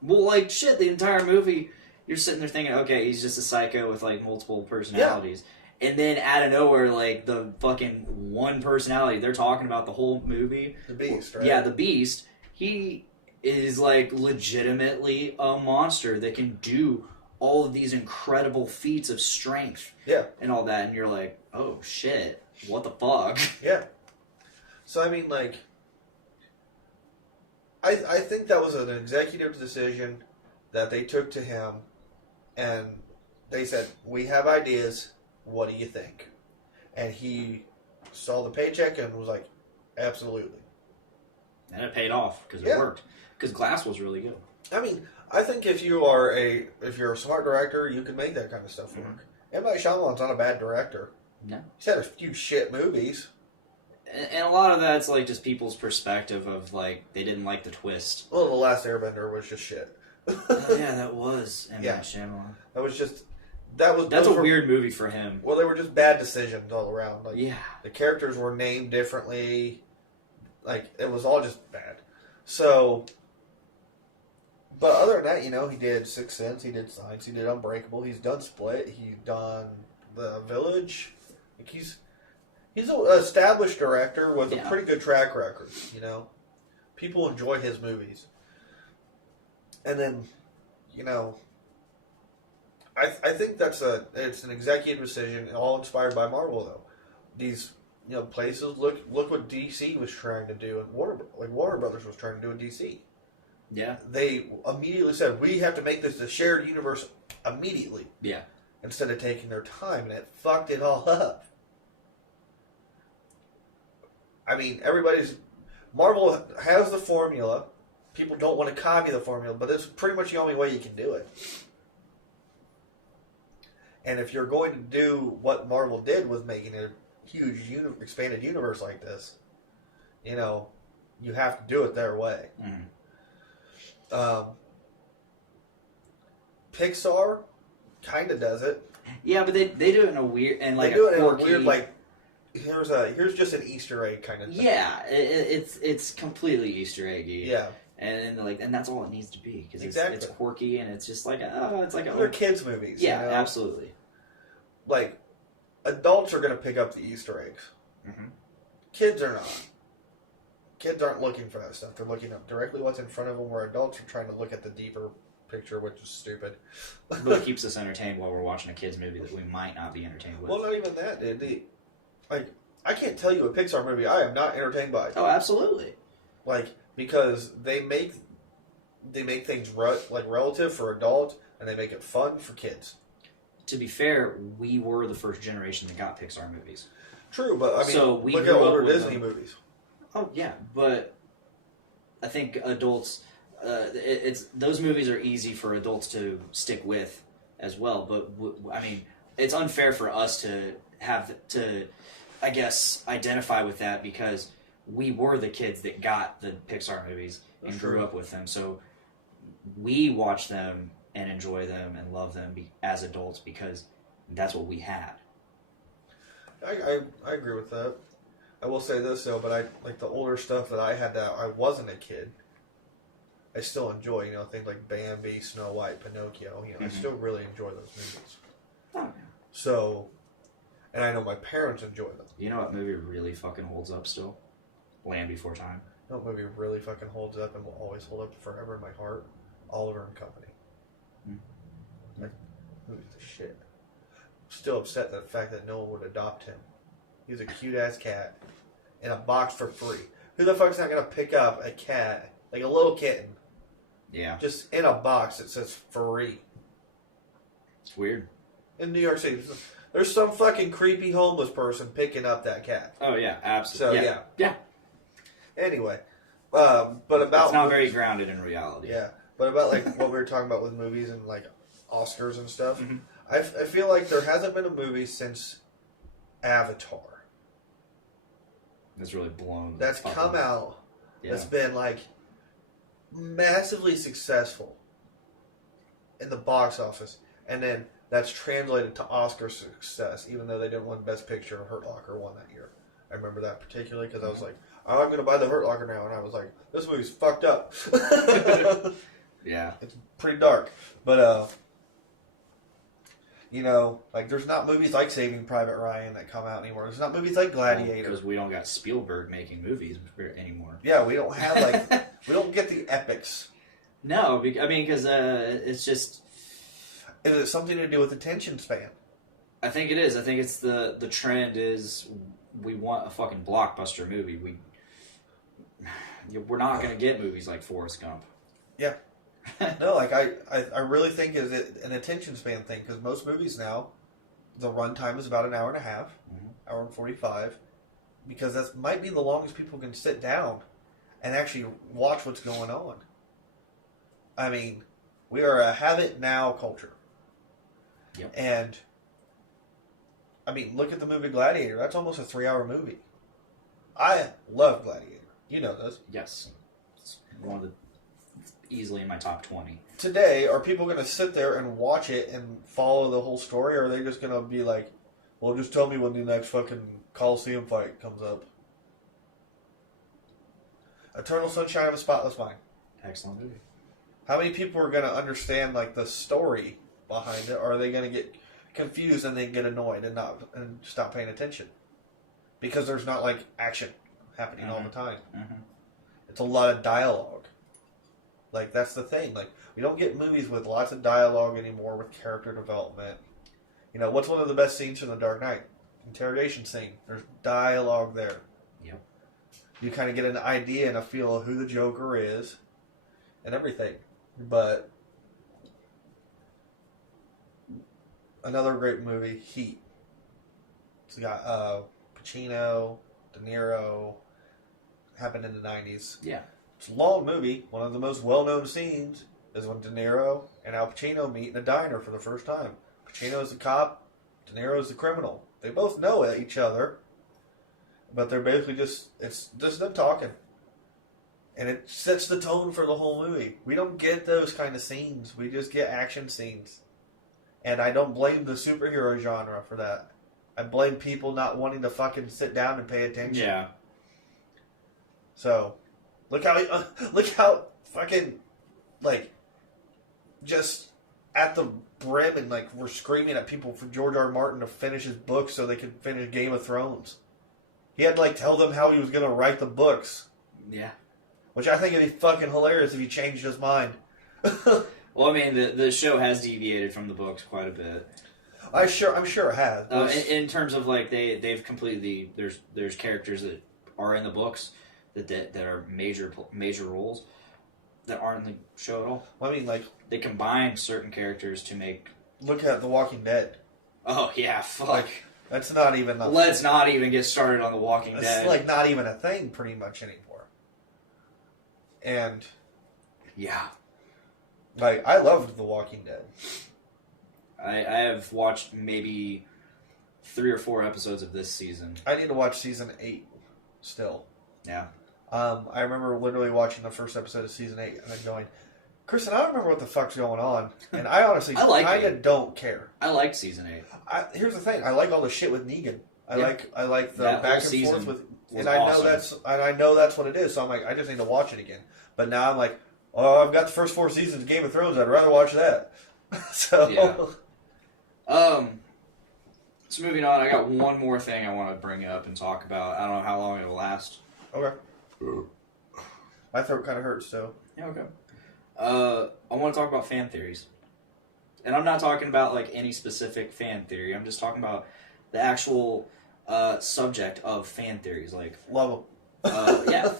Well, like, shit, the entire movie, you're sitting there thinking, okay, he's just a psycho with, like, multiple personalities. Yeah. And then, out of nowhere, like, the fucking one personality, they're talking about the whole movie. The Beast, right? Yeah, the Beast. He is, like, legitimately a monster that can do all of these incredible feats of strength. Yeah. And all that, and you're like, oh, shit, what the fuck? Yeah. So, I mean, like... I think that was an executive decision that they took to him, and they said, we have ideas, what do you think? And he saw the paycheck and was like, absolutely. And it paid off, because it worked. Because Glass was really good. I mean, I think if you're a smart director, you can make that kind of stuff work. M. Night Shyamalan's not a bad director. No. He's had a few shit movies. And a lot of that's, like, just people's perspective of, like, they didn't like the twist. Well, The Last Airbender was just shit. Oh, yeah, that was M. Night Shyamalan. That was just... That's a weird movie for him. Well, they were just bad decisions all around. Like, yeah. The characters were named differently. Like, it was all just bad. So... But other than that, you know, he did Sixth Sense, he did Signs, he did Unbreakable, he's done Split, he's done The Village. Like, he's an established director with a pretty good track record, you know. People enjoy his movies. And then, you know, I think it's an executive decision, all inspired by Marvel, though. These, you know, places, look what DC was trying to do, and Warner Brothers was trying to do in DC. Yeah. They immediately said, we have to make this a shared universe immediately. Yeah. Instead of taking their time, and it fucked it all up. I mean, Marvel has the formula. People don't want to copy the formula, but it's pretty much the only way you can do it. And if you're going to do what Marvel did with making a huge expanded universe like this, you know, you have to do it their way. Mm. Pixar kind of does it. Yeah, but they do it in a weird and like they do it quirky... in a weird, like, here's just an Easter egg kind of thing. Yeah, it's completely Easter eggy. Yeah, and that's all it needs to be because exactly. it's quirky and it's just like they're kids movies. Yeah, you know? Absolutely. Like, adults are going to pick up the Easter eggs. Mm-hmm. Kids are not. Kids aren't looking for that stuff. They're looking up directly what's in front of them, where adults are trying to look at the deeper picture, which is stupid. But it keeps us entertained while we're watching a kid's movie that we might not be entertained with. Well, not even that, dude. Like, I can't tell you a Pixar movie I am not entertained by. Oh, absolutely. Like, because they make things relative for adults, and they make it fun for kids. To be fair, we were the first generation that got Pixar movies. True, but I mean, so we look at grew up older with Disney them. movies. Oh yeah, but I think adults, it's those movies are easy for adults to stick with as well. But I mean, it's unfair for us to have to, I guess, identify with that because we were the kids that got the Pixar movies and grew up with them. So we watch them and enjoy them and love them as adults because that's what we had. I agree with that. I will say this though, but I like the older stuff that I had that I wasn't a kid. I still enjoy, things like Bambi, Snow White, Pinocchio. I still really enjoy those movies. Oh, yeah. So, and I know my parents enjoy them. You know what movie really fucking holds up still? Land Before Time. That movie really fucking holds up and will always hold up forever in my heart. Oliver and Company. Mm-hmm. That movie's the shit. Still upset at the fact that no one would adopt him. He's a cute ass cat in a box for free. Who the fuck's not gonna pick up a cat, like a little kitten, Yeah. just in a box that says free? It's weird. In New York City, there's some fucking creepy homeless person picking up that cat. Oh yeah, absolutely. So yeah. Anyway, but about It's not very grounded in reality. yeah, but about like what we were talking about with movies and like Oscars and stuff. Mhm. I feel like there hasn't been a movie since Avatar It's really blown. that's come out Yeah. that's been like massively successful in the box office, and then that's translated to Oscar success, even though they didn't win Best Picture. Hurt Locker won that year. I remember that particularly because I was like, oh, I'm going to buy the Hurt Locker now, and I was like, this movie's fucked up. Yeah. It's pretty dark, but like there's not movies like Saving Private Ryan that come out anymore. There's not movies like Gladiator. Because we don't got Spielberg making movies anymore. Yeah, we don't have we don't get the epics. No, because it's just. Is it something to do with attention span? I think it is. I think it's the trend is we want a fucking blockbuster movie. We're not going to get movies like Forrest Gump. Yeah. No, like I really think is it an attention span thing because most movies now, the runtime is about an hour and a half, hour and 45, because that might be the longest people can sit down and actually watch what's going on. I mean, we are a have it now culture. Yep. And I mean, look at the movie Gladiator. That's almost a 3-hour movie. I love Gladiator. You know this. Yes. It's one of the easily in my top 20. Today, are people going to sit there and watch it and follow the whole story, or are they just going to be like, well, just tell me when the next fucking Coliseum fight comes up? Eternal Sunshine of a Spotless Mind. Excellent movie. How many people are going to understand like the story behind it, or are they going to get confused and then get annoyed and stop paying attention? Because there's not like action happening all the time. Mm-hmm. It's a lot of dialogue. Like, that's the thing. Like, we don't get movies with lots of dialogue anymore with character development. What's one of the best scenes from The Dark Knight? Interrogation scene. There's dialogue there. Yep. You kind of get an idea and a feel of who the Joker is and everything. But another great movie, Heat. It's got Pacino, De Niro. Happened in the 90s. Yeah. It's a long movie. One of the most well-known scenes is when De Niro and Al Pacino meet in a diner for the first time. Pacino is the cop. De Niro is the criminal. They both know each other, but they're basically it's just them talking. And it sets the tone for the whole movie. We don't get those kind of scenes. We just get action scenes. And I don't blame the superhero genre for that. I blame people not wanting to fucking sit down and pay attention. Yeah. So, look how fucking, like, just at the brim and, like, we're screaming at people for George R. R. Martin to finish his book so they could finish Game of Thrones. He had to, like, tell them how he was going to write the books. Yeah. Which I think would be fucking hilarious if he changed his mind. Well, I mean, the show has deviated from the books quite a bit. I'm sure it has. In terms of, like, they've completely, there's characters that are in the books that are major roles that aren't in the show at all. Well, I mean, like, they combine certain characters to make. Look at The Walking Dead. Oh yeah, fuck. Like, That's not even. Let's not even get started on The Walking Dead. It's like not even a thing, pretty much anymore. And yeah, like I loved The Walking Dead. I have watched maybe 3 or 4 episodes of this season. I need to watch season 8 still. Yeah. I remember literally watching the first episode of season 8 and then going, Kristen, I don't remember what the fuck's going on. And I honestly kind of don't care. I liked season 8. Here's the thing. I like all the shit with Negan. I like the that back whole and forth season with, was and I awesome. know that's what it is. So I'm like, I just need to watch it again. But now I'm like, oh, I've got the first 4 seasons of Game of Thrones. I'd rather watch that. So yeah. So moving on, I got one more thing I want to bring up and talk about. I don't know how long it'll last. Okay. My throat kind of hurts, so. Yeah, okay. I want to talk about fan theories. And I'm not talking about like any specific fan theory. I'm just talking about the actual subject of fan theories. Like, love them. yeah,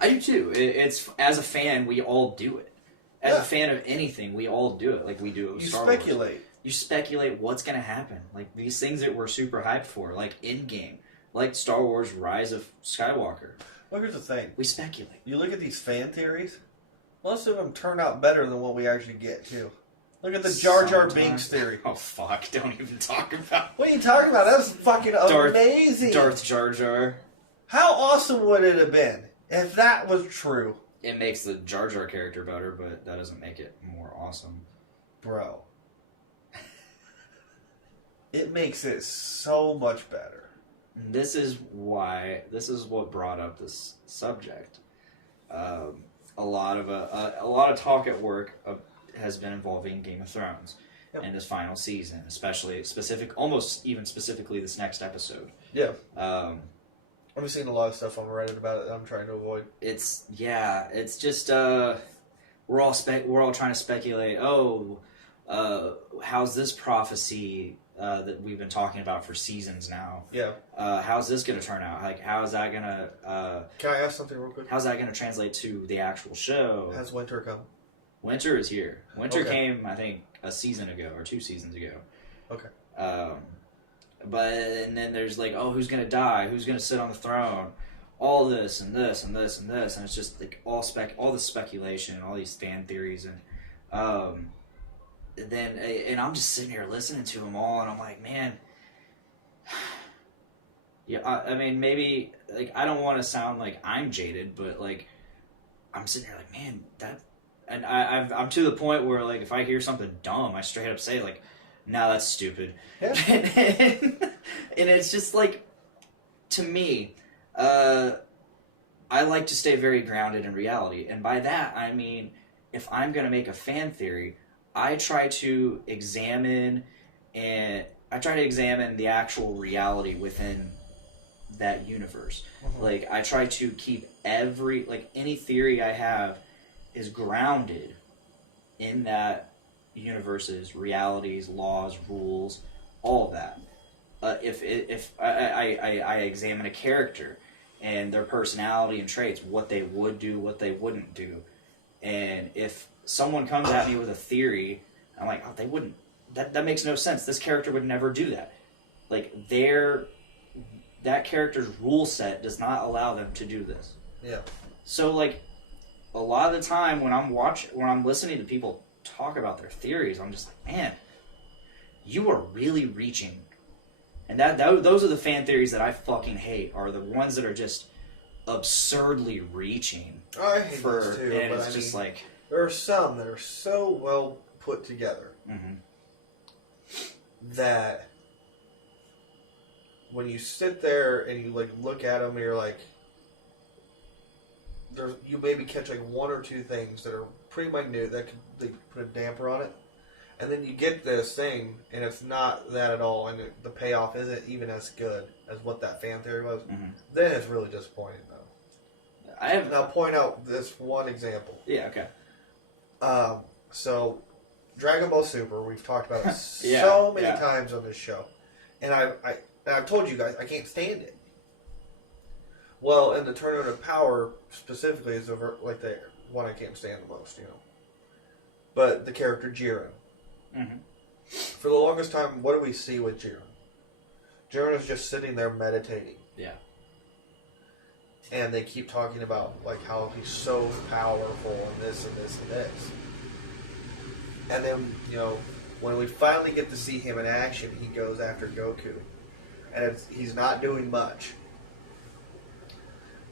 I do too. It's as a fan, we all do it. As a fan of anything, we all do it. Like we do it with You Star speculate. Wars. You speculate what's going to happen. Like these things that we're super hyped for, like Endgame, like Star Wars Rise of Skywalker. Well, here's the thing. We speculate. You look at these fan theories, most of them turn out better than what we actually get, too. Look at the Jar Jar Binks theory. Oh, fuck. Don't even talk about What are you talking about? That was fucking amazing. Darth Jar Jar. How awesome would it have been if that was true? It makes the Jar Jar character better, but that doesn't make it more awesome. Bro. It makes it so much better. This is what brought up this subject. A lot of talk at work has been involving Game of Thrones and this final season, almost even specifically this next episode. Yeah. I've seen a lot of stuff on Reddit about it that I'm trying to avoid. It's just we're all trying to speculate. Oh, how's this prophecy that we've been talking about for seasons now? Yeah. How's this going to turn out? Like, how is that going to? Can I ask something real quick? How's that going to translate to the actual show? Has winter come? Winter is here. Winter Okay. came, I think, a season ago or 2 seasons ago. Okay. And then there's like, oh, who's going to die? Who's going to sit on the throne? All this and this and this and this, and it's just like all the speculation, all these fan theories, and I'm just sitting here listening to them all, and I'm like, man, yeah. I mean, maybe like I don't want to sound like I'm jaded, but like I'm sitting here like, man, that, and I'm to the point where like if I hear something dumb, I straight up say like, nah, that's stupid, Yeah. and it's just like, to me. I like to stay very grounded in reality, and by that I mean if I'm going to make a fan theory, I try to examine the actual reality within that universe. Mm-hmm. Like I try to keep any theory I have is grounded in that universe's realities, laws, rules, all of that. If I examine a character and their personality and traits, what they would do, what they wouldn't do, and if someone comes at me with a theory, I'm like, oh, they wouldn't. That makes no sense. This character would never do that. Like that character's rule set does not allow them to do this. Yeah. So like a lot of the time when I'm listening to people talk about their theories, I'm just like, man, you are really reaching. And those are the fan theories that I fucking hate, are the ones that are just absurdly reaching. I hate those too, and but it's just like... There are some that are so well put together that when you sit there and you like look at them and you're like, you maybe catch like 1 or 2 things that are pretty minute that could put a damper on it. And then you get this thing, and it's not that at all, and the payoff isn't even as good as what that fan theory was. Then it's really disappointing, though. And I'll point out this one example. Yeah, okay. So, Dragon Ball Super, we've talked about it so many times on this show. And I've told you guys, I can't stand it. Well, in the Tournament of Power, specifically, is the one I can't stand the most, you know. But the character Jiren. For the longest time, what do we see with Jiren? Jiren is just sitting there meditating. Yeah. And they keep talking about like how he's so powerful and this and this and this. And then, you know, when we finally get to see him in action, he goes after Goku. And he's not doing much.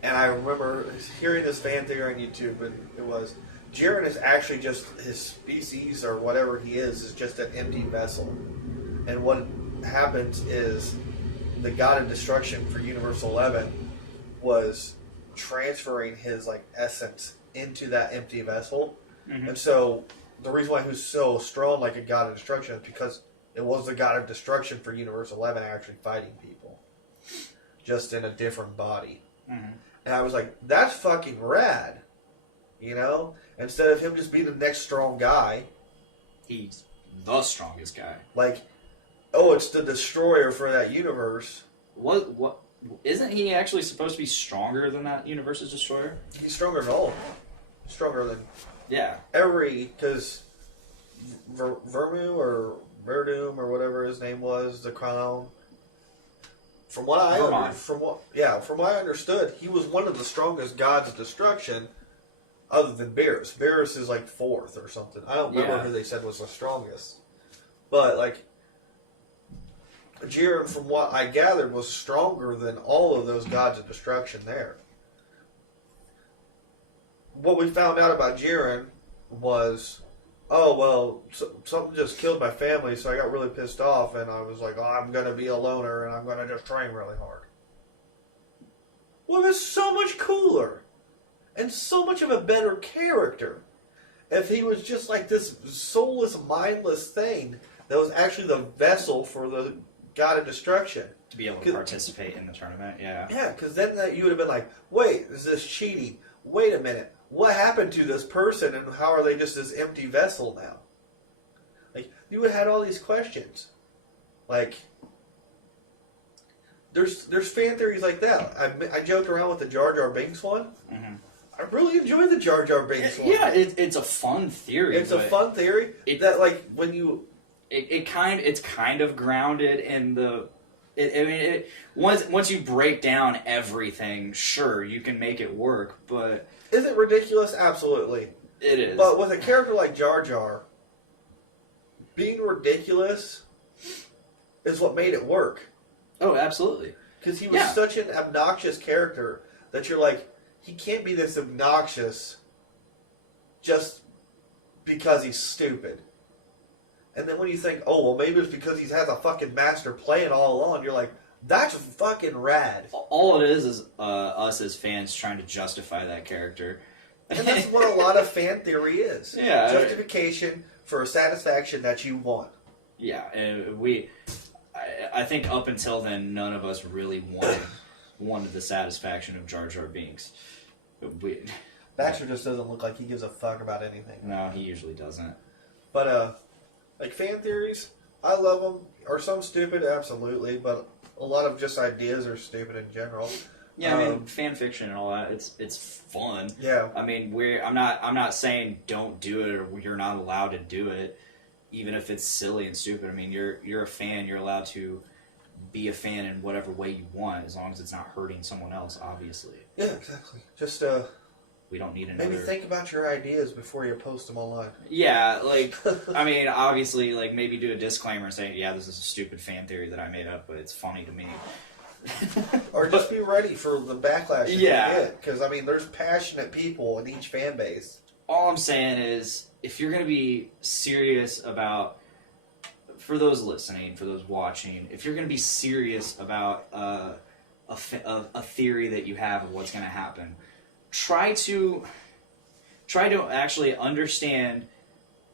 And I remember hearing this fan theory on YouTube, and it was, Jiren is actually just, his species or whatever he is just an empty vessel. And what happens is the God of Destruction for Universe 11 was transferring his like essence into that empty vessel. Mm-hmm. And so the reason why he was so strong like a God of Destruction is because it was the God of Destruction for Universe 11 actually fighting people. Just in a different body. Mm-hmm. And I was like, that's fucking rad. You know? Instead of him just being the next strong guy. He's the strongest guy. Like, oh, it's the destroyer for that universe. What? Isn't he actually supposed to be stronger than that universe's destroyer? He's stronger than all of them. Stronger than... Yeah. Because Vermu or Verdum or whatever his name was, the clown. From what I understood, he was one of the strongest gods of destruction, other than Beerus. Beerus is like 4th or something. I don't remember who they said was the strongest, but like Jiren, from what I gathered, was stronger than all of those gods of destruction there. What we found out about Jiren was, oh, well, something just killed my family, so I got really pissed off, and I was like, oh, I'm going to be a loner, and I'm going to just train really hard. Well, that's so much cooler, and so much of a better character, if he was just like this soulless, mindless thing that was actually the vessel for the God of Destruction. To be able to participate in the tournament, yeah. Yeah, because then you would have been like, wait, is this cheating? Wait a minute. What happened to this person, and how are they just this empty vessel now? Like, you would have had all these questions. Like, there's fan theories like that. I joked around with the Jar Jar Binks one. Mm-hmm. I really enjoy the Jar Jar Binks one. Yeah, it's a fun theory. It's a fun theory that, like, when you... It's kind of grounded in the... once you break down everything, sure, you can make it work, but... Is it ridiculous? Absolutely. It is. But with a character like Jar Jar, being ridiculous is what made it work. Oh, absolutely. Because he was such an obnoxious character that you're like, he can't be this obnoxious just because he's stupid. And then when you think, oh, well, maybe it's because he has a fucking master plan all along, you're like, that's fucking rad. All it is us as fans trying to justify that character. And that's what a lot of fan theory is. Yeah. Justification for a satisfaction that you want. Yeah, and I think up until then, none of us really wanted the satisfaction of Jar Jar Binks. Baxter just doesn't look like he gives a fuck about anything. No, he usually doesn't. But, like, fan theories, I love them. Are some stupid? Absolutely. But a lot of just ideas are stupid in general. Yeah, I mean, fan fiction and all that, it's fun. Yeah. I mean, I'm not saying don't do it or you're not allowed to do it, even if it's silly and stupid. I mean, you're a fan, you're allowed to be a fan in whatever way you want, as long as it's not hurting someone else, obviously. Yeah, exactly. Just, we don't need another... Maybe think about your ideas before you post them online. Yeah, like, I mean, obviously, like, maybe do a disclaimer and say, yeah, this is a stupid fan theory that I made up, but it's funny to me. Or just be ready for the backlash you get. Because, I mean, there's passionate people in each fan base. All I'm saying is, if you're going to be serious about, for those listening, for those watching, if you're going to be serious about a theory that you have of what's going to happen, try to actually understand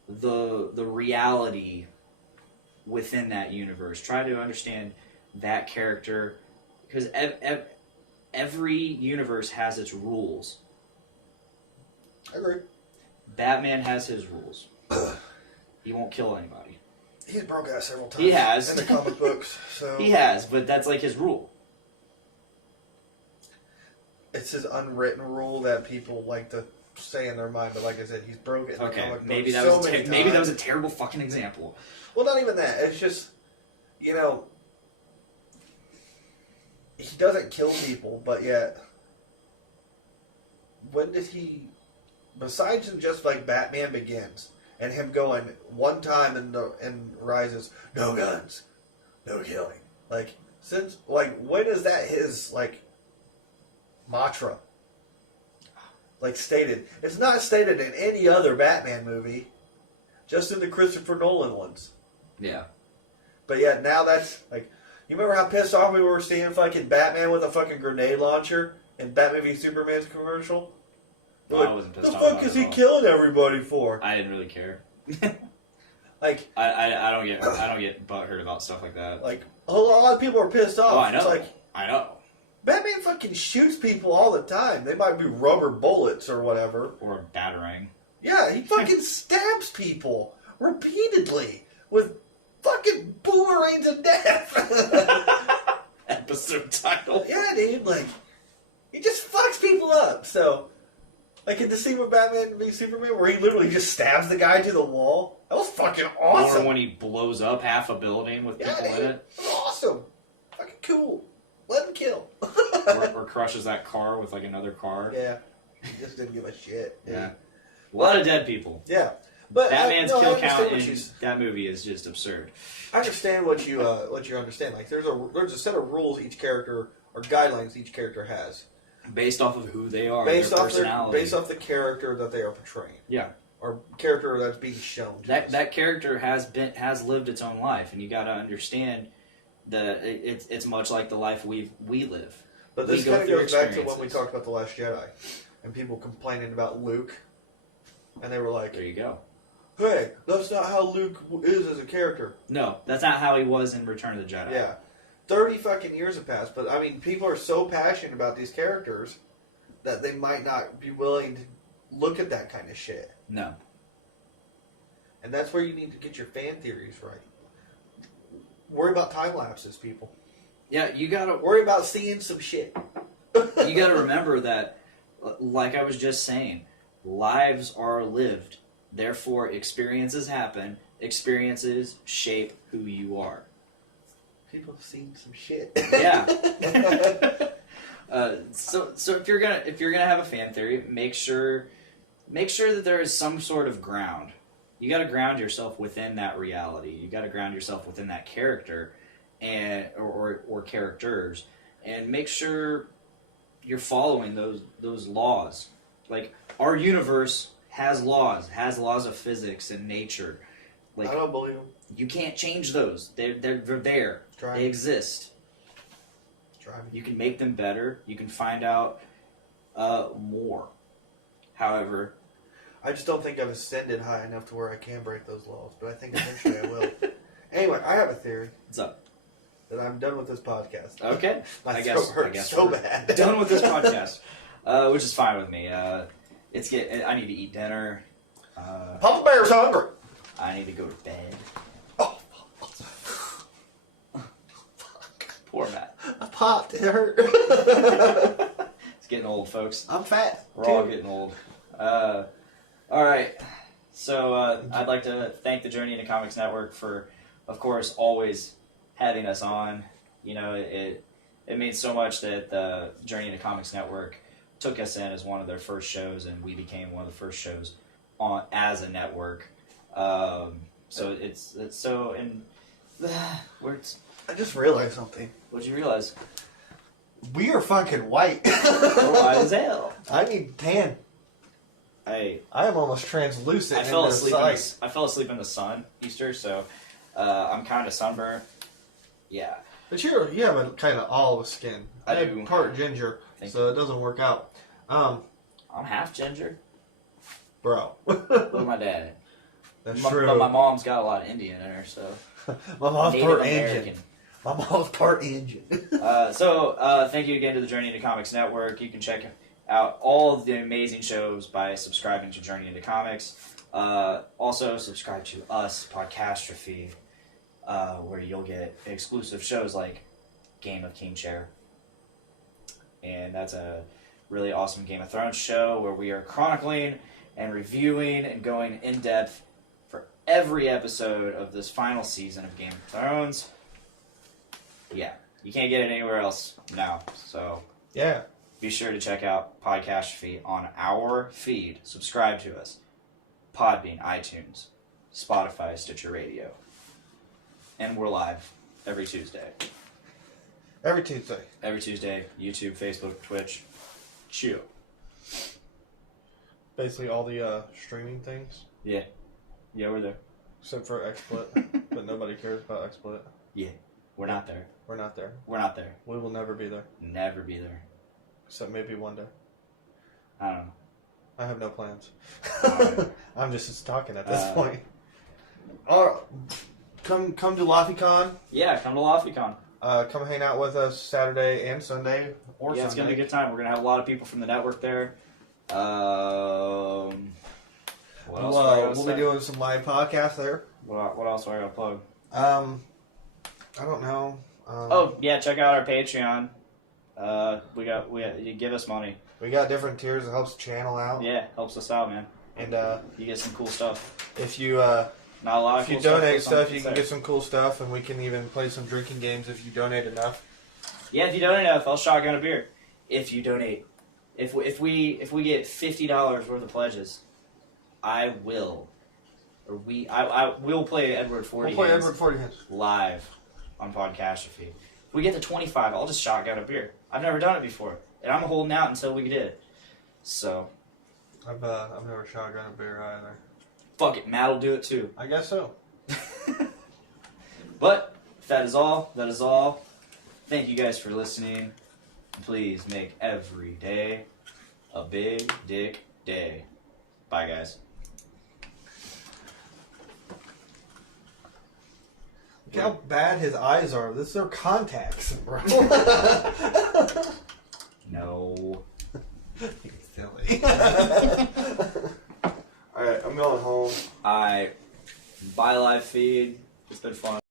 the reality within that universe. Try to understand that character, because every universe has its rules. I agree. Batman has his rules. He won't kill anybody. He's broke out several times. He has. In the comic books. So He has, but that's like his rule. It's his unwritten rule that people like to say in their mind, but like I said, he's broke it in the comic maybe books maybe that was a terrible fucking example. Well, not even that. It's just, you know, he doesn't kill people, but yet, when did he? Besides in just like Batman Begins and him going one time in Rises, no guns, no killing. Like since when is that his like mantra? Like stated, it's not stated in any other Batman movie, just in the Christopher Nolan ones. Yeah. But yet now that's like, you remember how pissed off we were seeing fucking Batman with a fucking grenade launcher in Batman v Superman's commercial? Well, I wasn't pissed off. The fuck is he killing everybody for? I didn't really care. Like I don't get butthurt about stuff like that. Like a lot of people are pissed off. Oh, I know. It's like I know. Batman fucking shoots people all the time. They might be rubber bullets or whatever. Or a batarang. Yeah, he fucking stabs people repeatedly with fucking boomerangs of death. Episode title. Yeah, dude. Like he just fucks people up. So. Like in the scene with Batman v Superman where he literally just stabs the guy to the wall. That was fucking awesome. Or when he blows up half a building with people in it. Awesome. Fucking cool. Let him kill. or crushes that car with like another car. Yeah. He just didn't give a shit. Dude. Yeah. A lot of dead people. Yeah. But Batman's kill count in that movie is just absurd. I understand what you understand. Like there's a set of rules each character or guidelines each character has. Based off of who they are, based their off personality. Based off the character that they are portraying. Yeah. Or character that's being shown. That character has lived its own life, and you got to understand that it's much like the life we live. But this kind of goes back to when we talked about The Last Jedi, and people complaining about Luke, and they were like, "There you go. Hey, that's not how Luke is as a character." No, that's not how he was in Return of the Jedi. Yeah. 30 fucking years have passed, but I mean, people are so passionate about these characters that they might not be willing to look at that kind of shit. No. And that's where you need to get your fan theories right. Worry about time lapses, people. Yeah, you gotta worry about seeing some shit. You gotta remember that, like I was just saying, lives are lived. Therefore, experiences happen. Experiences shape who you are. People have seen some shit. Yeah. So if you're gonna have a fan theory, make sure that there is some sort of ground. You got to ground yourself within that reality. You got to ground yourself within that character, or characters, and make sure you're following those laws. Like our universe has laws of physics and nature. Like, I don't believe them. You can't change those. They're there. They exist. You can make them better. You can find out more. However, I just don't think I've ascended high enough to where I can break those laws, but I think eventually I will. Anyway, I have a theory. What's up? That I'm done with this podcast. Okay. My throat hurts so bad. Done with this podcast, which is fine with me. I need to eat dinner. Papa Bear's hungry. I need to go to bed. Oh, Poor Matt. I popped. It hurt. It's getting old, folks. I'm fat. We're all getting old. All right. So I'd like to thank the Journey into Comics Network for, of course, always having us on. You know, it means so much that the Journey into Comics Network took us in as one of their first shows, and we became one of the first shows on as a network. So it's so and I just realized something. What'd you realize? We are fucking white. We're white as hell. I need tan. I am almost translucent. I fell asleep in the sun Easter, so I'm kind of sunburned. Yeah. But you have a kind of olive skin. I do. do. Part ginger, so it doesn't work out. I'm half ginger. Bro. Look at my dad. That's true. But my mom's got a lot of Indian in her, so. My mom's Native part American. Indian. My mom's part Indian. So thank you again to the Journey into Comics Network. You can check out all of the amazing shows by subscribing to Journey into Comics. Also, subscribe to us, Podcastrophe, where you'll get exclusive shows like Game of King Chair. And that's a really awesome Game of Thrones show where we are chronicling and reviewing and going in depth for every episode of this final season of Game of Thrones. Yeah. You can't get it anywhere else now. So Yeah. be sure to check out Podcast Feed on our feed. Subscribe to us. Podbean, iTunes, Spotify, Stitcher Radio. And we're live every Tuesday. Every Tuesday. Every Tuesday, YouTube, Facebook, Twitch. Chill. Basically all the streaming things. Yeah. Yeah, we're there. Except for XSplit. But nobody cares about XSplit. Yeah. We're not there. We're not there. We're not there. We will never be there. Never be there. Except maybe one day. I don't know. I have no plans. Alright. I'm just talking at this point. Alright. Come to LaFiCon. Yeah, come to LaFiCon. Come hang out with us Saturday and Sunday. Or Yeah, it's going to be a good time. We're going to have a lot of people from the network there. What else do I gotta We'll say? be doing some live podcasts there. What else do I got to plug? I don't know. Oh, yeah, check out our Patreon. You give us money. We got different tiers. It helps the channel out. Yeah, helps us out, man. And You get some cool stuff. if you Not a lot of if you cool stuff, donate but stuff, some you can get some cool stuff, and we can even play some drinking games if you donate enough. Yeah, if you donate enough, I'll shotgun a beer. If you donate, if we get $50 worth of pledges, I will, I will play Edward 40 We'll play Hands Edward 40 Hands. live on Podcast Feed. If we get to 25, I'll just shotgun a beer. I've never done it before, and I'm holding out until we did it. So I've never shotgun a beer either. fuck it, Matt will do it too. I guess so. But if that is all, that is all. Thank you guys for listening. Please make every day a big dick day. Bye, guys. Look how bad his eyes are. This are contacts, bro. No. Silly. Alright, I'm going home. Bye live feed. It's been fun.